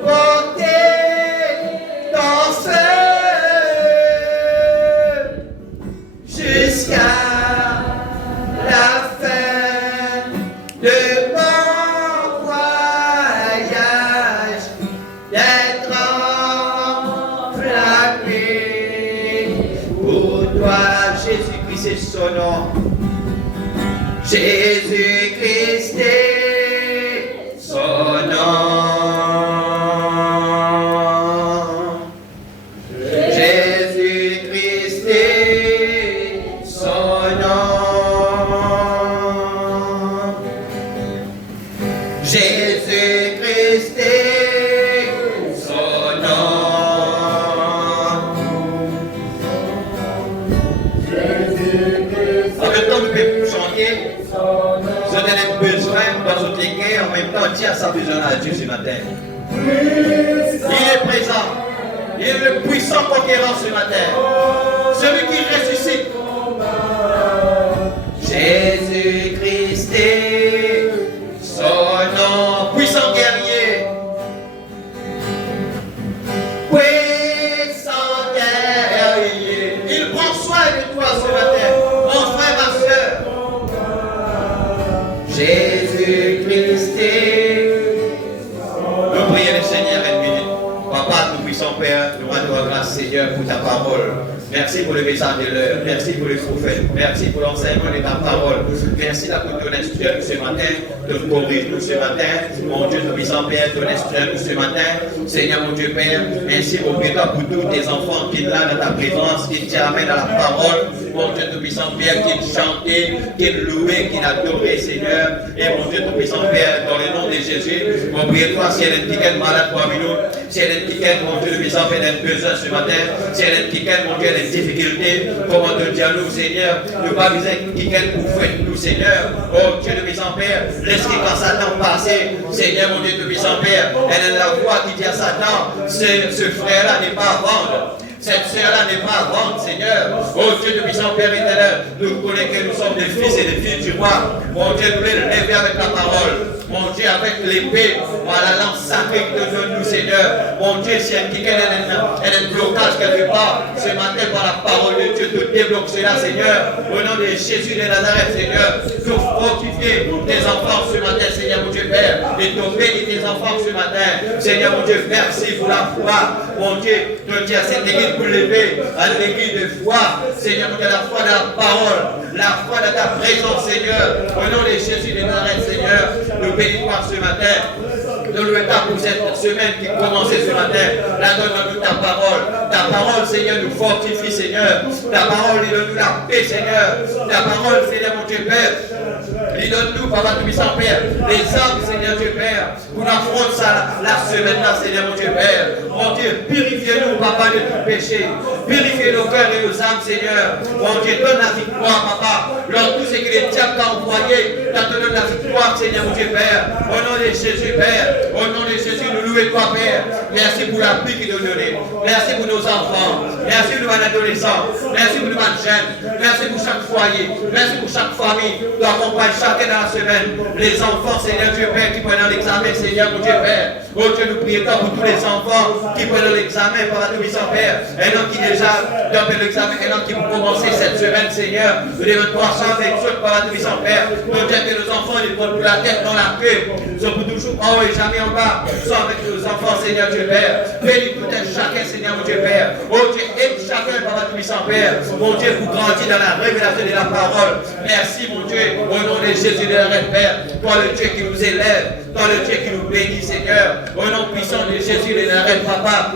porter ton feu jusqu'à la fin de mon voyage, d'être enflammé pour toi. Jésus-Christ est son nom. Jésus-Christ est son nom. Jésus-Christ est son nom. Jésus-Christ est son nom. En même temps, nous pouvons chanter. Vous avez besoin dans toutes les guerres, en même temps, dire ça besoin à Dieu ce matin. Il est présent. Il est le puissant conquérant ce matin. Celui qui ressuscite. Jésus-Christ est son nom. Puissant guerrier. Puissant guerrier. Il prend soin de toi ce matin. Mon frère, ma soeur. Jésus-Christ est. Nous prions le Seigneur une minute. Papa, nous puissons Père, nous rendons grâce Seigneur pour ta parole. Merci pour le message de l'heure. Merci pour le prophète. Merci pour l'enseignement de ta parole. Merci pour ton instruction ce matin, de nous corriger nous ce matin. Mon Dieu, nous puissons Père, ton instruction nous ce matin. Seigneur, mon Dieu Père, ainsi au prie pour tous tes enfants qui sont là dans ta présence, qui te ramènent à la parole. Mon Dieu, nous puissons Père, qui chanter, qui louer, qui adorer, Seigneur. Et mon Dieu, nous puissons Père, dans le nom de Jésus, mon prier toi, si elle est une malade parmi nous, si elle est une mon Dieu, nous puissons faire un besoin ce matin, si elle est une mon Dieu, les difficultés, comment te dire nous, Seigneur, nous pas besoin de pour faire nous, Seigneur. Oh Dieu, nous puissons Père, laisse qu'il quand Satan passer, Seigneur, mon Dieu, nous puissons Père, elle est la voix qui dit à Satan, ce frère-là n'est pas à vendre. Cette sœur-là n'est pas à vendre, Seigneur. Oh Dieu de puissant Père éternel, nous connaissons que nous sommes des fils et des filles du roi. Mon Dieu, nous voulons lever avec la parole. Mon Dieu, avec l'épée, la lance sacrée que te donne nous, Seigneur. Mon Dieu, si elle est un blocage quelque part, ce matin, par la parole de Dieu, te débloque cela, Seigneur. Au nom de Jésus de Nazareth, Seigneur, nous fortifier tes enfants ce matin, Seigneur, mon Dieu, Père, et te bénir tes enfants ce matin. Seigneur, mon Dieu, merci pour la foi. Mon Dieu, te dire à cette église pour lever à l'église de foi, Seigneur, mon Dieu, la foi de la parole, la foi de ta présence, Seigneur. Au nom de Jésus de Nazareth, Seigneur, nous bénissons ce matin. Nous le mettons pour cette semaine qui commençait ce matin. La donne-nous ta parole. Ta parole, Seigneur, nous fortifie, Seigneur. Ta parole, il donne-nous la paix, Seigneur. Ta parole, Seigneur, mon Dieu, Père, Il donne-nous, Papa Tout-Puissant Père, les âmes, Seigneur Dieu Père, pour affronter ça la semaine-là, Seigneur mon Dieu Père. Mon Dieu, purifiez-nous, Papa, de tout péché. Purifiez nos cœurs et nos âmes, Seigneur. Mon Dieu, donne la victoire, Papa. Lors tout ce que les diables t'ont envoyé, t'as donné la victoire, Seigneur mon Dieu Père. Au nom de Jésus, Père. Au nom de Jésus, nous louons toi, Père. Merci pour la pluie qui nous donne. Merci pour nos enfants. Merci pour nos adolescents. Merci pour nos jeunes. Merci pour chaque foyer. Merci pour chaque famille. Tu accompagnes chacun dans la semaine. Les enfants, Seigneur Dieu Père, qui prennent l'examen, Seigneur mon Dieu Père. Oh Dieu, nous prions pour tous les enfants qui prennent l'examen, Papa Tout-Puissant Père. Un homme qui déjà dans l'examen, un homme qui vont commencer cette semaine, Seigneur. Nous devons 327, Papa Tout-Puissant Père. Nous disons que nos enfants, ils prennent pour la tête dans la queue. Ils sont pour toujours en haut et jamais en bas. Nous sommes avec nos enfants, Seigneur Dieu Père. Bénis tout un chacun, Seigneur mon Dieu Père. Oh Dieu, aide chacun, Papa Tout-Puissant Père. Mon Dieu, pour grandir dans la révélation de la parole. Merci, mon Dieu, au nom de Jésus de notre Père. Toi, le Dieu qui nous élève. Toi, le Dieu qui nous bénit, Seigneur. Au nom puissant de Jésus de notre Papa.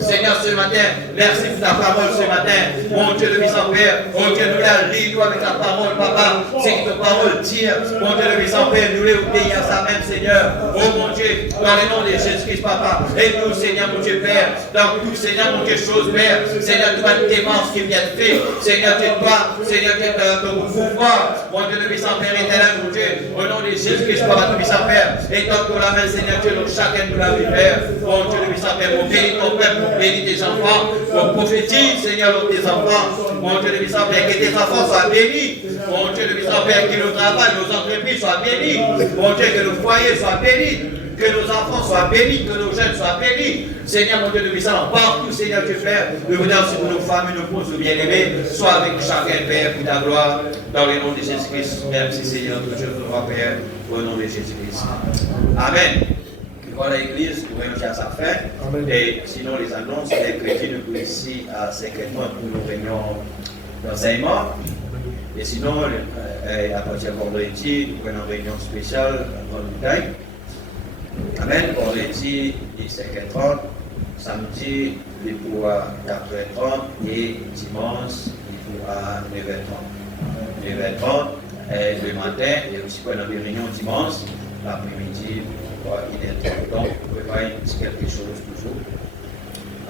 Seigneur, ce matin, merci pour ta parole ce matin. Mon Dieu, le puissant Père. Mon Dieu, nous la lis, toi, avec ta parole, Papa. C'est que ta parole tire. Mon Dieu, le puissant Père, nous l'obéir à ça même, Seigneur. Oh, mon Dieu, dans le nom de Jésus-Christ, Papa. Aide-nous, Seigneur, mon Dieu, Père. Dans tout, Seigneur, mon Dieu, chose, Père. Seigneur, tu vas démence qui vient de faire. Seigneur, tu es toi. Seigneur, tu es ton pouvoir. Mon Dieu, le puissant Père éternel, mon Dieu. Au nom de Jésus-Christ, Papa, tout puissant Père. Et dans la main, Seigneur Dieu, donc chacun nous l'a vu, Père. Mon Dieu, le puissant Père, pour bénir ton peuple, pour bénir tes enfants, pour prophétiser, Seigneur, tes enfants. Mon Dieu, le puissant Père, que tes enfants soient bénis. Mon Dieu, le puissant Père, que nos travail, nos entreprises soient bénis. Mon Dieu, que nos foyers soient bénis. Que nos enfants soient bénis, que nos jeunes soient bénis. Seigneur, mon Dieu, de puissant, partout, Seigneur Dieu, Père, nous venons aussi pour nos familles, nos proches, nos bien-aimés, soit avec chacun, Père, pour ta gloire, dans le nom de Jésus-Christ. Merci, Seigneur, que Dieu te roi, Père, au nom de Jésus-Christ. Amen. Voilà l'église, nous voyons à sa fin. Amen. Et sinon, les annonces, les chrétiens, nous sommes ici à 50 mois pour nos réunions d'enseignement. Et sinon, à partir de vendredi, nous avons une réunion spéciale dans le montagne. Amen. Vendredi, 17h30. Samedi, il pourra 4h30. Et dimanche, il pourra 9h30. 9h30. Le matin, il y a aussi une réunion dimanche. L'après-midi, il est temps. Donc, vous pouvez faire quelque chose toujours.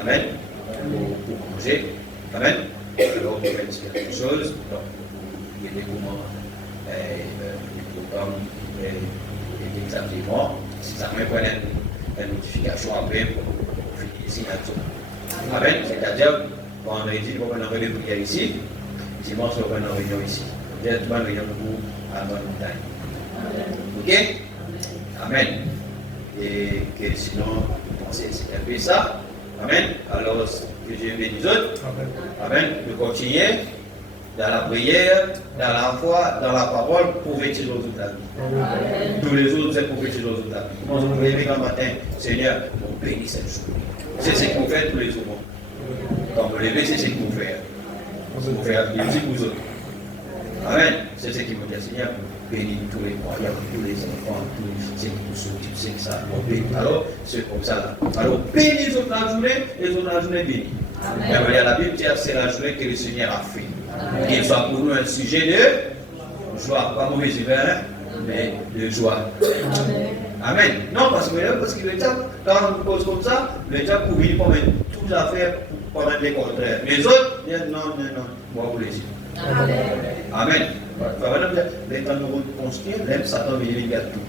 Amen. Pour manger. Amen. Alors, vous pouvez faire quelque chose. Donc, il y a des moments, des programmes, des activements. Si ça me prend une notification après pour finir ici, Amen. C'est-à-dire, vendredi, on va avoir des prières ici. Dimanche, on va avoir une réunion ici. Directement, une réunion à la montagne. Ok? Amen. Et que sinon, c'est un peu ça. Amen. Alors, que Dieu bénisse les autres. Amen. De continuer dans la prière, dans la foi, dans la parole, pour vêtir nos autres amis. Tous les autres, c'est pour vêtir nos autres amis. Comment vous levez le matin, Seigneur, on bénit cette journée. C'est ce qu'on fait tous les jours. Quand vous levez, c'est ce qu'on fait. Vous faites bien pour vous autres. Amen. C'est ce qui me dit, Seigneur, bénis tous les croyants, tous les enfants, tous les fils, tous ceux qui sais que ça. Alors, c'est comme ça là. Alors, bénis les autres la journée, les autres la journée bénis. Et la Bible dit que c'est la journée que le Seigneur a fait. Qu'il soit pour nous un sujet de joie, pas mauvais hiver, mais de joie. Amen. Non, parce que le diable, quand on nous pose comme ça, le diable pour venir mettre toutes les affaires pour mettre les contraires. Les autres, disent non, moi vous plaisir. Amen. Les temps nous reconstruire, même Satan vient les gâteaux.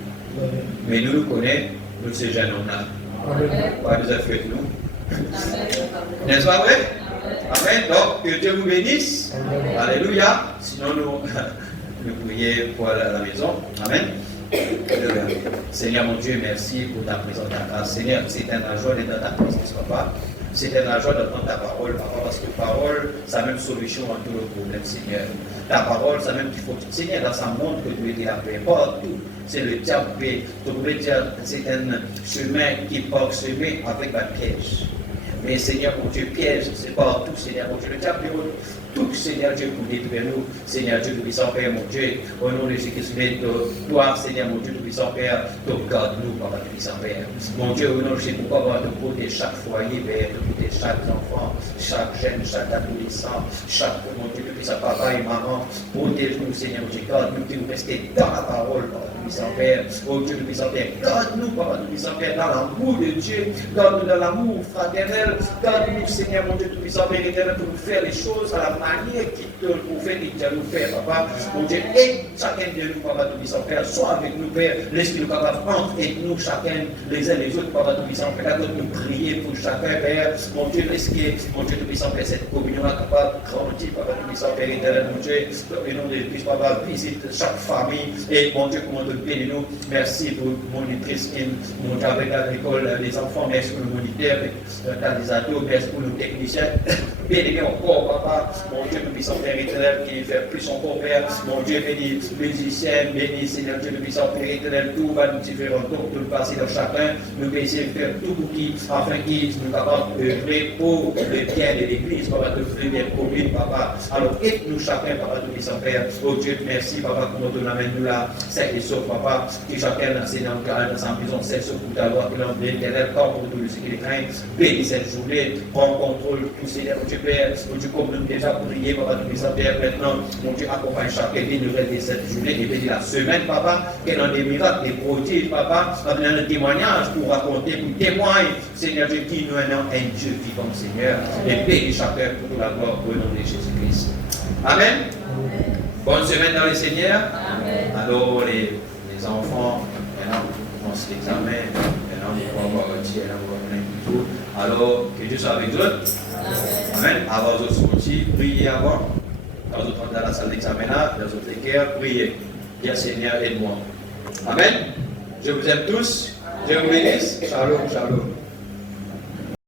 Mais nous connaissons, nous ces jeunes hommes-là. Pas nous a fait nous. N'est-ce pas vrai? Amen. Donc, que Dieu vous bénisse. Alléluia. Sinon, nous prions pour la maison. Amen. Seigneur mon Dieu, merci pour ta présence, ta grâce. Seigneur, c'est un joie d'être dans ta présence, Papa. C'est un joie d'entendre ta parole, Papa, parce que parole, c'est la même solution à tous nos problèmes, Seigneur. Ta parole, c'est même qu'il faut. Seigneur, dans sa montre que tu es la paix partout. C'est le diable. Tu pouvais dire, c'est un chemin qui porte semé avec un piège. Mais Seigneur, mon Dieu, piège, c'est partout, Seigneur, mon Dieu. Le diable tout, Seigneur Dieu, pour détruire nous. Seigneur Dieu, tout-puissant Père, mon Dieu, au nom de Jésus-Christ, toi, Seigneur, mon Dieu, tout-puissant Père, te garde-nous, Papa, tout-puissant Père. Mon Dieu, au nom de Jésus, pour Papa, te protéger chaque foyer, Père, te protéger chaque enfant, chaque jeune, chaque adolescent, chaque, mon Dieu, tout-puissant Papa et Maman, protège-nous, Seigneur, mon Dieu, garde-nous, que nous rester dans la parole, Papa, tout-puissant Père. Oh Dieu, tout-puissant Père, garde-nous, Papa, tout-puissant Père, dans l'amour de Dieu, garde-nous dans l'amour fraternel, garde-nous, Seigneur, mon Dieu, tout-puissant Père éternel, pour nous faire les choses à la manière qui te nous fait et qui nous faire, Papa. Mon Dieu, aide chacun de nous, Papa, tout-puissant Père, sois avec nous, Père, laisse-nous capables entre et nous, chacun, les uns les autres, Papa, tout-puissant Père, quand nous prier pour chacun, Père, mon Dieu, laisse que, mon Dieu, tout-puissant Père, cette communion capable de grandir, Papa, tout-puissant Père éternel, mon Dieu, et nous, de Christ, Papa, visite chaque famille, et mon Dieu, comment te bénir nous, merci pour mon maîtrise qui monte avec à l'école, les enfants, merci pour le moniteur, réalisateur, merci pour le technicien, bénis encore, Papa, mon Dieu, tout-puissant Père éternel, qui fait plus encore, Père, mon Dieu, bénis les musiciens, bénis, Seigneur Dieu, tout-puissant Père éternel, tout va nous différents tours, tout le passer dans chacun, nous essayer de faire tout qui, afin qu'ils nous capables d'œuvrer pour le bien de l'Église, Papa, de faire bien commune, Papa. Alors, aide-nous chacun, Papa, tout-puissant Père, oh Dieu, merci, Papa, pour nous amène nous là, c'est et sauf, Papa, qui chacun dans sa maison, c'est sauf pour ta loi, que l'homme l'éternel, quand pour tout ce qui est craint, bénis cette journée, prends contrôle, tout Seigneur, mon Dieu, Père, mon Dieu, comme nous déjà prié, Papa, tout-puissant Père, maintenant, mon Dieu, accompagne chacun des nouvelles de cette journée, et bénis la semaine, Papa, qu'il y ait des miracles, des prodiges, Papa, dans un témoignage pour raconter, pour témoigner, Seigneur Dieu, qui nous est un Dieu vivant, Seigneur, et bénis chacun pour toute la gloire, au nom de Jésus-Christ. Amen. Bonne semaine dans le Seigneur. Amen. Alors, les enfants, maintenant, on commence l'examen, maintenant, on va retirer, on va venir tout. Alors, que Dieu soit avec vous. Amen. Avant de sortir, priez avant. Quand vous entrez dans la salle d'examen, dans votre cœur, priez. Bien Seigneur, aide-moi. Amen. Je vous aime tous. Je vous bénisse. Shalom, shalom.